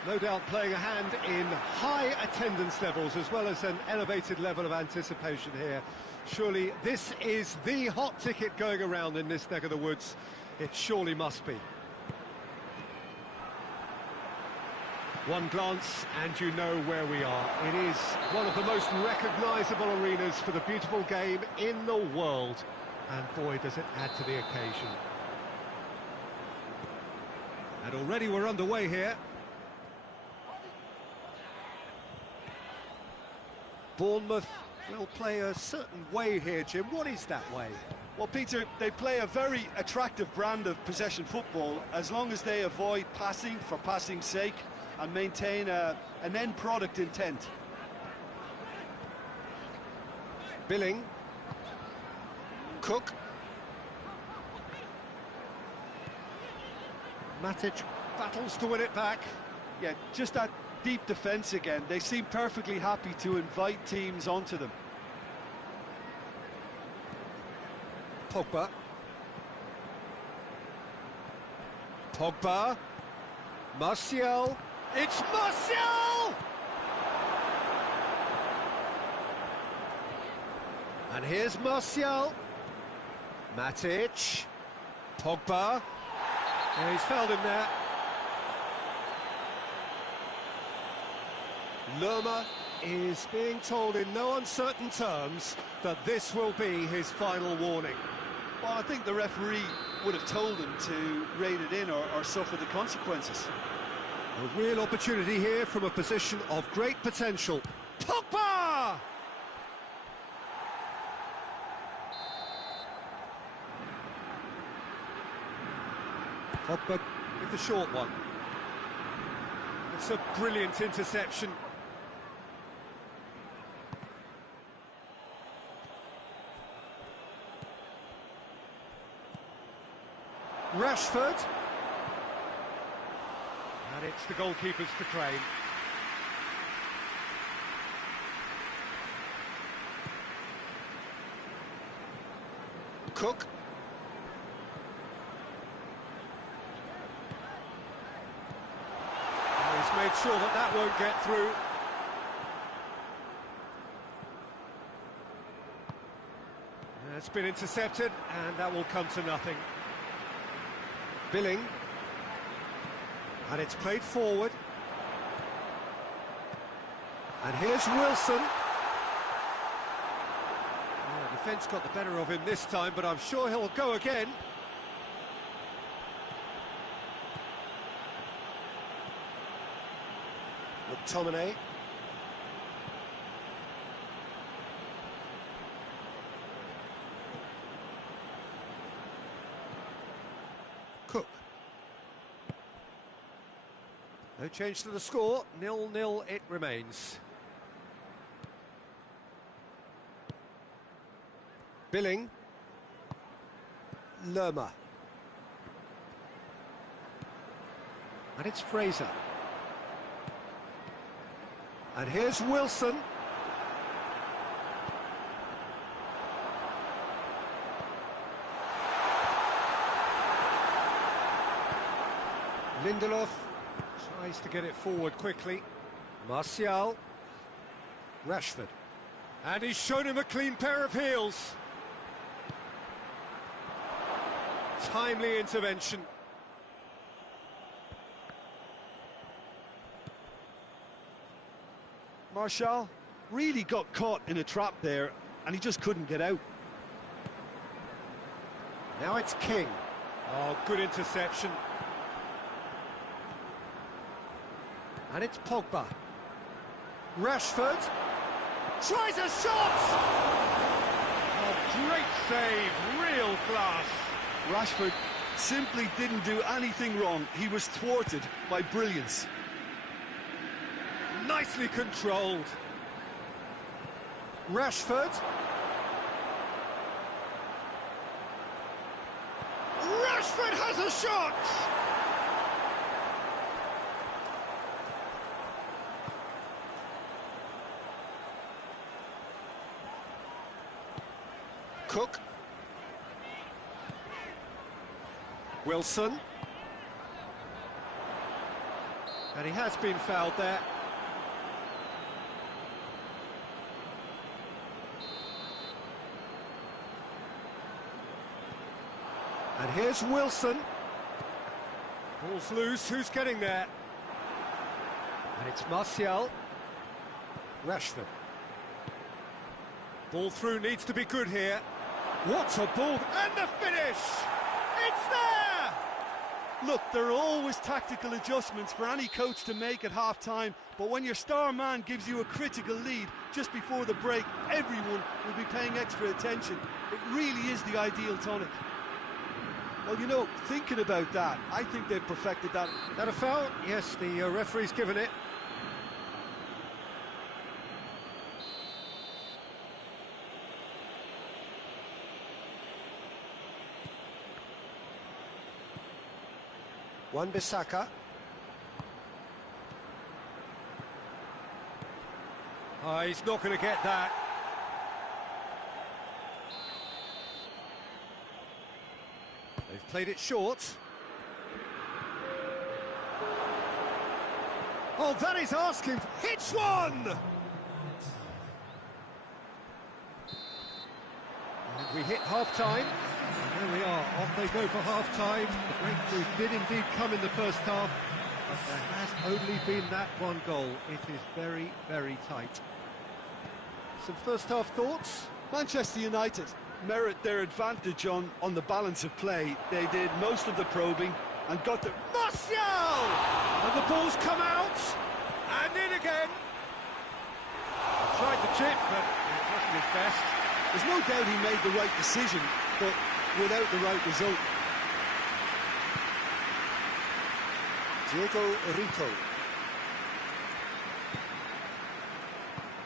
No doubt playing a hand in high attendance levels as well as an elevated level of anticipation here. Surely this is the hot ticket going around in this neck of the woods. It surely must be. One glance and you know where we are. It is one of the most recognisable arenas for the beautiful game in the world. And boy, does it add to the occasion. And already we're underway here. Bournemouth will play a certain way here, Jim. What is that way? Well, Peter, they play a very attractive brand of possession football as long as they avoid passing for passing's sake and maintain an end product intent. Billing. Cook. Matic battles to win it back. Yeah, just that deep defence again. They seem perfectly happy to invite teams onto them. Pogba. Pogba. Martial. It's Martial! And here's Martial. Matic. Pogba. Yeah, he's fouled him there. Lerma is being told in no uncertain terms that this will be his final warning. Well, I think the referee would have told him to rein it in or suffer the consequences. A real opportunity here from a position of great potential. Pogba! Pogba with the short one. It's a brilliant interception. Rashford. And it's the goalkeepers to claim. Cook. Oh, he's made sure that that won't get through. It's been intercepted, and that will come to nothing. Billing. And it's played forward. And here's Wilson. Oh, the defence got the better of him this time, but I'm sure he'll go again. McTominay. Cook. No change to the score, 0-0 it remains. Billing. Lerma. And it's Fraser. And here's Wilson. Lindelof tries to get it forward quickly. Martial. Rashford. And he's shown him a clean pair of heels. Timely intervention. Martial really got caught in a trap there and he just couldn't get out. Now it's King. Oh, good interception. And it's Pogba. Rashford tries a shot! Oh, great save, real class. Rashford simply didn't do anything wrong. He was thwarted by brilliance. Nicely controlled. Rashford. Rashford has a shot! Cook. Wilson. And he has been fouled there. And here's Wilson. Ball's loose, who's getting there? And it's Martial. Rashford. Ball through needs to be good here. What a ball, and the finish! It's there! Look, there are always tactical adjustments for any coach to make at half-time, but when your star man gives you a critical lead just before the break, everyone will be paying extra attention. It really is the ideal tonic. Well, you know, thinking about that, I think they've perfected that. That a foul? Yes, the referee's given it. Wan-Bissaka. Oh, he's not going to get that. They've played it short. Oh, that is asking. Hits one! And we hit half-time. There we are, off they go for half-time. The breakthrough did indeed come in the first half, but there has only been that one goal. It is very, very tight. Some first-half thoughts? Manchester United merit their advantage on the balance of play. They did most of the probing and got the... Martial! And the ball's come out, and in again. Tried the chip, but it wasn't his best. There's no doubt he made the right decision, but without the right result. Diego Rico.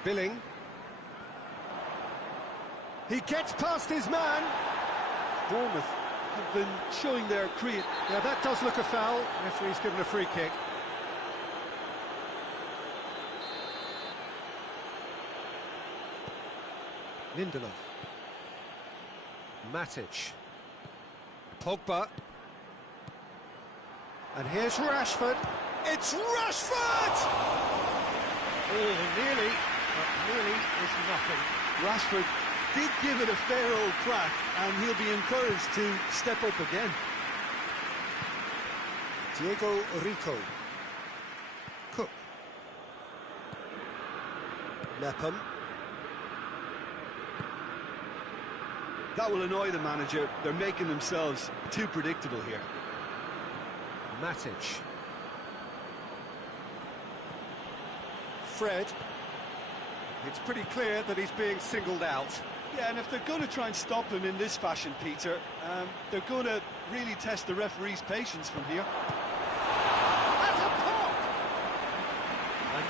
Billing. He gets past his man. Bournemouth have been showing their creativity. Yeah, that does look a foul. Referee's given a free kick. Lindelof. Matic. Pogba. And here's Rashford. It's Rashford! Oh, nearly, but nearly is nothing. Rashford did give it a fair old crack, and he'll be encouraged to step up again. Diego Rico. Cook. Mepham. That will annoy the manager. They're making themselves too predictable here. Matic. Fred. It's pretty clear that he's being singled out. Yeah, and if they're going to try and stop him in this fashion, Peter, they're going to really test the referee's patience from here. That's a pop!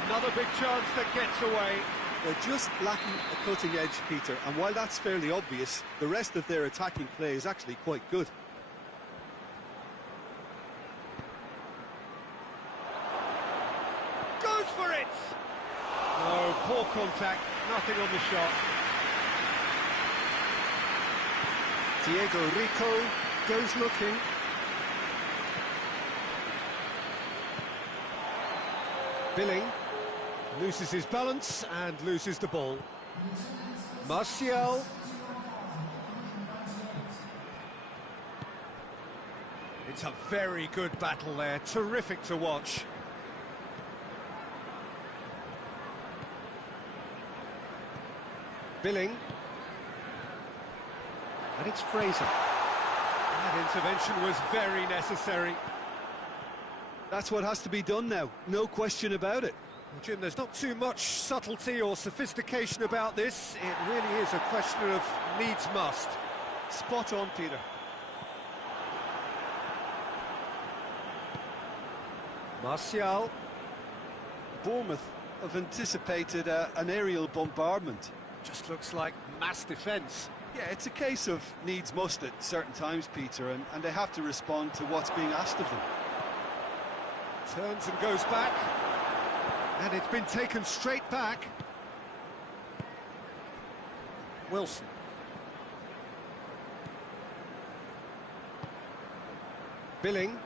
Another big chance that gets away. They're just lacking a cutting edge, Peter, and while that's fairly obvious, the rest of their attacking play is actually quite good. Goes for it! No, poor contact, nothing on the shot. Diego Rico goes looking. Billing loses his balance and loses the ball. Martial. It's a very good battle there, terrific to watch. Billing. And it's Fraser. That intervention was very necessary. That's what has to be done now, no question about it. Well, Jim, there's not too much subtlety or sophistication about this. It really is a question of needs must. Spot on, Peter. Martial. Bournemouth have anticipated an aerial bombardment. Just looks like mass defence. Yeah, it's a case of needs must at certain times, Peter, and they have to respond to what's being asked of them. Turns and goes back. And it's been taken straight back. Wilson. Billing,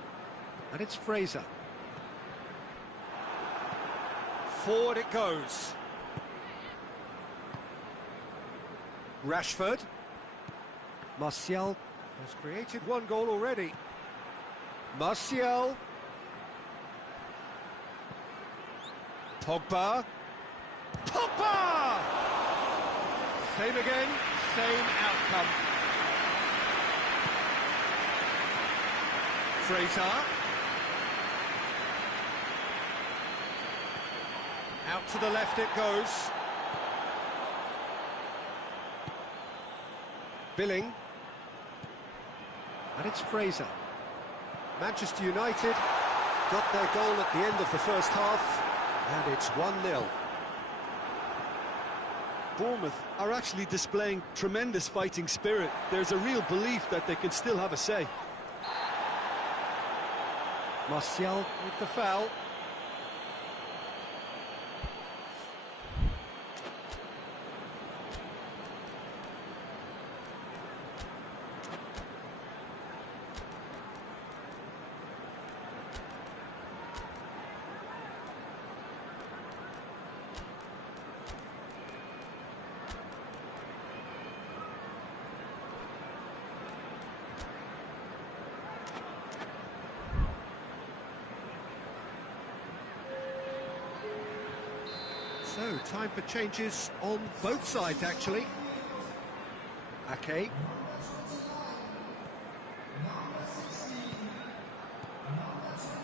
and it's Fraser. Forward it goes. Rashford. Martial has created one goal already. Martial. Pogba. Pogba! Same again, same outcome. Fraser. Out to the left it goes. Billing. And it's Fraser. Manchester United got their goal at the end of the first half, and it's 1-0. Bournemouth are actually displaying tremendous fighting spirit. There's a real belief that they can still have a say. Martial with the foul. So, time for changes on both sides, actually. Ake.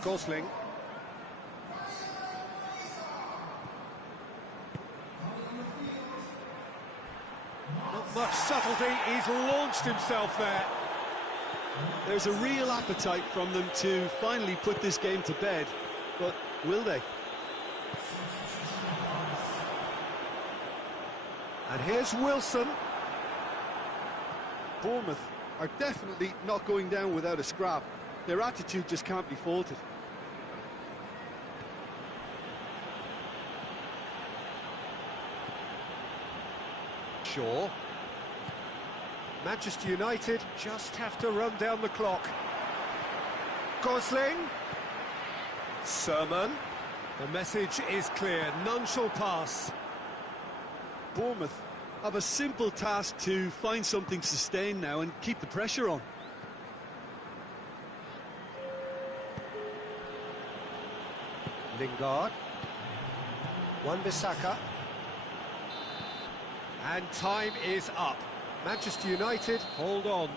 Gosling. Not much subtlety, he's launched himself there. There's a real appetite from them to finally put this game to bed, but will they? And here's Wilson. Bournemouth are definitely not going down without a scrap. Their attitude just can't be faulted. Shaw. Manchester United just have to run down the clock. Gosling. Sermon. The message is clear, none shall pass. Bournemouth have a simple task to find something sustained now and keep the pressure on. Lingard. Wan-Bissaka. And time is up. Manchester United, hold on.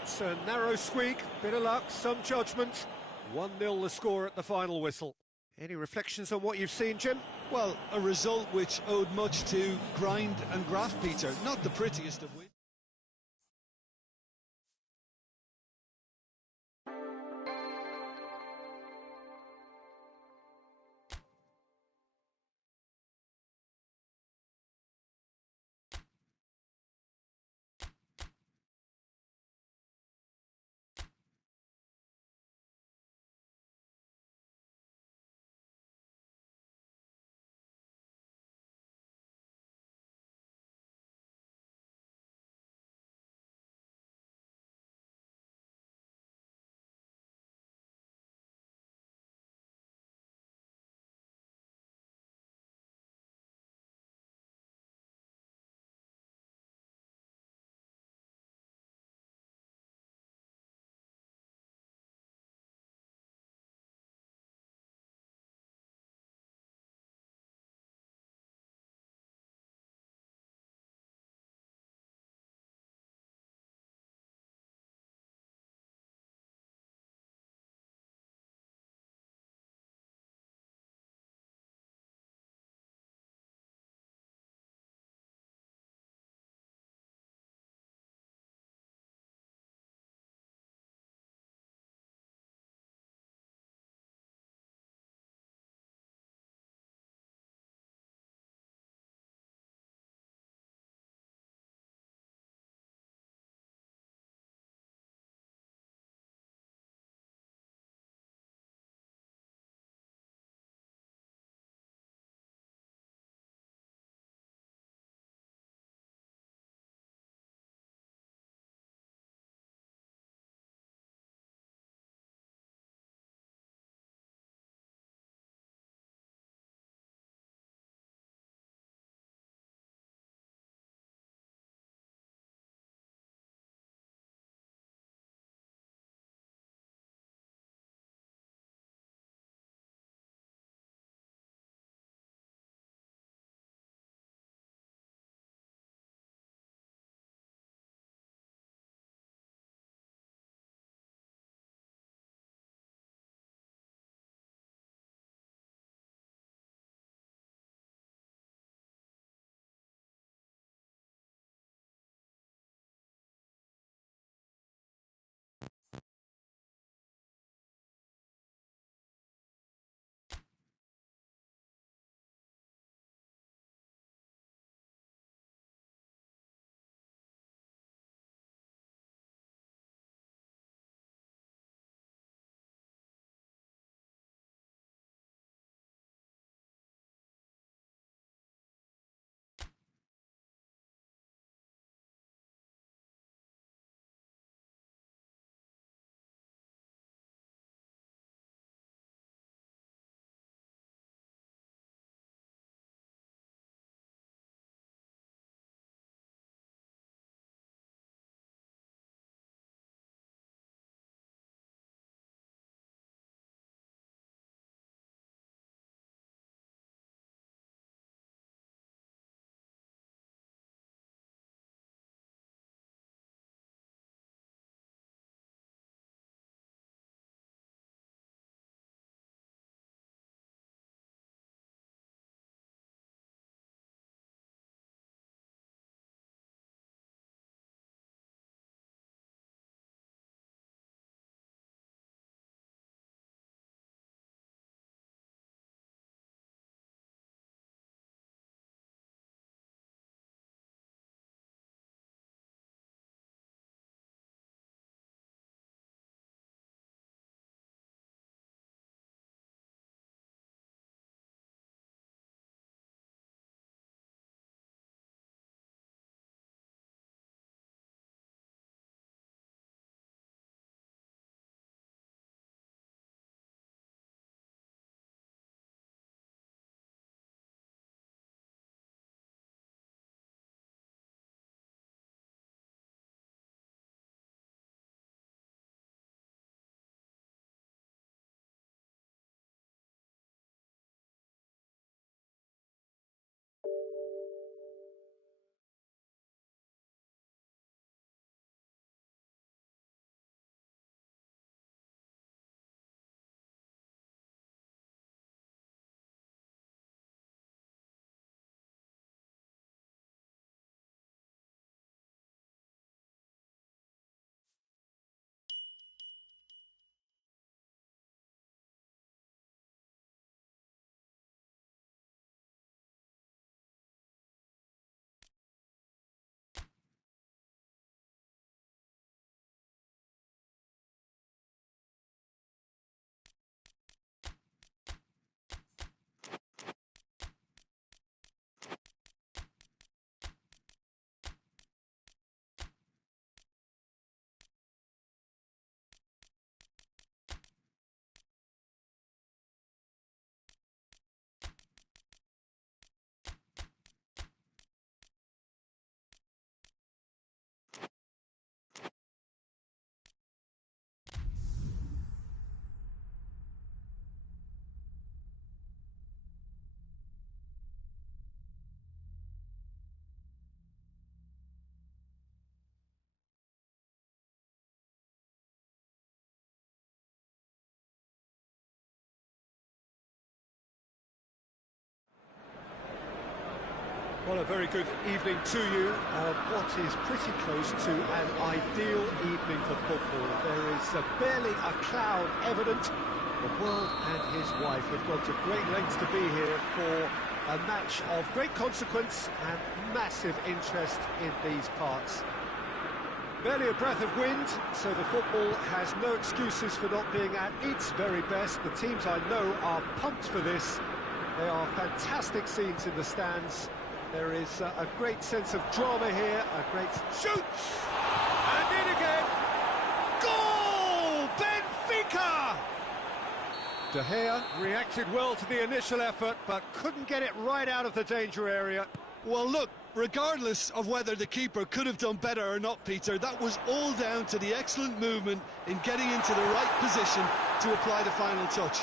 It's a narrow squeak, bit of luck, some judgment. 1-0 the score at the final whistle. Any reflections on what you've seen, Jim? Well, a result which owed much to grind and graft, Peter. Not the prettiest of wins. Well, a very good evening to you. What is pretty close to an ideal evening for football. There is barely a cloud evident. The world and his wife have gone to great lengths to be here for a match of great consequence and massive interest in these parts. Barely a breath of wind, so the football has no excuses for not being at its very best. The teams I know are pumped for this. There are fantastic scenes in the stands. There is a great sense of drama here, a great... Shoots! And in again! Goal! Benfica! De Gea reacted well to the initial effort, but couldn't get it right out of the danger area. Well, look, regardless of whether the keeper could have done better or not, Peter, that was all down to the excellent movement in getting into the right position to apply the final touch.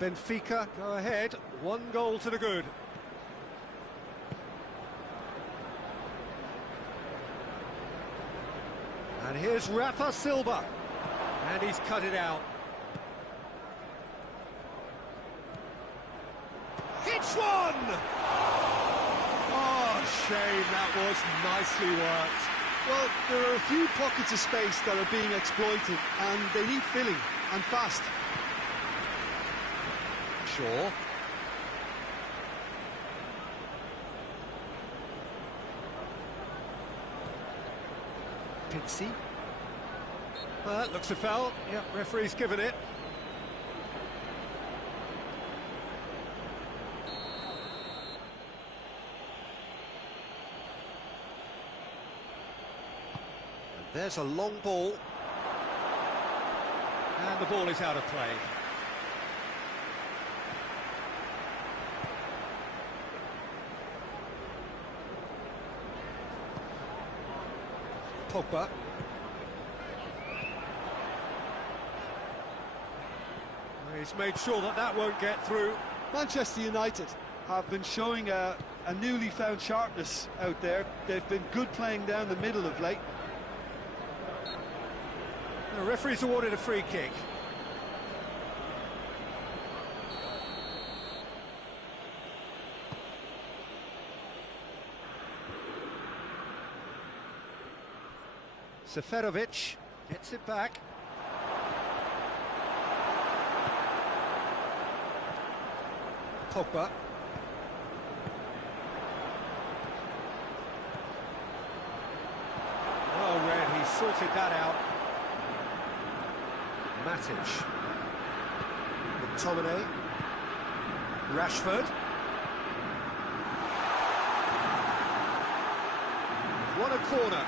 Benfica go ahead, 1 goal to the good. And here's Rafa Silva. And he's cut it out. Hits one! Oh, shame, that was nicely worked. Well, there are a few pockets of space that are being exploited, and they need filling, and fast. Shaw. Pizzi. Well, that looks a foul. Yep, referee's given it. And there's a long ball. And the ball is out of play. Pogba. He's made sure that that won't get through. Manchester United have been showing a newly found sharpness out there. They've been good playing down the middle of late. The referee's awarded a free kick. Seferovic gets it back. Pogba. Well read, he sorted that out. Matic. McTominay. Rashford. What a corner.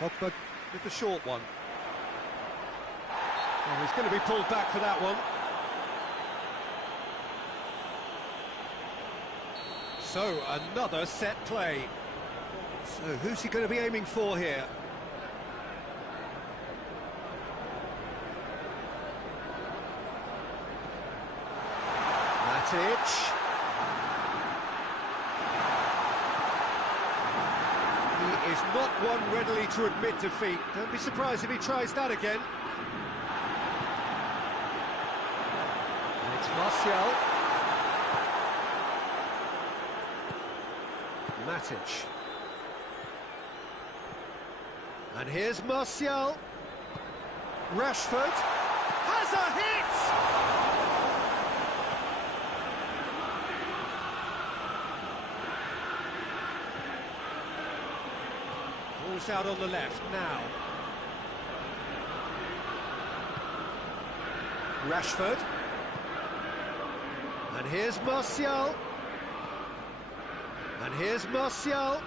Pogba with the short one. Oh, he's going to be pulled back for that one. So, another set play. So, who's he going to be aiming for here? Matic. He is not one readily to admit defeat. Don't be surprised if he tries that again. And it's Martial. Matic. And here's Martial. Rashford has a hit! Ball's out on the left now. Rashford. And here's Martial. And here's Martial.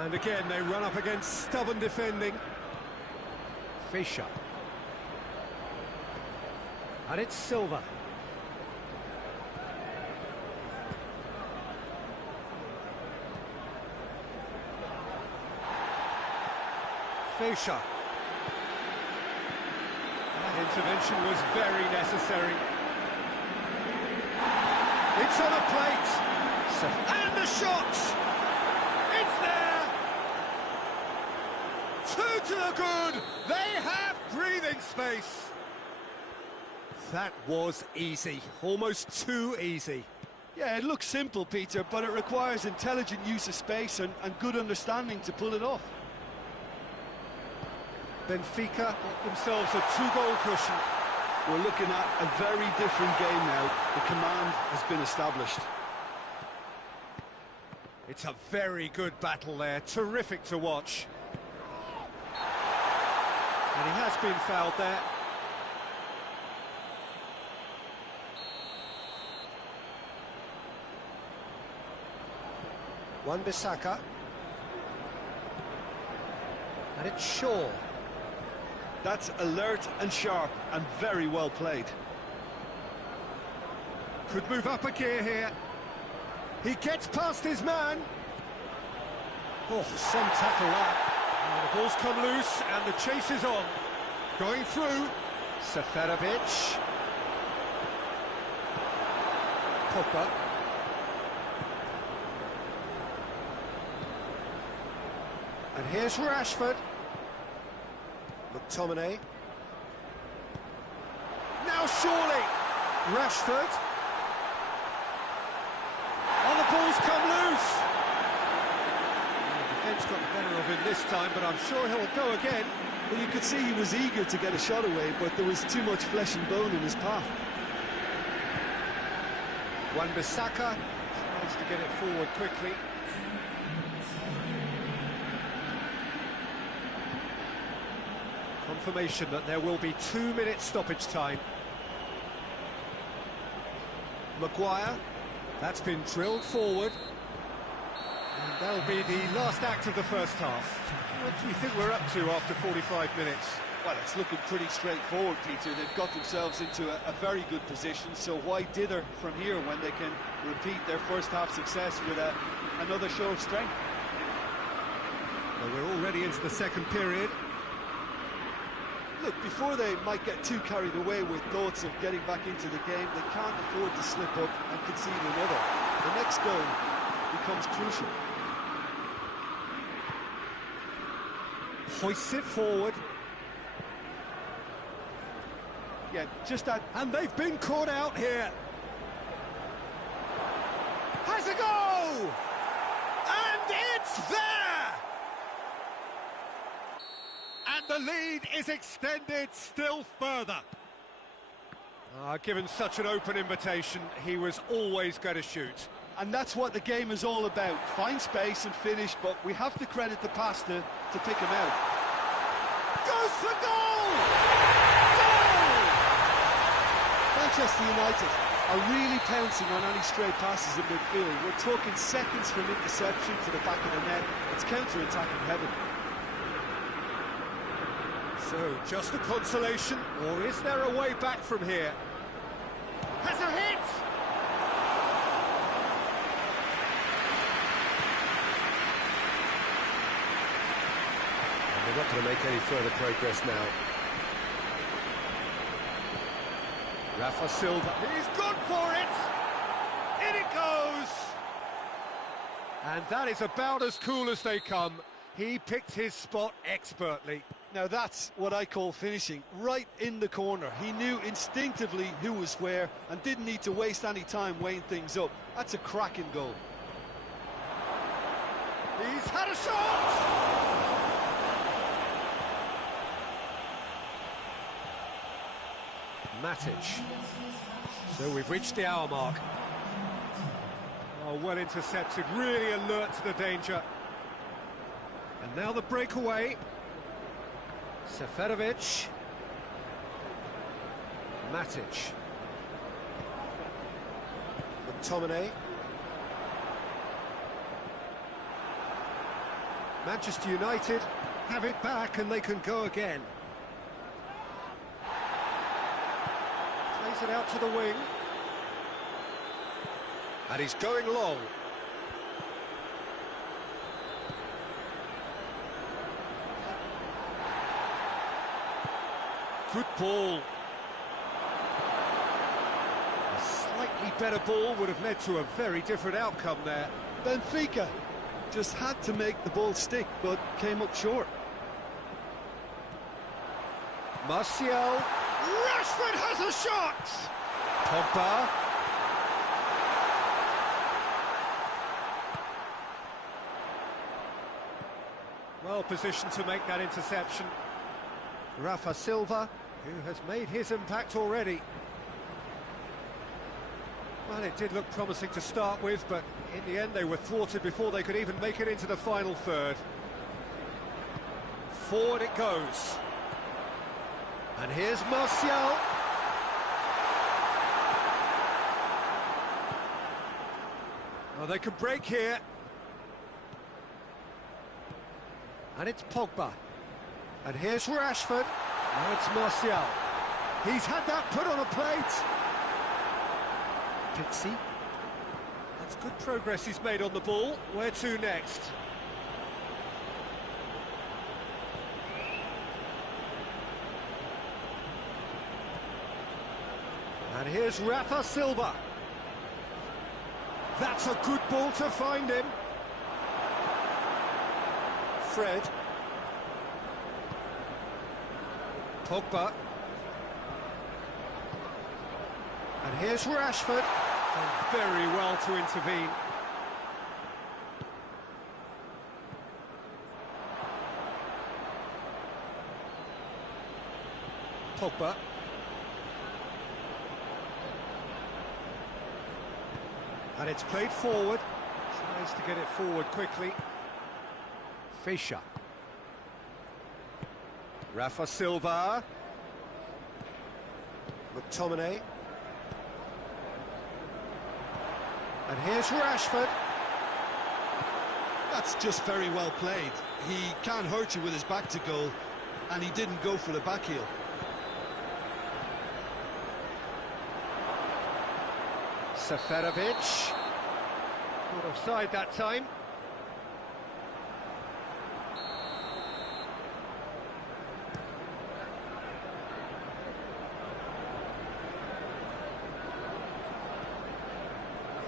And again, they run up against stubborn defending. Fischer. And it's Silva. Fischer. That intervention was very necessary. It's on a plate. And the shot! It's there! 2 to the good! They have breathing space! That was easy, almost too easy. Yeah, it looks simple, Peter, but it requires intelligent use of space and good understanding to pull it off. Benfica got themselves a two-goal cushion. We're looking at a very different game now. The command has been established. It's a very good battle there, terrific to watch. And he has been fouled there. Wan-Bissaka. And it's Shaw. That's alert and sharp and very well played. Could move up a gear here. He gets past his man. Oh, some tackle that. And the ball's come loose and the chase is on. Going through. Seferovic. Pogba. And here's Rashford. McTominay. Now surely. Rashford. Oh, the ball's come loose. The defence got the better of him this time, but I'm sure he'll go again. Well, you could see he was eager to get a shot away, but there was too much flesh and bone in his path. Wan-Bissaka tries to get it forward quickly. Confirmation that there will be 2 minutes stoppage time. Maguire, that's been drilled forward. And that'll be the last act of the first half. What do you think we're up to after 45 minutes? Well, it's looking pretty straightforward, Peter. They've got themselves into a very good position, so why dither from here when they can repeat their first half success with another show of strength? Well, we're already into the second period. Look, before they might get too carried away with thoughts of getting back into the game, they can't afford to slip up and concede another. The next goal becomes crucial. Hoists it forward. Yeah, just that. And they've been caught out here. Has a go! And it's there! And the lead is extended still further. Given such an open invitation, he was always going to shoot. And that's what the game is all about. Find space and finish, but we have to credit the pass to pick him out. Goes for goal! Goal! Manchester United are really pouncing on any stray passes in midfield. We're talking seconds from interception to the back of the net. It's counter-attacking heaven. So, just a consolation, or is there a way back from here? Has a hit! And they're not going to make any further progress now. Rafa Silva, he's gone for it! In it goes! And that is about as cool as they come. He picked his spot expertly. Now that's what I call finishing, right in the corner. He knew instinctively who was where and didn't need to waste any time weighing things up. That's a cracking goal. He's had a shot! Matic. So we've reached the hour mark. Oh, well intercepted, really alert to the danger. And now the breakaway. Seferovic. Matic. McTominay. Manchester United have it back and they can go again. Plays it out to the wing. And he's going long. Good ball. A slightly better ball would have led to a very different outcome there. Benfica just had to make the ball stick, but came up short. Martial, Rashford has a shot! Pogba. Well positioned to make that interception. Rafa Silva, who has made his impact already. Well, it did look promising to start with, but in the end they were thwarted before they could even make it into the final third. Forward it goes. And here's Martial. Well, they can break here. And it's Pogba. And here's Rashford. Now it's Martial. He's had that put on a plate. Pixie. That's good progress he's made on the ball. Where to next? And here's Rafa Silva. That's a good ball to find him. Fred. Pogba. And here's Rashford. Done very well to intervene. Pogba. And it's played forward. Tries to get it forward quickly. Fischer. Rafa Silva. McTominay. And here's Rashford. That's just very well played. He can't hurt you with his back to goal, and he didn't go for the back heel. Seferovic. Caught offside that time.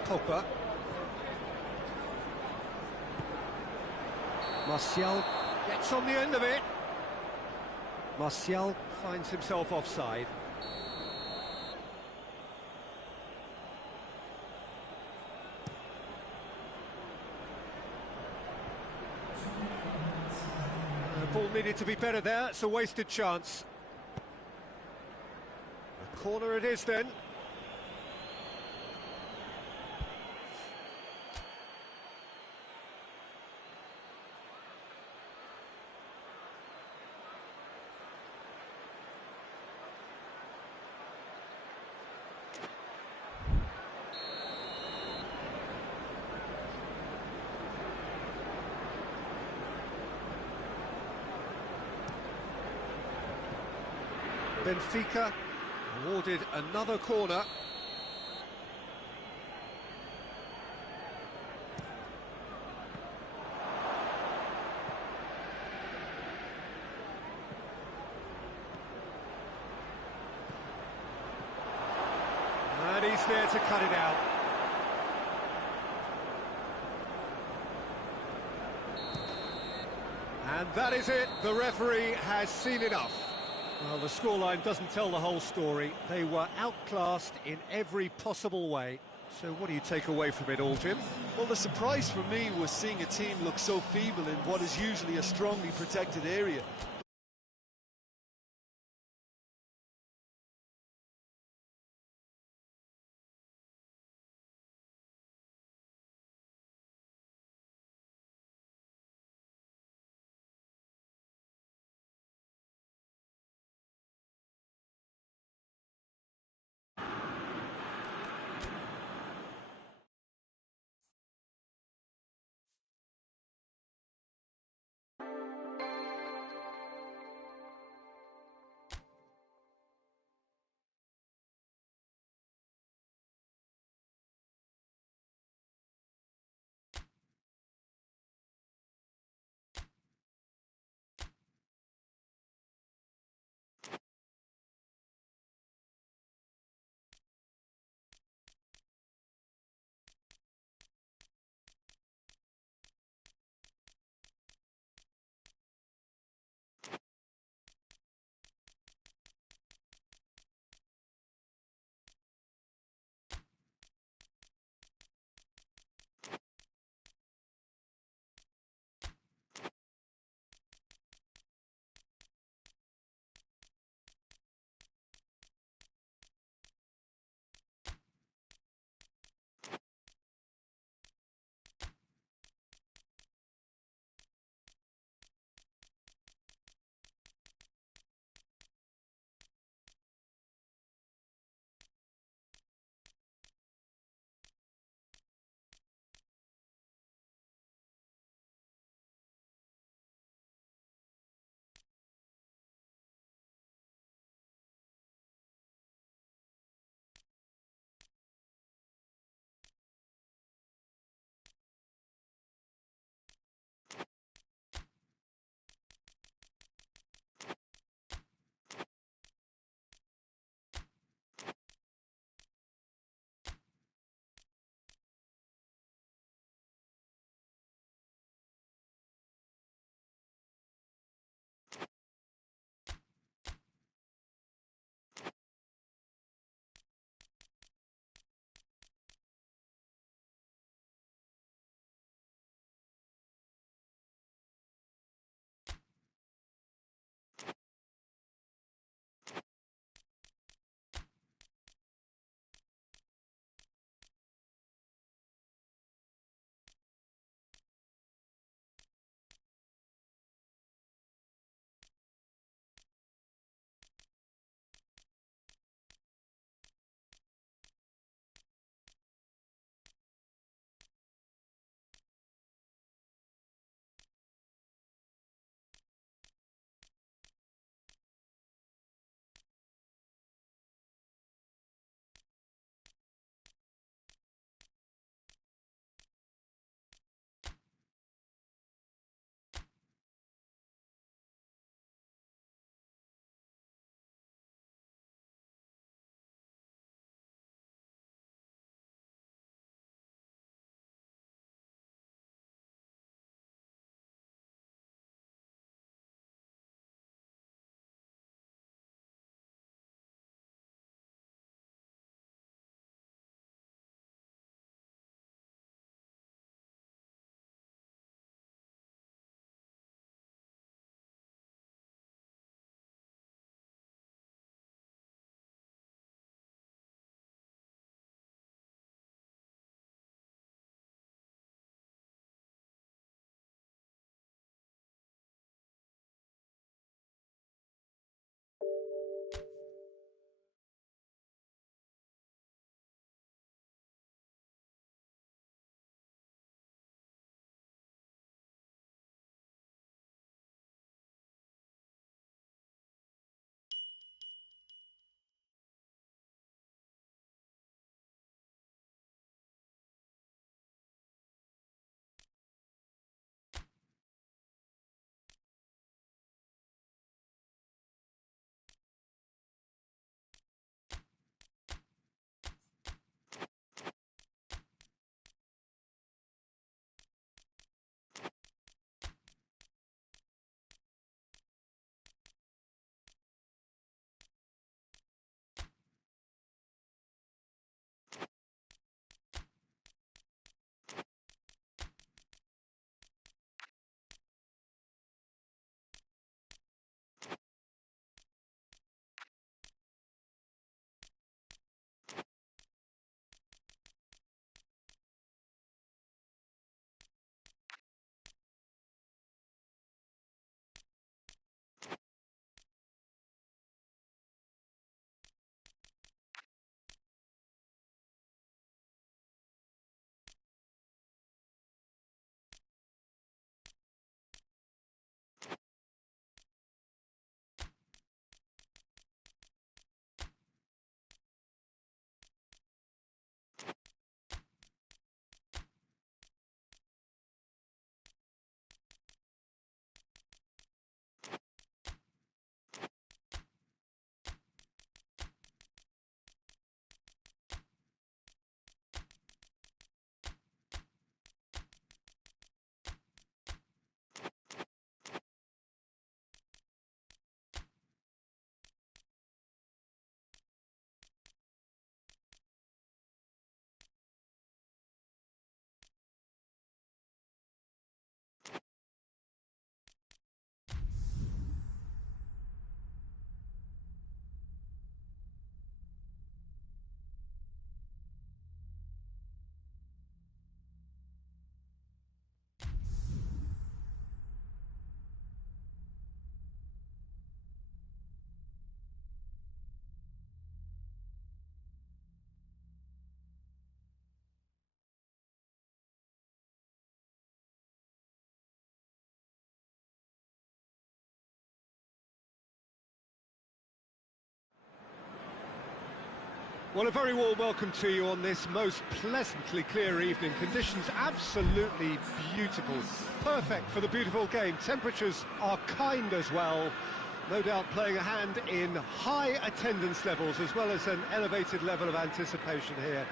Pogba. Martial gets on the end of it. Martial finds himself offside. The ball needed to be better there, it's a wasted chance. A corner it is then. Benfica awarded another corner. And he's there to cut it out. And that is it. The referee has seen enough. Well, the scoreline doesn't tell the whole story. They were outclassed in every possible way. So what do you take away from it all, Jim? Well, the surprise for me was seeing a team look so feeble in what is usually a strongly protected area. Well, a very warm welcome to you on this most pleasantly clear evening. Conditions absolutely beautiful. Perfect for the beautiful game. Temperatures are kind as well. No doubt playing a hand in high attendance levels as well as an elevated level of anticipation here.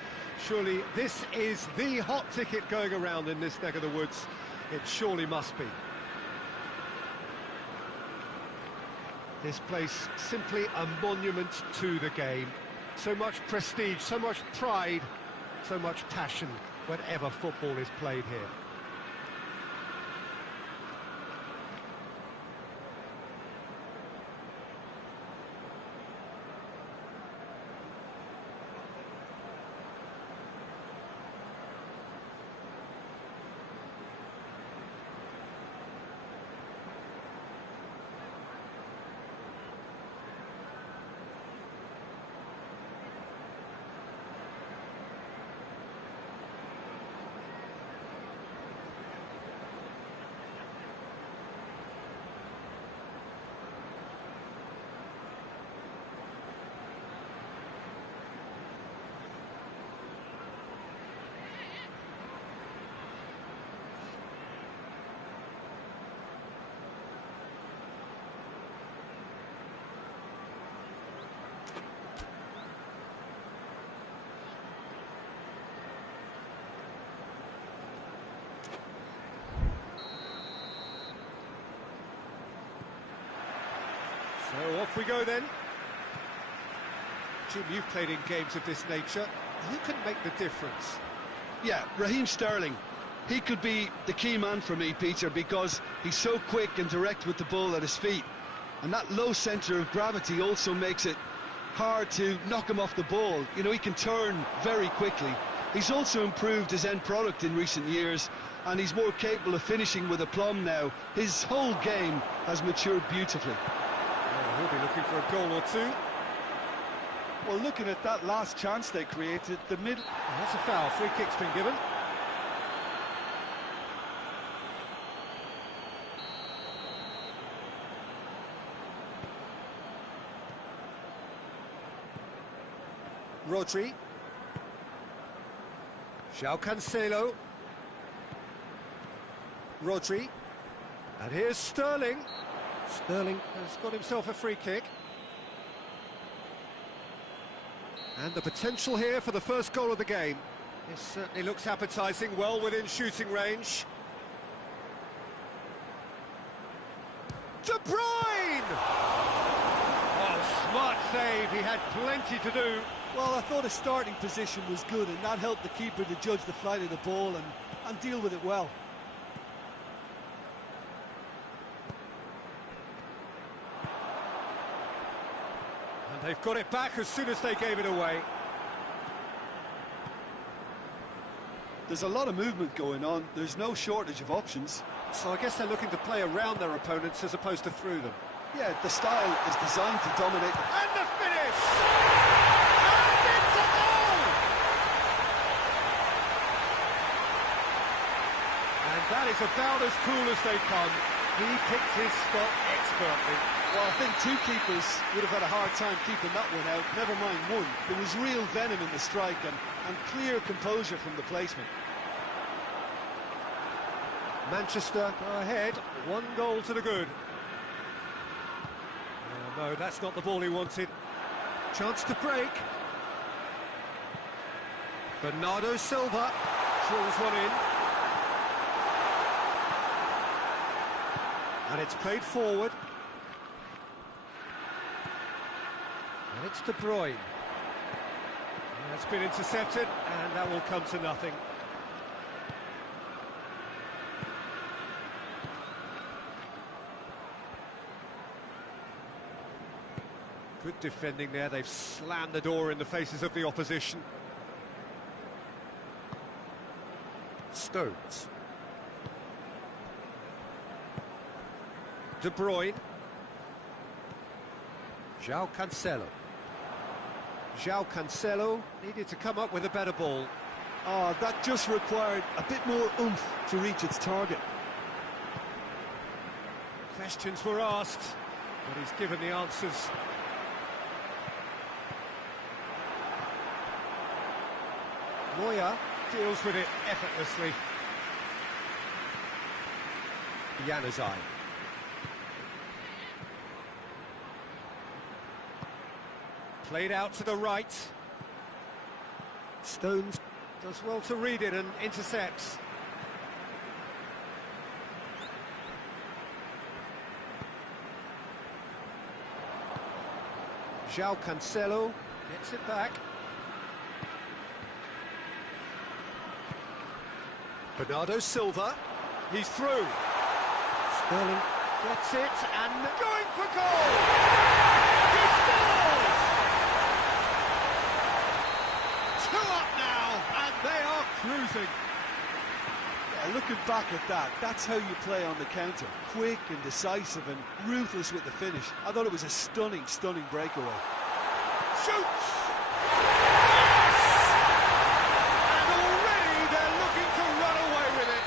Surely this is the hot ticket going around in this neck of the woods. It surely must be. This place simply a monument to the game. So much prestige, so much pride, so much passion whenever football is played here. So off we go then. Jim, you've played in games of this nature. Who can make the difference? Yeah, Raheem Sterling. He could be the key man for me, Peter, because he's so quick and direct with the ball at his feet. And that low centre of gravity also makes it hard to knock him off the ball. You know, he can turn very quickly. He's also improved his end product in recent years, and he's more capable of finishing with aplomb now. His whole game has matured beautifully. He'll be looking for a goal or two. Well, looking at that last chance they created, the middle... Oh, that's a foul. Free kick's been given. Rodri. João Cancelo. Rodri. And here's Sterling. Sterling has got himself a free kick. And the potential here for the first goal of the game. This certainly looks appetising, well within shooting range. De Bruyne! Oh, smart save, he had plenty to do. Well, I thought his starting position was good, and that helped the keeper to judge the flight of the ball and deal with it well. They've got it back as soon as they gave it away. There's a lot of movement going on. There's no shortage of options. So I guess they're looking to play around their opponents as opposed to through them. Yeah, the style is designed to dominate. And the finish! And it's a goal! And that is about as cool as they come. He picked his spot expertly. Well, I think two keepers would have had a hard time keeping that one out, never mind one. There was real venom in the strike and clear composure from the placement. Manchester go ahead, 1 goal to the good. Oh, no, that's not the ball he wanted. Chance to break. Bernardo Silva drills one in. And it's played forward. And it's De Bruyne. That's been intercepted, and that will come to nothing. Good defending there. They've slammed the door in the faces of the opposition. Stones. De Bruyne. João Cancelo. João Cancelo needed to come up with a better ball. Oh, that just required a bit more oomph to reach its target. Questions were asked, but he's given the answers. Neuer deals with it effortlessly. Januzaj. Played out to the right. Stones does well to read it and intercepts. João Cancelo gets it back. Bernardo Silva, he's through. Sterling gets it and going for goal! He scores! 2 up now, and they are cruising. Yeah, looking back at that, that's how you play on the counter. Quick and decisive and ruthless with the finish. I thought it was a stunning, stunning breakaway. Shoots! Yes! And already they're looking to run away with it.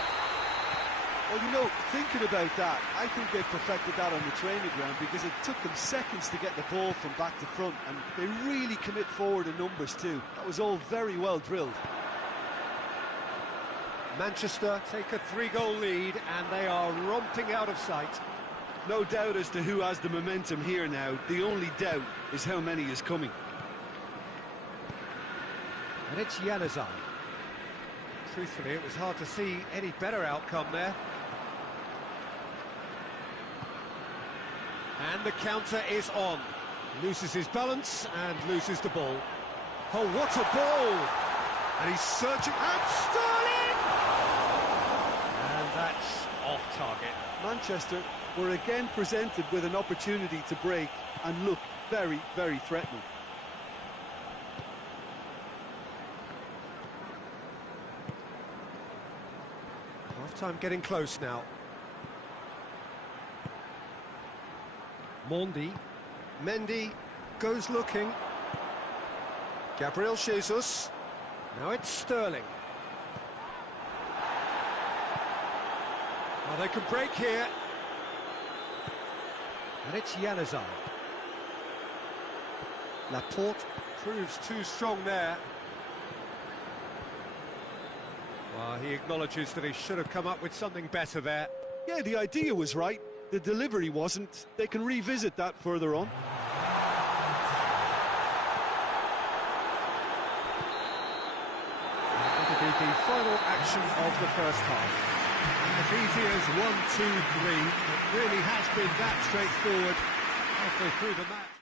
Well, you know, thinking about that, I think they perfected that on the training ground because it took them seconds to get the ball from back to front, and they really commit forward in numbers too. That was all very well drilled. Manchester take a 3-goal lead and they are romping out of sight. No doubt as to who has the momentum here now. The only doubt is how many is coming. And it's Januzaj. Truthfully, it was hard to see any better outcome there. And the counter is on. Loses his balance and loses the ball. Oh, what a ball! And he's searching, and Sterling! And that's off target. Manchester were again presented with an opportunity to break and look very, very threatening. Half-time getting close now. Mendy goes looking. Gabriel Jesus. Now it's Sterling. Well, they can break here. And it's Januzaj. Laporte proves too strong there. Well, he acknowledges that he should have come up with something better there. Yeah, the idea was right. The delivery wasn't. They can revisit that further on. It'll be the final action of the first half. As easy as 1, 2, 3. It really has been that straightforward halfway through the match.